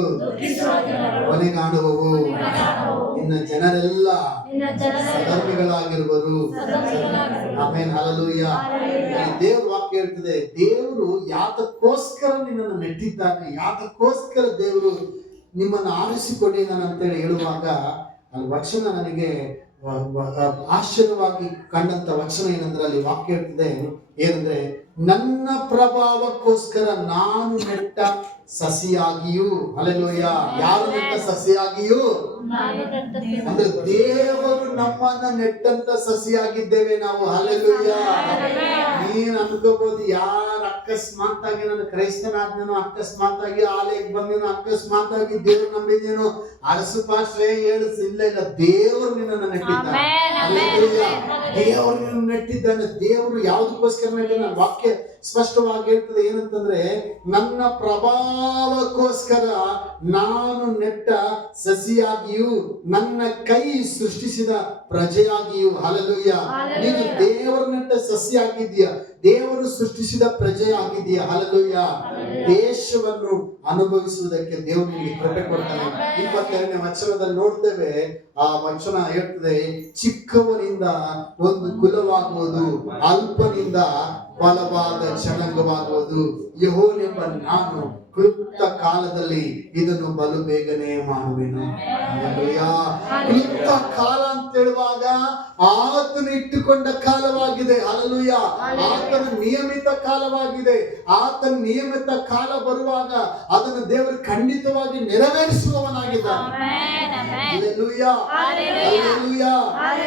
ಕೊನೆಗಾಣುವವು. ಇನ್ನ ಜನರೆಲ್ಲ ಸಧರ್ಮಿಗಳಾಗಿರುವರು. ಆಮೆನ್. ಹಲ್ಲೆಲೂಯಾ. ದೇವ್ರ ವಾಕ್ಯ ಹೇಳ್ತದೆ, ದೇವರು ಯಾತಕ್ಕೋಸ್ಕರ ನಿನ್ನನ್ನು ನೆಟ್ಟಿದ್ದಾನೆ, ಯಾತಕ್ಕೋಸ್ಕರ ದೇವರು ನಿಮ್ಮನ್ನು ಆರಿಸಿಕೊಂಡಿದ್ದಾನೆ ಅಂತೇಳಿ ಹೇಳುವಾಗ ಅಲ್ಲಿ ವಚನ ನನಗೆ ಆಶ್ಚರ್ಯವಾಗಿ ಕಂಡಂತ ವಚನ ಏನಂದ್ರೆ, ಅಲ್ಲಿ ವಾಕ್ಯ ಇರ್ತದೆ ಏನಂದ್ರೆ, ನನ್ನ ಪ್ರಭಾವಕ್ಕೋಸ್ಕರ ನಾನು ನೆಟ್ಟ ಸಸಿಯಾಗಿಯೂ. ಹಲ್ಲೆಲೂಯಾ. ಯಾರು ನೆಟ್ಟ ಸಸಿಯಾಗಿಯೂ? ಅಂದ್ರೆ ದೇವರು ನಮ್ಮನ್ನ ನೆಟ್ಟಂತ ಸಸಿಯಾಗಿದ್ದೇವೆ ನಾವು. ಹಲ್ಲೆಲೂಯಾ. ನೀನ್ ಅನ್ಕೋಬಹುದು, ಯಾರು ಅಕಸ್ಮಾತ್ ಆಗಿ ನಾನು ಕ್ರೈಸ್ತನಾದ್ನೇನೋ, ಅಕಸ್ಮಾತ್ ಆಗಿ ಆಲಯಕ್ಕೆ ಬಂದೇನೋ, ಅಕಸ್ಮಾತ್ ಆಗಿ ದೇವ್ರು ನಂಬಿದ್ದೇನೋ, ಅರಸು ಪಾಶ್ರೇ ಹೇಳು. ಇಲ್ಲ, ದೇವರು ನಿನ್ನನ್ನು ನೆಟ್ಟಿದ್ದಾನೆ. ದೇವರು ನಿನ್ನ ನೆಟ್ಟಿದ್ದಾನೆ. ದೇವರು ಯಾವುದಕ್ಕೋಸ್ಕರ ನೆಟ್ಟಿದ್ದಾನೆ? ವಾಕ್ಯ ಸ್ಪಷ್ಟವಾಗಿ ಹೇಳ್ತದೆ ಏನಂತಂದ್ರೆ, ನನ್ನ ಪ್ರಭಾವಕ್ಕೋಸ್ಕರ ನಾನು ನೆಟ್ಟ ಸಸಿಯಾಗಿಯೂ ನನ್ನ ಕೈ ಸೃಷ್ಟಿಸಿದ ಪ್ರಜೆಯಾಗಿಯೂ. ಹಲ್ಲೆಲೂಯಾ. ನೀನು ದೇವರು ನೆಟ್ಟ ಸಸಿಯಾಗಿದ್ದೀಯ, ದೇವರು ಸೃಷ್ಟಿಸಿದ ಪ್ರಜೆಯಾಗಿದ್ದೀಯ. ಹಲ್ಲೆಲೂಯಾ. ದೇಶವನ್ನು ಅನುಭವಿಸುವುದಕ್ಕೆ ದೇವರು ನಿಮಗೆ ಕೃಪೆ ಕೊಡ್ತಾನೆ. 22ನೇ ವಚನದಲ್ಲಿ ನೋಡ್ತೇವೆ, ಆ ವಚನ ಹೇಳ್ತದೆ, ಚಿಕ್ಕವನಿಂದ ಒಂದು ಕುಲವಾಗುವುದು, ಅಲ್ಪನಿಂದ ಬಲವಾದ ಜನಾಂಗವಾಗುವುದು. ಯೆಹೋವನೆಂಬ ನಾನು ಕ್ಲುಪ್ತ ಕಾಲದಲ್ಲಿ ಇದನ್ನು ಬಲು ಬೇಗನೆ ಮಾಡುವೆನು. ಕ್ಲುಪ್ತ ಕಾಲ ಅಂತ ಹೇಳುವಾಗ ಆತನು ಇಟ್ಟುಕೊಂಡ ಕಾಲವಾಗಿದೆ. ಹಲ್ಲೆಲೂಯಾ. ಆತನ ನಿಯಮಿತ ಕಾಲವಾಗಿದೆ. ಆತನ ನಿಯಮಿತ ಕಾಲ ಬರುವಾಗ ಅದನ್ನು ದೇವರು ಖಂಡಿತವಾಗಿ ನೆರವೇರಿಸುವವನಾಗಿದ್ದಾನೆ. ಹಲ್ಲೆಲೂಯಾ. ಹಲ್ಲೆಲೂಯಾ.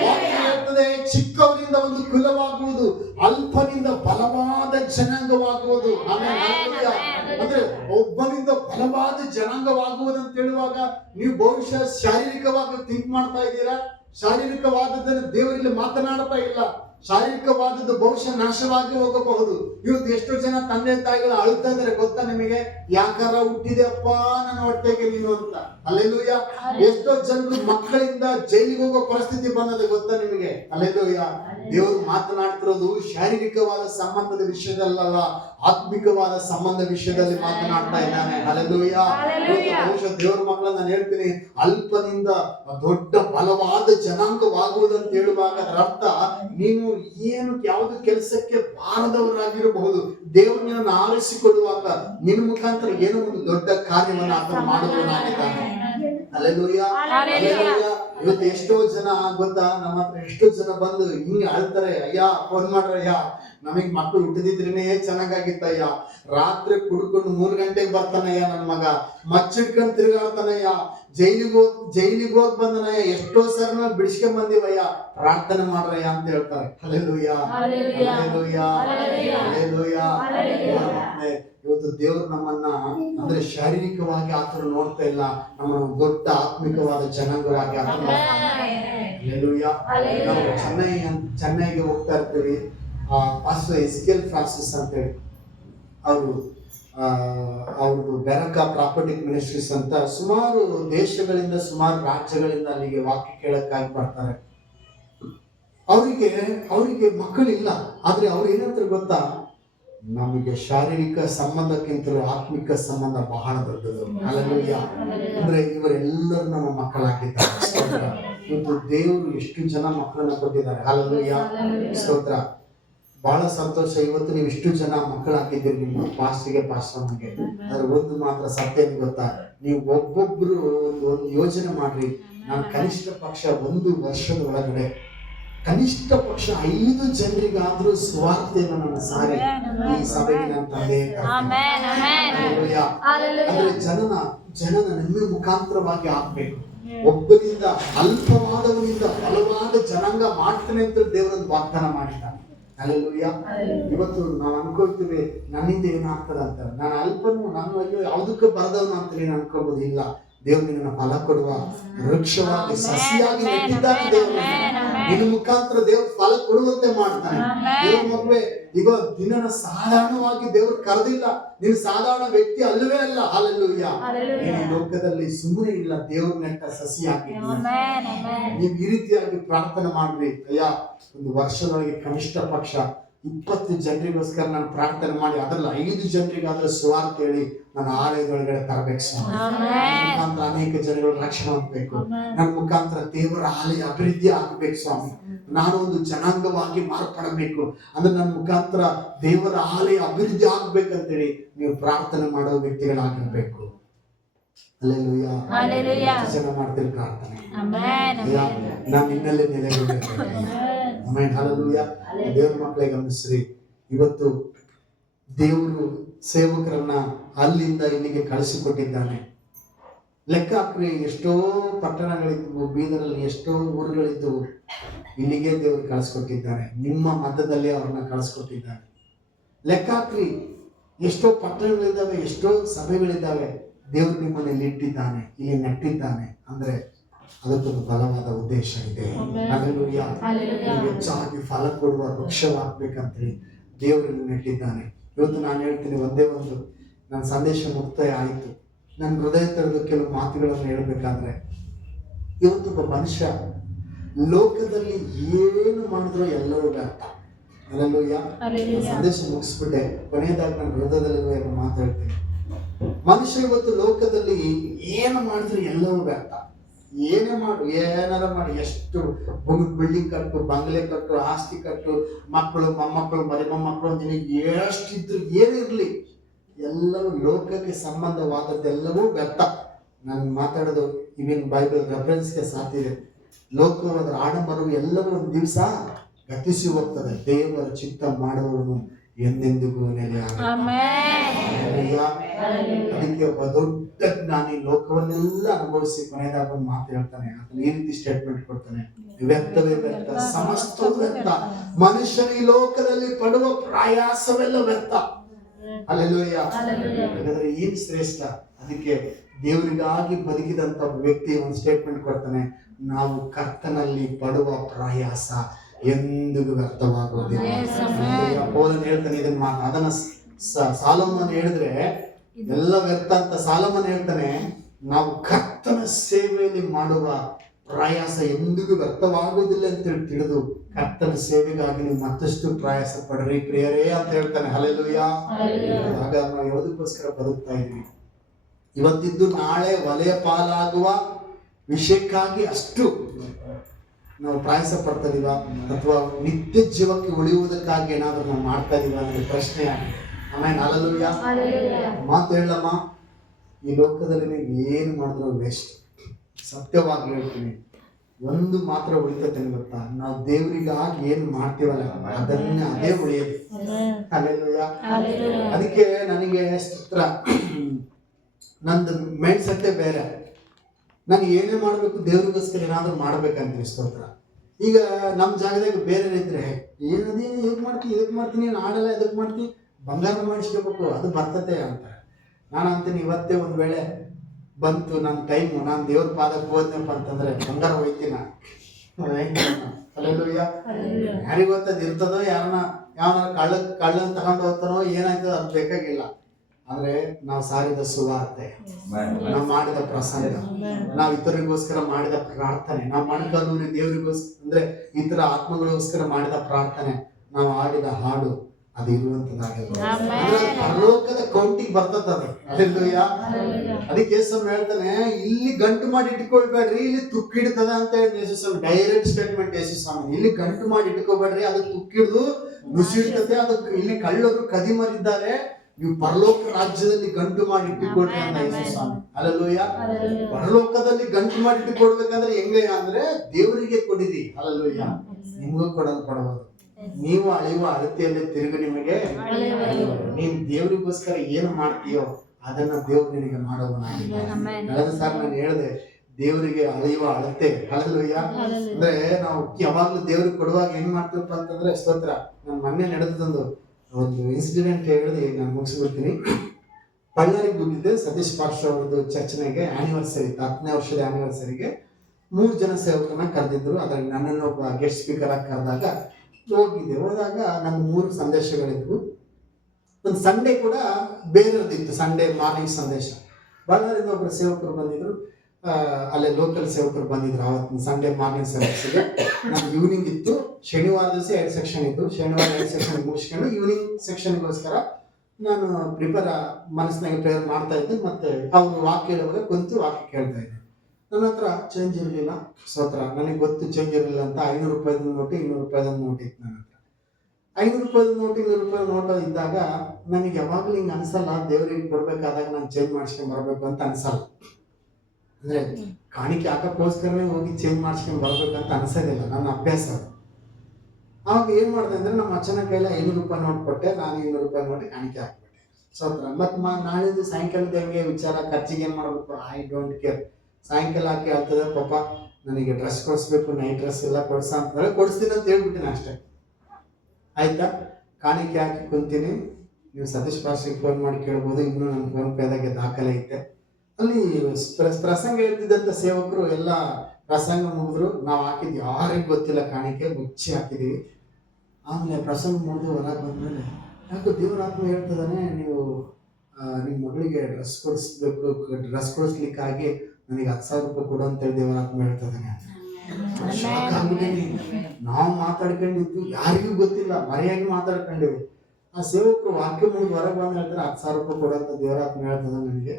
ವಾಕ್ಯ ಹೇಳ್ತದೆ, ಚಿಕ್ಕವನಿಂದ ಒಂದು ಕುಲವಾಗುವುದು, ಅಲ್ಪನಿಂದ ಬಲವಾದ ಜನಾಂಗವಾಗುವುದು. ಆಮೆನ್. ಹಲ್ಲೆಲೂಯಾ. ಅಂದ್ರೆ ಒಬ್ಬನಿಂದ ಬಲವಾದ ಜನಾಂಗವಾಗುವುದು ಅಂತ ಹೇಳುವಾಗ ನೀವು ಬಹುಶಃ ಶಾರೀರಿಕವಾಗಿ ಥಿಂಕ್ ಮಾಡ್ತಾ ಇದ್ದೀರಾ. ಶಾರೀರಿಕವಾದದ್ದನ್ನು ದೇವರಲ್ಲಿ ಮಾತನಾಡ್ತಾ ಇಲ್ಲ. ಶಾರೀರಿಕವಾದದ್ದು ಬಹುಶಃ ನಾಶವಾಗಿ ಹೋಗಬಹುದು. ಇವತ್ತು ಎಷ್ಟೋ ಜನ ತಂದೆ ತಾಯಿಗಳು ಅಳ್ತಾ ಇದಾರೆ ಗೊತ್ತಾ ನಿಮಗೆ? ಯಾಕಾರ ಹುಟ್ಟಿದೆ ಅಪ್ಪ ನನ್ನ ಹೊಟ್ಟೆಗೆ ನೀನು ಅಂತ. ಹಲ್ಲೆಲೂಯಾ. ಎಷ್ಟೋ ಜನರು ಮಕ್ಕಳಿಂದ ಜೈಲಿಗೆ ಹೋಗೋ ಪರಿಸ್ಥಿತಿ ಬಂದದೆ ಗೊತ್ತಾ ನಿಮಗೆ? ಹಲ್ಲೆಲೂಯಾ. ದೇವರು ಮಾತನಾಡ್ತಿರೋದು ಶಾರೀರಿಕವಾದ ಸಂಬಂಧದ ವಿಷಯದಲ್ಲ, ಆತ್ಮಿಕವಾದ ಸಂಬಂಧ ವಿಷಯದಲ್ಲಿ ಮಾತನಾಡ್ತಾ ಇದ್ದಾನೆ. ಹಲ್ಲೆಲೂಯಾ. ಬಹುಶಃ ದೇವರ ಮಕ್ಕಳನ್ನ ನಾನು ಹೇಳ್ತೀನಿ, ಅಲ್ಪನಿಂದ ದೊಡ್ಡ ಬಲವಾದ ಜನಾಂಗವಾಗುವುದಂತ ಹೇಳುವಾಗ ಅದರ ಅರ್ಥ ನೀನು ಏನು ಯಾವುದು ಕೆಲಸಕ್ಕೆ ಬಾರದವರಾಗಿರಬಹುದು, ದೇವರು ನಿನ್ನನ್ನು ಆರಿಸಿಕೊಡುವಾಗ ನಿನ್ನ ಮುಖಾಂತರ ಏನೋ ಒಂದು ದೊಡ್ಡ ಕಾರ್ಯವನ್ನು ಆತನು ಮಾಡುವವನಾಗಿದ್ದಾನೆ. Hallelujah, hallelujah. ಇವತ್ತು ಎಷ್ಟೋ ಜನ ಗೊತ್ತಾ, ನಮ್ಮ ಹತ್ರ ಎಷ್ಟೋ ಜನ ಬಂದು ಹಿಂಗೆ ಅಳ್ತಾರೆ, ಅಯ್ಯ ಫೋನ್ ಮಾಡ್ರಯ್ಯ, ನಮಗ್ ಮಕ್ಕಳು ಹುಟ್ಟಿದಿದ್ರೇನೆ ಚೆನ್ನಾಗಾಗಿತ್ತಯ್ಯ, ರಾತ್ರಿ ಕುಡ್ಕೊಂಡು 3 ಗಂಟೆಗೆ ಬರ್ತಾನಯ್ಯ, ನನ್ನ ಮಗ ಮಚ್ಚಿಡ್ಕೊಂಡು ತಿರುಗಾಡ್ತಾನಯ್ಯ, ಜೈಲಿಗೆ ಹೋಗಿ ಬಂದನಯ್ಯ, ಎಷ್ಟೋ ಸರ್ ನಾವು ಬಿಡಿಸ್ಕೊಂಡ್ ಬಂದಿವಯ್ಯ, ಪ್ರಾರ್ಥನೆ ಮಾಡ್ರಯ್ಯ ಅಂತ ಹೇಳ್ತಾರೆ. Hallelujah, hallelujah, hallelujah. ಇವತ್ತು ದೇವರು ನಮ್ಮನ್ನ ಅಂದ್ರೆ ಶಾರೀರಿಕವಾಗಿ ಆತನು ನೋಡ್ತಾ ಇಲ್ಲ, ನಮ್ಮನ್ನು ದೊಡ್ಡ ಆತ್ಮಿಕವಾದ ಜನಾಂಗವಾಗಿ ಆತನು. ಹಲ್ಲೆಲೂಯಾ. ನಾವು ಚೆನ್ನೈಗೆ ಹೋಗ್ತಾ ಇರ್ತೀವಿ. ಪಾಸ್ಟರ್ ಎಸ್ಕೆಲ್ ಫ್ರಾನ್ಸಿಸ್ ಅಂತೇಳಿ ಅವ್ರದ್ದು ಬೆರಕ ಪ್ರಾಪರ್ಟಿ ಮಿನಿಸ್ಟ್ರೀಸ್ ಅಂತ ಸುಮಾರು ದೇಶಗಳಿಂದ ಸುಮಾರು ರಾಜ್ಯಗಳಿಂದ ಅಲ್ಲಿಗೆ ವಾಕ್ಯ ಕೇಳಕ್ಕಾಗಿ ಬರ್ತಾರೆ. ಅವರಿಗೆ ಮಕ್ಕಳಿಲ್ಲ, ಆದ್ರೆ ಅವ್ರು ಏನಂತಾರೆ ಗೊತ್ತಾ, ನಮಗೆ ಶಾರೀರಿಕ ಸಂಬಂಧಕ್ಕಿಂತಲೂ ಆತ್ಮಿಕ ಸಂಬಂಧ ಬಹಳ ದೊಡ್ಡದು. ಹಲ್ಲೆಲೂಯಾ. ಅಂದ್ರೆ ಇವರೆಲ್ಲರೂ ನಮ್ಮ ಮಕ್ಕಳಾಗಿದ್ದಾರೆ. ಇವತ್ತು ದೇವರು ಎಷ್ಟು ಜನ ಮಕ್ಕಳನ್ನ ಕೊಟ್ಟಿದ್ದಾರೆ. ಹಲ್ಲೆಲೂಯಾ, ಸ್ತೋತ್ರ. ಬಹಳ ಸಂತೋಷ. ಇವತ್ತು ನೀವು ಇಷ್ಟು ಜನ ಮಕ್ಕಳಾಗಿದ್ದೀರಿ ನಿಮ್ಮ ಪಾಸ್ಟ್ರಿಗೆ, ಪಾಸ್ಟರ್ಗೆ. ಅದ್ರ ಒಂದು ಮಾತ್ರ ಸತ್ಯ ಏನು ಗೊತ್ತಾ, ನೀವು ಒಬ್ಬೊಬ್ರು ಒಂದು ಯೋಜನೆ ಮಾಡ್ರಿ. ನಾನು ಕನಿಷ್ಠ ಪಕ್ಷ 1 ವರ್ಷದ ಒಳಗಡೆ ಕನಿಷ್ಠ ಪಕ್ಷ 5 ಜನರಿಗಾದ್ರೂ ಸುವಾರ್ತೆಯನ್ನು ನನ್ನ ಸಾರಿ ಈ ಸಭೆಗೆ ನನ್ನ ತಂದೆ. ಅಂದ್ರೆ ಜನನ ನಿಮ್ಮ ಮುಖಾಂತರವಾಗಿ ಆಗ್ಬೇಕು. ಒಬ್ಬರಿಂದ ಅಲ್ಪವಾದವನಿಂದ ಬಲವಾದ ಜನಾಂಗ ಮಾಡ್ತಾನೆ ಅಂತ ದೇವರನ್ನು ವಾಗ್ದಾನ ಮಾಡಿದ್ದಾನೆ. ಹಲ್ಲೆಲೂಯಾ. ಇವತ್ತು ನಾವು ಅನ್ಕೊಳ್ತೀವಿ ನನ್ನಿಂದ ಏನಾಗ್ತದ ಅಂತ, ನಾನು ಅಲ್ಪನು, ನಾನು ಅಯ್ಯೋ ಯಾವುದಕ್ಕೆ ಬರದವನು ಅಂತ ನೀನು ಅನ್ಕೋಬಹುದು. ಇಲ್ಲ, ದೇವರು ನಿನ್ನ ಫಲ ಕೊಡುವ ವೃಕ್ಷವಾಗಿ ಸಸಿಯಾಗಿ ನೆಟ್ಟಿದ್ದಾನೆ. ದೇವರು ನಿನ್ನ ಮುಖಾಂತರ ದೇವರು ಫಲ ಕೊಡುವಂತೆ ಮಾಡ್ತಾನೆ. ದೇವ್ರ ಮಕ್ಕಳೇ, ಈಗ ದಿನನ ಸಾಧಾರಣವಾಗಿ ದೇವರು ಕರೆದಿಲ್ಲ, ನೀನು ಸಾಧಾರಣ ವ್ಯಕ್ತಿ ಅಲ್ಲವೇ ಅಲ್ಲ. ಹಲ್ಲೆಲೂಯಾ. ಈ ಲೋಕದಲ್ಲಿ ಸುಮ್ಮನೆ ಇಲ್ಲ, ದೇವ್ರ ನೆಟ್ಟ ಸಸಿಯಾಗಿ ನೀವು ಈ ರೀತಿಯಾಗಿ ಪ್ರಾರ್ಥನೆ ಮಾಡ್ರಿ. ಅಯ್ಯ, ಒಂದು ವರ್ಷದೊಳಗೆ ಕನಿಷ್ಠ ಪಕ್ಷ 20 ಜನರಿಗೋಸ್ಕರ ನಾನು ಪ್ರಾರ್ಥನೆ ಮಾಡಿ ಅದರಲ್ಲಿ 5 ಜನರಿಗಾದ್ರೆ ಸುವಾರ್ತೆ ಹೇಳಿ ನನ್ನ ಆಲಯದೊಳಗಡೆ ತರಬೇಕು ಸ್ವಾಮಿ. ಮುಖಾಂತರ ಅನೇಕ ಜನಗಳು ರಕ್ಷಣೆ ಆಗ್ಬೇಕು. ನನ್ನ ಮುಖಾಂತರ ದೇವರ ಆಲಯ ಅಭಿವೃದ್ಧಿ ಆಗ್ಬೇಕು ಸ್ವಾಮಿ. ನಾನು ಒಂದು ಜನಾಂಗವಾಗಿ ಮಾರ್ಪಡಬೇಕು ಅಂದ್ರೆ ನನ್ನ ಮುಖಾಂತರ ದೇವರ ಆಲಯ ಅಭಿವೃದ್ಧಿ ಆಗ್ಬೇಕಂತೇಳಿ ನೀವು ಪ್ರಾರ್ಥನೆ ಮಾಡೋ ವ್ಯಕ್ತಿಗಳಾಗಿರ್ಬೇಕು. ಹಲ್ಲೆಲೂಯಾ. ಜನ ಮಾಡ್ತೀರಿ ಪ್ರಾರ್ಥನೆ, ನಾನು ನಿನ್ನಲ್ಲೇ ನೆಲೆಗೊಂಡಿರ್ಬೇಕು. Amen, hallelujah. ದೇವ್ರ ಮಕ್ಕಳಿಗೆ ಗಮನಿಸ್ರಿ, ಇವತ್ತು ದೇವರು ಸೇವಕರನ್ನ ಅಲ್ಲಿಂದ ಇಲ್ಲಿಗೆ ಕಳಿಸಿಕೊಟ್ಟಿದ್ದಾನೆ. ಲೆಕ್ಕ ಹಾಕ್ರಿ, ಎಷ್ಟೋ ಪಟ್ಟಣಗಳಿದ್ವು, ಬೀದರಲ್ಲಿ ಎಷ್ಟೋ ಊರುಗಳಿದ್ವು, ಇಲ್ಲಿಗೆ ದೇವರು ಕಳಿಸ್ಕೊಟ್ಟಿದ್ದಾನೆ. ನಿಮ್ಮ ಮಧ್ಯದಲ್ಲಿ ಅವ್ರನ್ನ ಕಳಿಸ್ಕೊಟ್ಟಿದ್ದಾನೆ. ಲೆಕ್ಕ ಹಾಕ್ರಿ, ಎಷ್ಟೋ ಪಟ್ಟಣಗಳಿದ್ದಾವೆ, ಎಷ್ಟೋ ಸಭೆಗಳಿದ್ದಾವೆ. ದೇವರು ನಿಮ್ಮನ್ನು ಇಟ್ಟಿದ್ದಾನೆ, ಇಲ್ಲಿ ನೆಟ್ಟಿದ್ದಾನೆ ಅಂದ್ರೆ ಅದಕ್ಕೊಂದು ಬಲವಾದ ಉದ್ದೇಶ ಇದೆ. ಹಲ್ಲೆಲೂಯಾ. ಹೆಚ್ಚಾಗಿ ಫಲ ಕೊಡುವ ವೃಕ್ಷವಾಗಬೇಕಂತೇಳಿ ದೇವರನ್ನು ನೆಟ್ಟಿದ್ದಾನೆ. ಇವತ್ತು ನಾನು ಹೇಳ್ತೀನಿ, ಒಂದೇ ಒಂದು ನನ್ನ ಸಂದೇಶ ಮುಕ್ತಾಯ ಆಯಿತು. ನನ್ನ ಹೃದಯ ತೆರೆದು ಕೆಲವು ಮಾತುಗಳನ್ನು ಹೇಳ್ಬೇಕಾದ್ರೆ, ಇವತ್ತೊಬ್ಬ ಮನುಷ್ಯ ಲೋಕದಲ್ಲಿ ಏನು ಮಾಡಿದ್ರು ಎಲ್ಲರೂ ವ್ಯರ್ಥ. ಹಲ್ಲೆಲೂಯಾ. ಸಂದೇಶ ಮುಗಿಸ್ಬಿಟ್ಟೆ, ಕೊನೆಯದಾಗಿ ನನ್ನ ಹೃದಯದಲ್ಲಿ ಮಾತಾಡ್ತೀನಿ. ಮನುಷ್ಯ ಇವತ್ತು ಲೋಕದಲ್ಲಿ ಏನು ಮಾಡಿದ್ರು ಎಲ್ಲವೂ ವ್ಯರ್ಥ. ಏನೇ ಮಾಡು, ಏನಾರ ಮಾಡಿ, ಎಷ್ಟು ಬಿಲ್ಡಿಂಗ್ ಕಟ್ಟು, ಬಂಗ್ಲೆ ಕಟ್ಟು, ಆಸ್ತಿ ಕಟ್ಟು, ಮಕ್ಕಳು, ಮೊಮ್ಮಕ್ಕಳು, ಮೊಮ್ಮಕ್ಕಳು, ನಿನಗೆ ಎಷ್ಟಿದ್ರು ಏನಿರ್ಲಿ, ಎಲ್ಲವೂ ಲೋಕಕ್ಕೆ ಸಂಬಂಧವಾದದ್ದೆಲ್ಲವೂ ವ್ಯರ್ಥ. ನಾನು ಮಾತಾಡೋದು ಇವಿನ ಬೈಬಲ್ ರೆಫರೆನ್ಸ್ಗೆ ಸಾಧ್ಯ. ಲೋಕವಾದ ಆಡಂಬರವು ಎಲ್ಲವೂ ಒಂದು ದಿವಸ ಗತಿಸಿ ಹೋಗ್ತದೆ. ದೇವರ ಚಿತ್ತ ಮಾಡುವವನು ಎಂದೆಂದಿಗೂ ಅದಕ್ಕೆ ಒಬ್ಬ ದೊಡ್ಡ ಜ್ಞಾನಿ ಲೋಕವನ್ನೆಲ್ಲ ಅನುಭವಿಸಿ ಕೊನೆಯದಾಗ ಒಂದು ಮಾತು ಹೇಳ್ತಾನೆ. ಅದನ್ನ ಈ ರೀತಿ ಸ್ಟೇಟ್ಮೆಂಟ್ ಕೊಡ್ತಾನೆ, ವ್ಯರ್ಥವೇ ವ್ಯರ್ಥ, ಸಮಸ್ತ ವ್ಯರ್ಥ, ಮನುಷ್ಯನ ಈ ಲೋಕದಲ್ಲಿ ಪಡುವ ಪ್ರಯಾಸವೆಲ್ಲ ವ್ಯರ್ಥ. ಹಲ್ಲೆಲೂಯಾ. ಹಾಗಾದ್ರೆ ಏನ್ ಶ್ರೇಷ್ಠ? ಅದಕ್ಕೆ ದೇವರಿಗಾಗಿ ಬದುಕಿದಂತ ವ್ಯಕ್ತಿ ಒಂದು ಸ್ಟೇಟ್ಮೆಂಟ್ ಕೊಡ್ತಾನೆ, ನಾವು ಕರ್ತನಲ್ಲಿ ಪಡುವ ಪ್ರಯಾಸ ಎಂದಿಗೂ ವ್ಯರ್ಥವಾಗುವುದಿಲ್ಲ. ಪೌಲನು ಹೇಳ್ತಾನೆ ಇದನ್ನ ಮಾತು. ಅದನ್ನ ಸಾಲೋಮನ್ ಹೇಳಿದ್ರೆ ಎಲ್ಲ ವ್ಯರ್ಥ ಅಂತ ಸಾಲೋಮನ್ ಹೇಳ್ತಾನೆ, ನಾವು ಕರ್ತನ ಸೇವೆಯಲ್ಲಿ ಮಾಡುವ ಪ್ರಯಾಸ ಎಂದಿಗೂ ವ್ಯರ್ಥವಾಗುವುದಿಲ್ಲ ಅಂತ ತಿಳಿದು ಕರ್ತನ ಸೇವೆಗಾಗಿ ನೀವು ಮತ್ತಷ್ಟು ಪ್ರಯಾಸ ಪಡ್ರಿ ಪ್ರಿಯರೇ ಅಂತ ಹೇಳ್ತಾನೆ. ಹಲ್ಲೆಲೂಯಾ. ಆಗ ನಾವು ಯಾವುದಕ್ಕೋಸ್ಕರ ಬದುಕ್ತಾ ಇದ್ವಿ? ಇವತ್ತಿದ್ದು ನಾಳೆ ಒಲೆಯ ಪಾಲಾಗುವ ವಿಷಯಕ್ಕಾಗಿ ಅಷ್ಟು ನಾವು ಪ್ರಯಾಸ ಪಡ್ತಾ ಇದೀವ ಅಥವಾ ನಿತ್ಯ ಜೀವಕ್ಕೆ ಉಳಿಯುವುದಕ್ಕಾಗಿ ಏನಾದರೂ ನಾವು ಮಾಡ್ತಾ ಇದೀವ ಅನ್ನೋ ಪ್ರಶ್ನೆ. ಆಮೇಲೆ ಹಲ್ಲೆಲೂಯಾ. ಮಾತು ಹೇಳಮ್ಮ, ಈ ಲೋಕದಲ್ಲಿ ನೀವು ಏನು ಮಾಡಿದ್ರು ವೇಸ್ಟ್. ಸತ್ಯವಾಗಿ ಹೇಳ್ತೀನಿ, ಒಂದು ಮಾತ್ರ ಉಳಿತೈತೆ ಗೊತ್ತಾ, ನಾವು ದೇವರಿಗಾಗಿ ಏನ್ ಮಾಡ್ತೀವಲ್ಲ ಅದೇ ಉಳಿಯೋದು. ಹಲ್ಲೆಲೂಯಾ. ಅದಕ್ಕೆ ನನಗೆ ಸ್ತೋತ್ರ, ನಂದು ಮೈಂಡ್ ಸೆಟ್ಟೇ ಬೇರೆ. ನಾನು ಏನೇ ಮಾಡ್ಬೇಕು ದೇವ್ರಿಗೋಸ್ಕರ ಏನಾದ್ರು ಮಾಡ್ಬೇಕಂತೀನಿ. ಸ್ತೋತ್ರ. ಈಗ ನಮ್ಮ ಜಾಗದಾಗ ಬೇರೆ ಇದ್ರೆ ಏನದೇ ಹೇಗ್ ಮಾಡ್ತೀನಿ ಇದಕ್ಕೆ ಮಾಡ್ತೀನಿ, ಆಡಲ್ಲ ಇದಕ್ಕೆ ಮಾಡ್ತೀನಿ, ಬಂಗಾರ ಮಾಡಿಸ್ಕೋಬೇಕು ಅದು ಬರ್ತತೆ ಅಂತಾರೆ. ನಾನು ಅಂತೀನಿ ಇವತ್ತೇ ಒಂದ್ ವೇಳೆ ಬಂತು ನನ್ನ ಟೈಮು, ನಾನು ದೇವ್ರ ಪಾದಕ್ಕೆ ಹೋದ್ನಪ್ಪ ಅಂತಂದ್ರೆ ಬಂಗಾರ ಹೋಯ್ತೀನಿ. ಹಲ್ಲೆಲೂಯಾ. ಯಾರಿಗ ಗೊತ್ತದ ಇರ್ತದೋ, ಯಾವನ ಕಳ್ಳನ್ ತಗೊಂಡು ಹೋಗ್ತಾನೋ ಏನಾಯ್ತದ ಅದು ಬೇಕಾಗಿಲ್ಲ. ಆದ್ರೆ ನಾವು ಸಾರಿದ ಸುವಾರ್ತೆ, ನಾವು ಮಾಡಿದ ಪ್ರಸಂಗ, ನಾವು ಇತರಿಗೋಸ್ಕರ ಮಾಡಿದ ಪ್ರಾರ್ಥನೆ, ನಾವು ಮಣಕಲ್ಲೂರಿ ದೇವರಿಗೋಸ್ಕರ ಅಂದ್ರೆ ಇತರ ಆತ್ಮಗಳಿಗೋಸ್ಕರ ಮಾಡಿದ ಪ್ರಾರ್ಥನೆ, ನಾವು ಆಡಿದ ಹಾಡು ಅದು ಇರುವಂತದ್ದಾಗಿರ್ಬೋದು. ಪರಲೋಕದ ಕೌಂಟಿಗೆ ಬರ್ತದ ಅದು. ಹಲ್ಲೆಲೂಯಾ. ಅದಕ್ಕೆ ಯೇಸು ಹೇಳ್ತಾನೆ, ಇಲ್ಲಿ ಗಂಟು ಮಾಡಿ ಇಟ್ಕೊಳ್ಬೇಡ್ರಿ, ಇಲ್ಲಿ ತುಕ್ಕಿಡ್ತದ ಅಂತ ಹೇಳಿ ಯೇಸು ಸ್ವಾಮಿ ಡೈರೆಕ್ಟ್ ಸ್ಟೇಟ್ಮೆಂಟ್. ಯೇಸು ಸ್ವಾಮಿ ಇಲ್ಲಿ ಗಂಟು ಮಾಡಿ ಇಟ್ಕೋಬೇಡ್ರಿ, ಅದು ತುಕ್ಕಿಡ್ದು ನುಸಿಡ್ತದೆ, ಅದಕ್ಕೆ ಇಲ್ಲಿ ಕಳ್ಳರು ಕದಿಮರಿದ್ದಾರೆ, ನೀವು ಪರಲೋಕ ರಾಜ್ಯದಲ್ಲಿ ಗಂಟು ಮಾಡಿ ಇಟ್ಟುಕೊಡ್ರಿ ಅಂತ ಯೇಸು ಸ್ವಾಮಿ. ಹಲ್ಲೆಲೂಯಾ. ಪರಲೋಕದಲ್ಲಿ ಗಂಟು ಮಾಡಿ ಇಟ್ಟುಕೊಡ್ಬೇಕಂದ್ರೆ ಹೆಂಗೆ ಅಂದ್ರೆ ದೇವರಿಗೆ ಕೊಡಿರಿ. ಹಲ್ಲೆಲೂಯಾ. ನಿಮಗೂ ಕೊಡಬಹುದು. ನೀವು ಅಳೆಯುವ ಅಳತೆಯಲ್ಲಿ ತಿರುಗಿ ನಿಮಗೆ, ನೀನ್ ದೇವರಿಗೋಸ್ಕರ ಏನು ಮಾಡ್ತೀಯೋ ಅದನ್ನ ದೇವ್ರು ನಿನಗೆ ಮಾಡೋವನಾಗಿದ್ದಾನೆ. ಕಳೆದ ಸಾರಿ ನಾನು ಹೇಳಿದೆ, ದೇವರಿಗೆ ಅಳೆಯುವ ಅಳತೆ. ಹಲ್ಲೆಲೂಯಾ. ಅಂದ್ರೆ ನಾವು ಯಾವಾಗ್ಲೂ ದೇವ್ರಿಗೆ ಕೊಡುವಾಗ ಏನ್ ಮಾಡ್ತೀವಪ್ಪ ಅಂತಂದ್ರೆ, ಸ್ತೋತ್ರ, ನಾನು ಮೊನ್ನೆ ನಡೆದೊಂದು ಇನ್ಸಿಡೆಂಟ್ ಹೇಳಿದೆ, ನಾನು ಮುಗಿಸ್ಬಿಡ್ತೀನಿ. ಬಳ್ಳಾರಿಗೆ ಹೋಗಿದ್ದೆ, ಸತೀಶ್ ಪಾರ್ಶ್ವ ಅವ್ರದ್ದು ಚರ್ಚ್ನಾಗೆ ಆನಿವರ್ಸರಿ, 10ನೇ ವರ್ಷದ ಆನಿವರ್ಸರಿಗೆ 3 ಜನ ಸೇವಕರನ್ನ ಕರೆದಿದ್ರು. ಅದ್ರಲ್ಲಿ ನನ್ನನ್ನು ಒಬ್ಬ ಗೆಸ್ಟ್ ಸ್ಪೀಕರ್ ಆಗಿ ಕರೆದಾಗ ಹೋದಾಗ ನನ್ನ 3 ಸಂದೇಶಗಳಿದ್ವು. ಒಂದು ಸಂಡೇ ಕೂಡ ಬೇರೆದಿತ್ತು, ಸಂಡೇ ಮಾರ್ನಿಂಗ್ ಸಂದೇಶ. ಬಳ್ಳಾರಿಯಿಂದ ಒಬ್ಬರು ಸೇವಕರು ಬಂದಿದ್ರು, ಅಲ್ಲೇ ಲೋಕಲ್ ಸೇವಕರು ಬಂದಿದ್ರು. ಅವತ್ತು ಸಂಡೇ ಮಾರ್ನಿಂಗ್ ಸರ್ವಿಸ್ಗೆ ನಮ್ಗೆ ಈವ್ನಿಂಗ್ ಇತ್ತು. ಶನಿವಾರ ದಿವಸ 2 ಸೆಕ್ಷನ್ ಇತ್ತು. ಶನಿವಾರ 2 ಸೆಕ್ಷನ್ ಮುಗಿಸ್ಕೊಂಡು ಈವ್ನಿಂಗ್ ಸೆಕ್ಷನ್ಗೋಸ್ಕರ ನಾನು ಮನಸ್ಸಿನಾಗ ಪ್ರೇಯರ್ ಮಾಡ್ತಾ ಇದ್ದೆ. ಮತ್ತೆ ಅವರು ವಾಕ್ಯ ಹೇಳುವಾಗ ಕುಂತು ವಾಕ್ಯ ಕೇಳ್ತಾ ಇದ್ದೆ. ನನ್ನ ಹತ್ರ ಚೇಂಜ್ ಇರಲಿಲ್ಲ. ಸ್ತೋತ್ರ. ನನಗೆ ಗೊತ್ತು ಚೇಂಜ್ ಇರಲಿಲ್ಲ ಅಂತ 500 ರೂಪಾಯಿದ ನೋಟು, 200 ರೂಪಾಯಿದ ನೋಟ್ ಇತ್ತು ನನ್ನ ಹತ್ರ. 500 ರೂಪಾಯಿದ ನೋಟು, 200 ರೂಪಾಯಿ ನೋಟ ಇದ್ದಾಗ ನನಗೆ ಯಾವಾಗಲೂ ಹಿಂಗೆ ಅನ್ಸಲ್ಲ, ದೇವರಿಗೆ ಕೊಡ್ಬೇಕಾದಾಗ ನಾನು ಚೇಂಜ್ ಮಾಡಿಸ್ಕೊಂಡ್ ಬರ್ಬೇಕು ಅಂತ ಅನ್ಸಲ್ಲ. ಅಂದ್ರೆ ಕಾಣಿಕೆ ಹಾಕಕ್ಕೋಸ್ಕರನೇ ಹೋಗಿ ಚೇಂಜ್ ಮಾಡಿಸ್ಕೊಂಡ್ ಬರ್ಬೇಕಂತ ಅನ್ಸೋದಿಲ್ಲ, ನನ್ನ ಅಭ್ಯಾಸ. ಅವಾಗ ಏನ್ ಮಾಡಿದೆ ಅಂದ್ರೆ, ನಮ್ಮ ಅಚ್ಚನ ಕೈಲ 500 ರೂಪಾಯಿ ನೋಟ್ ಕೊಟ್ಟೆ, ನಾನು 200 ರೂಪಾಯಿ ನೋಟಿಗೆ ಕಾಣಿಕೆ ಹಾಕ್ಬಿಟ್ಟೆ. ಸ್ತೋತ್ರ. ಮತ್ತೆ ನಾಳಿದ್ದು ಸಾಯಂಕಾಲದ ಹೆಂಗೆ ವಿಚಾರ, ಖರ್ಚಿಗೆ ಏನ್ ಮಾಡ್ಬೇಕು, ಐ ಡೋಂಟ್ ಕೇರ್. ಸಾಯಂಕಾಲ ಹಾಕಿ ಹೇಳ್ತದೆ, ಪಾಪ ನನಗೆ ಡ್ರೆಸ್ ಕೊಡಿಸ್ಬೇಕು, ನೈಟ್ ಡ್ರೆಸ್ ಎಲ್ಲ ಕೊಡ್ಸ ಅಂತಂದ್ರೆ ಕೊಡಿಸ್ತೀನಿ ಅಂತ ಹೇಳ್ಬಿಟ್ಟಿನಿ ಅಷ್ಟೇ. ಆಯ್ತಾ, ಕಾಣಿಕೆ ಹಾಕಿ ಕುಂತೀನಿ. ನೀವು ಸತೀಶ್ ಪಾಸ್ಟ್ರಿಗೆ ಫೋನ್ ಮಾಡಿ ಕೇಳ್ಬೋದು, ಇನ್ನೂ ನನ್ನ ಫೋನ್ ಪೇದಾಗೆ ದಾಖಲೆ ಐತೆ. ಅಲ್ಲಿ ಪ್ರಸಂಗ ಹೇಳ್ತಿದ್ದಂಥ ಸೇವಕರು ಎಲ್ಲ ಪ್ರಸಂಗ ಮುಗಿದ್ರು. ನಾವು ಹಾಕಿದ್ವಿ, ಯಾರಿಗೂ ಗೊತ್ತಿಲ್ಲ, ಕಾಣಿಕೆ ಮುಚ್ಚಿ ಹಾಕಿದೀವಿ. ಆಮೇಲೆ ಪ್ರಸಂಗ ಮುಗಿದು ಹೊರಗೆ ಬಂದ್ಮೇಲೆ, ಯಾಕೋ ದೇವರಾತ್ಮ ಹೇಳ್ತದಾನೆ, ನೀವು ನಿಮ್ಮ ಮಗಳಿಗೆ ಡ್ರೆಸ್ ಕೊಡಿಸ್ಬೇಕು, ಡ್ರೆಸ್ ಕೊಡಿಸ್ಲಿಕ್ಕಾಗಿ ನನಗೆ 10,000 ರೂಪಾಯಿ ಕೊಡು ಅಂತೇಳಿ ದೇವರಾತ್ಮ ಹೇಳ್ತದಾನೆ. ಶಾಕ್ ಆಗ್ಬಿಟ್ಟಿನಿ. ನಾವು ಮಾತಾಡ್ಕೊಂಡಿದ್ದು ಯಾರಿಗೂ ಗೊತ್ತಿಲ್ಲ, ಮರೆಯಾಗಿ ಮಾತಾಡ್ಕೊಂಡಿವಿ. ಆ ಸೇವಕರು ವಾಕ್ಯ ಮುಗಿದು ಹೊರಗೆ ಬಂದು ಹೇಳ್ತಾರೆ, 10,000 ರೂಪಾಯಿ ಕೊಡು ಅಂತ ದೇವರಾತ್ಮ ಹೇಳ್ತದ ನನಗೆ.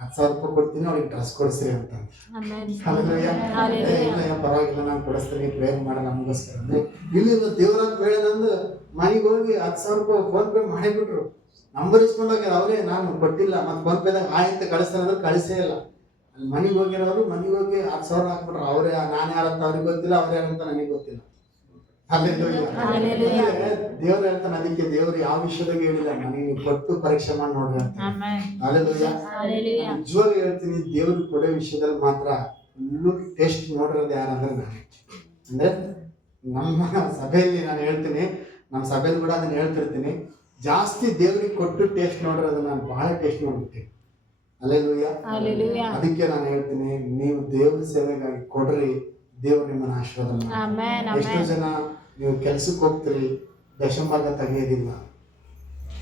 10,000 ರೂಪಾಯಿ ಕೊಡ್ತೀನಿ, ಅವ್ರಿಗೆ ಡ್ರೆಸ್ ಕೊಡಿಸ್ರಿ ಅಂತ. ಇಲ್ಲ ಪರವಾಗಿಲ್ಲ, ನಾನು ಕೊಡಿಸ್ತೀನಿ, ಪ್ರೇರ್ ಮಾಡ ನಮಗೋಸ್ಕರ ಅಂದ್ರೆ. ಇಲ್ಲಿ ದೇವರಾತ್ಮ ಹೇಳದಂದು ಮನೆಗೆ ಹೋಗಿ 10,000 ರೂಪಾಯಿ ಫೋನ್ ಪೇ ಮಾಡಿಬಿಟ್ರು. ನಂಬರ್ ಇಸ್ಕೊಂಡೋಗ್ಯಾರ ಅವರೇ, ನಾನು ಕೊಟ್ಟಿಲ್ಲ. ಮತ್ತೆ ಫೋನ್ ಪೇದಾಗ ಆಯ್ತು ಕಳಿಸ್ತಾರೆ ಅಂದ್ರೆ ಕಳಿಸೇ ಇಲ್ಲ. ಅಲ್ಲಿ ಮನೆಗೆ ಹೋಗಿರೋರು ಮನೆಗೆ ಹೋಗಿ 10,000 ಹಾಕ್ಬಿಟ್ರು. ಅವರೇ, ನಾನು ಯಾರಂತ ಅವ್ರಿಗೆ ಗೊತ್ತಿಲ್ಲ, ಅವ್ರು ಯಾರಂತ ನನಗೆ ಗೊತ್ತಿಲ್ಲ. ದೇವ್ರು ಹೇಳ್ತಾನೆ, ಅದಕ್ಕೆ ದೇವ್ರು ಯಾವ ವಿಷಯದಾಗ ಹೇಳಿಲ್ಲ, ನನಗೆ ಕೊಟ್ಟು ಪರೀಕ್ಷೆ ಮಾಡಿ ನೋಡ್ರಿ ಅಂತ. ನಿಜವಾಗಿ ಹೇಳ್ತೀನಿ, ದೇವ್ರು ಕೊಡೋ ವಿಷಯದಲ್ಲಿ ಮಾತ್ರ ಫುಲ್ಲು ಟೇಸ್ಟ್ ನೋಡಿರೋದು ಯಾರಂದ್ರೆ ನಾನು. ಅಂದ್ರೆ ನಮ್ಮ ಸಭೆಯಲ್ಲಿ ನಾನು ಹೇಳ್ತೀನಿ, ನಮ್ಮ ಸಭೆಯಲ್ಲಿ ಕೂಡ ಅದನ್ನ ಹೇಳ್ತಿರ್ತೀನಿ, ಜಾಸ್ತಿ ದೇವ್ರಿಗೆ ಕೊಟ್ಟು ಟೇಸ್ಟ್ ನೋಡಿರೋದು ನಾನು ಬಹಳ ಟೇಸ್ಟ್ ನೋಡ್ಬಿಡ್ತೀನಿ. ಹಲ್ಲೆಲೂಯಾ. ಅದಕ್ಕೆ ನಾನು ಹೇಳ್ತೀನಿ, ನೀವು ದೇವ್ರ ಸೇವೆಗಾಗಿ ಕೊಡ್ರಿ, ದೇವ್ರು ನಿಮ್ಮನ್ನ ಆಶೀರ್ವಾದ ಮಾಡ್ತಾರೆ. ಎಷ್ಟೋ ಜನ ನೀವು ಕೆಲ್ಸಕ್ಕೆ ಹೋಗ್ತೀರಿ, ದಶಂಭಾಗ ತೆಗೆಯೋದಿಲ್ಲ.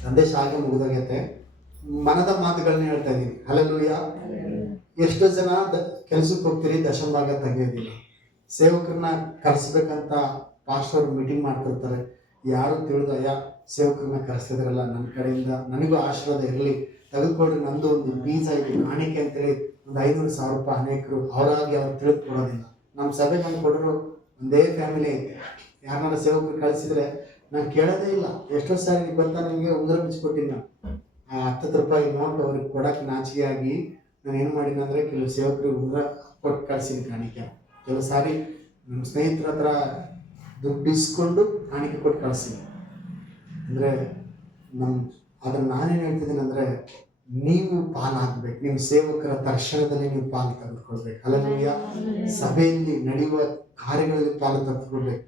ಸಂದೇಶ ಹಾಗೆ ಮುಗಿದೋಗೈತೆ, ಮನದ ಮಾತುಗಳನ್ನ ಹೇಳ್ತಾ ಇದ್ದೀನಿ. ಹಲ್ಲೆಲೂಯಾ. ಎಷ್ಟೋ ಜನ ಕೆಲ್ಸಕ್ಕೆ ಹೋಗ್ತೀರಿ, ದಶಂಭಾಗ ತೆಗೆಯೋದಿಲ್ಲ. ಸೇವಕರನ್ನ ಕರೆಸ್ಬೇಕಂತ ಪಾಸ್ಟರ್ ಮೀಟಿಂಗ್ ಮಾಡ್ತಿರ್ತಾರೆ. ಯಾರು ತಿಳಿದಯ್ಯ ಸೇವಕರನ್ನ ಕರೆಸಿದ್ರಲ್ಲ, ನನ್ನ ಕಡೆಯಿಂದ ನನಗೂ ಆಶೀರ್ವಾದ ಇರಲಿ, ತೆಗೆದುಕೊಡ್ರಿ, ನಂದು ಒಂದು ಬೀಜ ಇದೆ ಕಾಣಿಕೆ ಅಂತೇಳಿ ಒಂದು 500,000 ರೂಪಾಯಿ ಅನೇಕರು ಅವರಾಗಿ ಅವ್ರು ತಿಳಿದುಕೊಡೋದಿಲ್ಲ. ನಮ್ಮ ಸಭೆಗೆ ಒಂದು ಕೊಡರು ಒಂದೇ ಫ್ಯಾಮಿಲಿ ಐತೆ. ಯಾರನ್ನ ಸೇವಕರು ಕಳಿಸಿದ್ರೆ ನಾನು ಕೇಳೋದೇ ಇಲ್ಲ. ಎಷ್ಟೋ ಸಾರಿ ಬಂತ ನನಗೆ ಉಂಗುರ ಬಿಚ್ಕೊಟ್ಟಿನಿ ನಾನು. ಆ 10 ರೂಪಾಯಿ ನೋಟ್ ಅವ್ರಿಗೆ ಕೊಡಕ್ಕೆ ನಾಚಿಕೆ ಆಗಿ ನಾನು ಏನು ಮಾಡಿನ ಅಂದರೆ ಕೆಲವು ಸೇವಕರಿಗೆ ಉಂಗುರ ಕೊಟ್ಟು ಕಳ್ಸಿನಿ ಕಾಣಿಕೆ. ಕೆಲವು ಸಾರಿ ನಮ್ಮ ಸ್ನೇಹಿತರ ಹತ್ರ ದುಡ್ಡು ಇಸ್ಕೊಂಡು ಕಾಣಿಕೆ ಕೊಟ್ಟು ಕಳಿಸ್ತೀನಿ. ಅಂದರೆ ಅದನ್ನು ನಾನೇನು ಹೇಳ್ತಿದ್ದೀನಿ ಅಂದರೆ, ನೀವು ಪಾಲಾಗಬೇಕು. ನಿಮ್ಮ ಸೇವಕರ ದರ್ಶನದಲ್ಲಿ ನೀವು ಪಾಲು ತೆಗೆದುಕೊಳ್ಬೇಕು. ಹಲ್ಲೆಲೂಯಾ. ಸಭೆಯಲ್ಲಿ ನಡೆಯುವ ಕಾರ್ಯಗಳಲ್ಲಿ ಪಾಲು ತೆಗೆದುಕೊಳ್ಬೇಕು.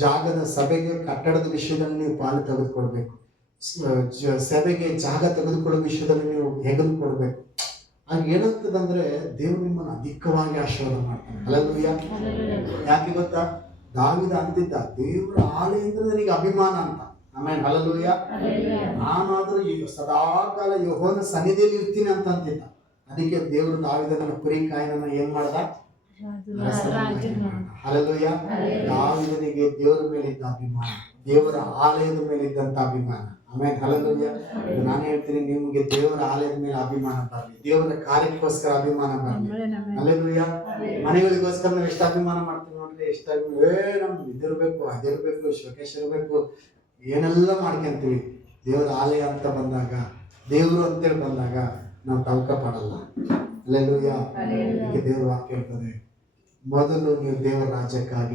ಜಾಗದ ಸಭೆಗೆ ಕಟ್ಟಡದ ವಿಷಯದಲ್ಲಿ ನೀವು ಪಾಲು ತೆಗೆದುಕೊಳ್ಬೇಕು. ಸಭೆಗೆ ಜಾಗ ತೆಗೆದುಕೊಳ್ಳೋ ವಿಷಯದಲ್ಲಿ ನೀವು ಹೆಗಲ್ಕೊಳ್ಬೇಕು. ಆಗ ಏನಾಗ್ತದಂದ್ರೆ ದೇವರು ನಿಮ್ಮನ್ನು ಅಧಿಕವಾಗಿ ಆಶೀರ್ವಾದ ಮಾಡ್ತಾನೆ. ಹಲ್ಲೆಲೂಯಾ. ಯಾಕೆ ಗೊತ್ತಾ? ದಾವೀದ ಅಂತಿದ್ದ, ದೇವರ ಆಲಯ ಅಂದ್ರೆ ನನಗೆ ಅಭಿಮಾನ ಅಂತ. ಆಮೇಲೆ ಹಲ್ಲೆಲೂಯಾ. ನಾನಾದ್ರೂ ಈಗ ಸದಾಕಾಲ ಯೆಹೋವನ ಸನ್ನಿಧಿಯಲ್ಲಿ ಇರ್ತೀನಿ ಅಂತ ಅಂತಿದ್ದ. ಅದಕ್ಕೆ ದೇವರು ದಾವೀದನ ಕುರಿ ಕಾಯನನ್ನ ಏನ್ ಮಾಡ್ದ? ಹಲ್ಲೆಲೂಯಾ. ದಾವೀದನಿಗೆ ದೇವರ ಮೇಲೆ ಇದ್ದ ಅಭಿಮಾನ, ದೇವರ ಆಲಯದ ಮೇಲೆ ಇದ್ದಂತ ಅಭಿಮಾನ. ಆಮೇಲೆ ಹಲ್ಲೆಲೂಯಾ. ನಾನು ಹೇಳ್ತೀನಿ, ನಿಮಗೆ ದೇವರ ಆಲಯದ ಮೇಲೆ ಅಭಿಮಾನ ಬರಲಿ, ದೇವರ ಕಾರ್ಯಕ್ಕೋಸ್ಕರ ಅಭಿಮಾನ ಬರಲಿ. ಹಲ್ಲೆಲೂಯಾ. ಮನೆಗಳಿಗೋಸ್ಕರ ನಾವು ಎಷ್ಟು ಅಭಿಮಾನ ಮಾಡ್ತೀವಿ ನೋಡ್ರಿ. ಎಷ್ಟು ನಮ್ದು ಇದಿರ್ಬೇಕು, ಅದಿರ್ಬೇಕು, ಶೋಕೇಶ್ ಇರ್ಬೇಕು, ಏನೆಲ್ಲ ಮಾಡ್ಕೊಂತೀವಿ. ದೇವರ ಆಲಯ ಅಂತ ಬಂದಾಗ, ದೇವರು ಅಂತೇಳಿ ಬಂದಾಗ ನಾವು ತವಕ ಪಡಲ್ಲ. ಹಲ್ಲೆಲೂಯಾ. ದೇವರ ವಾಕ್ಯ ಹೇಳ್ತದೆ, ಮೊದಲು ನೀವು ದೇವರ ರಾಜ್ಯಕ್ಕಾಗಿ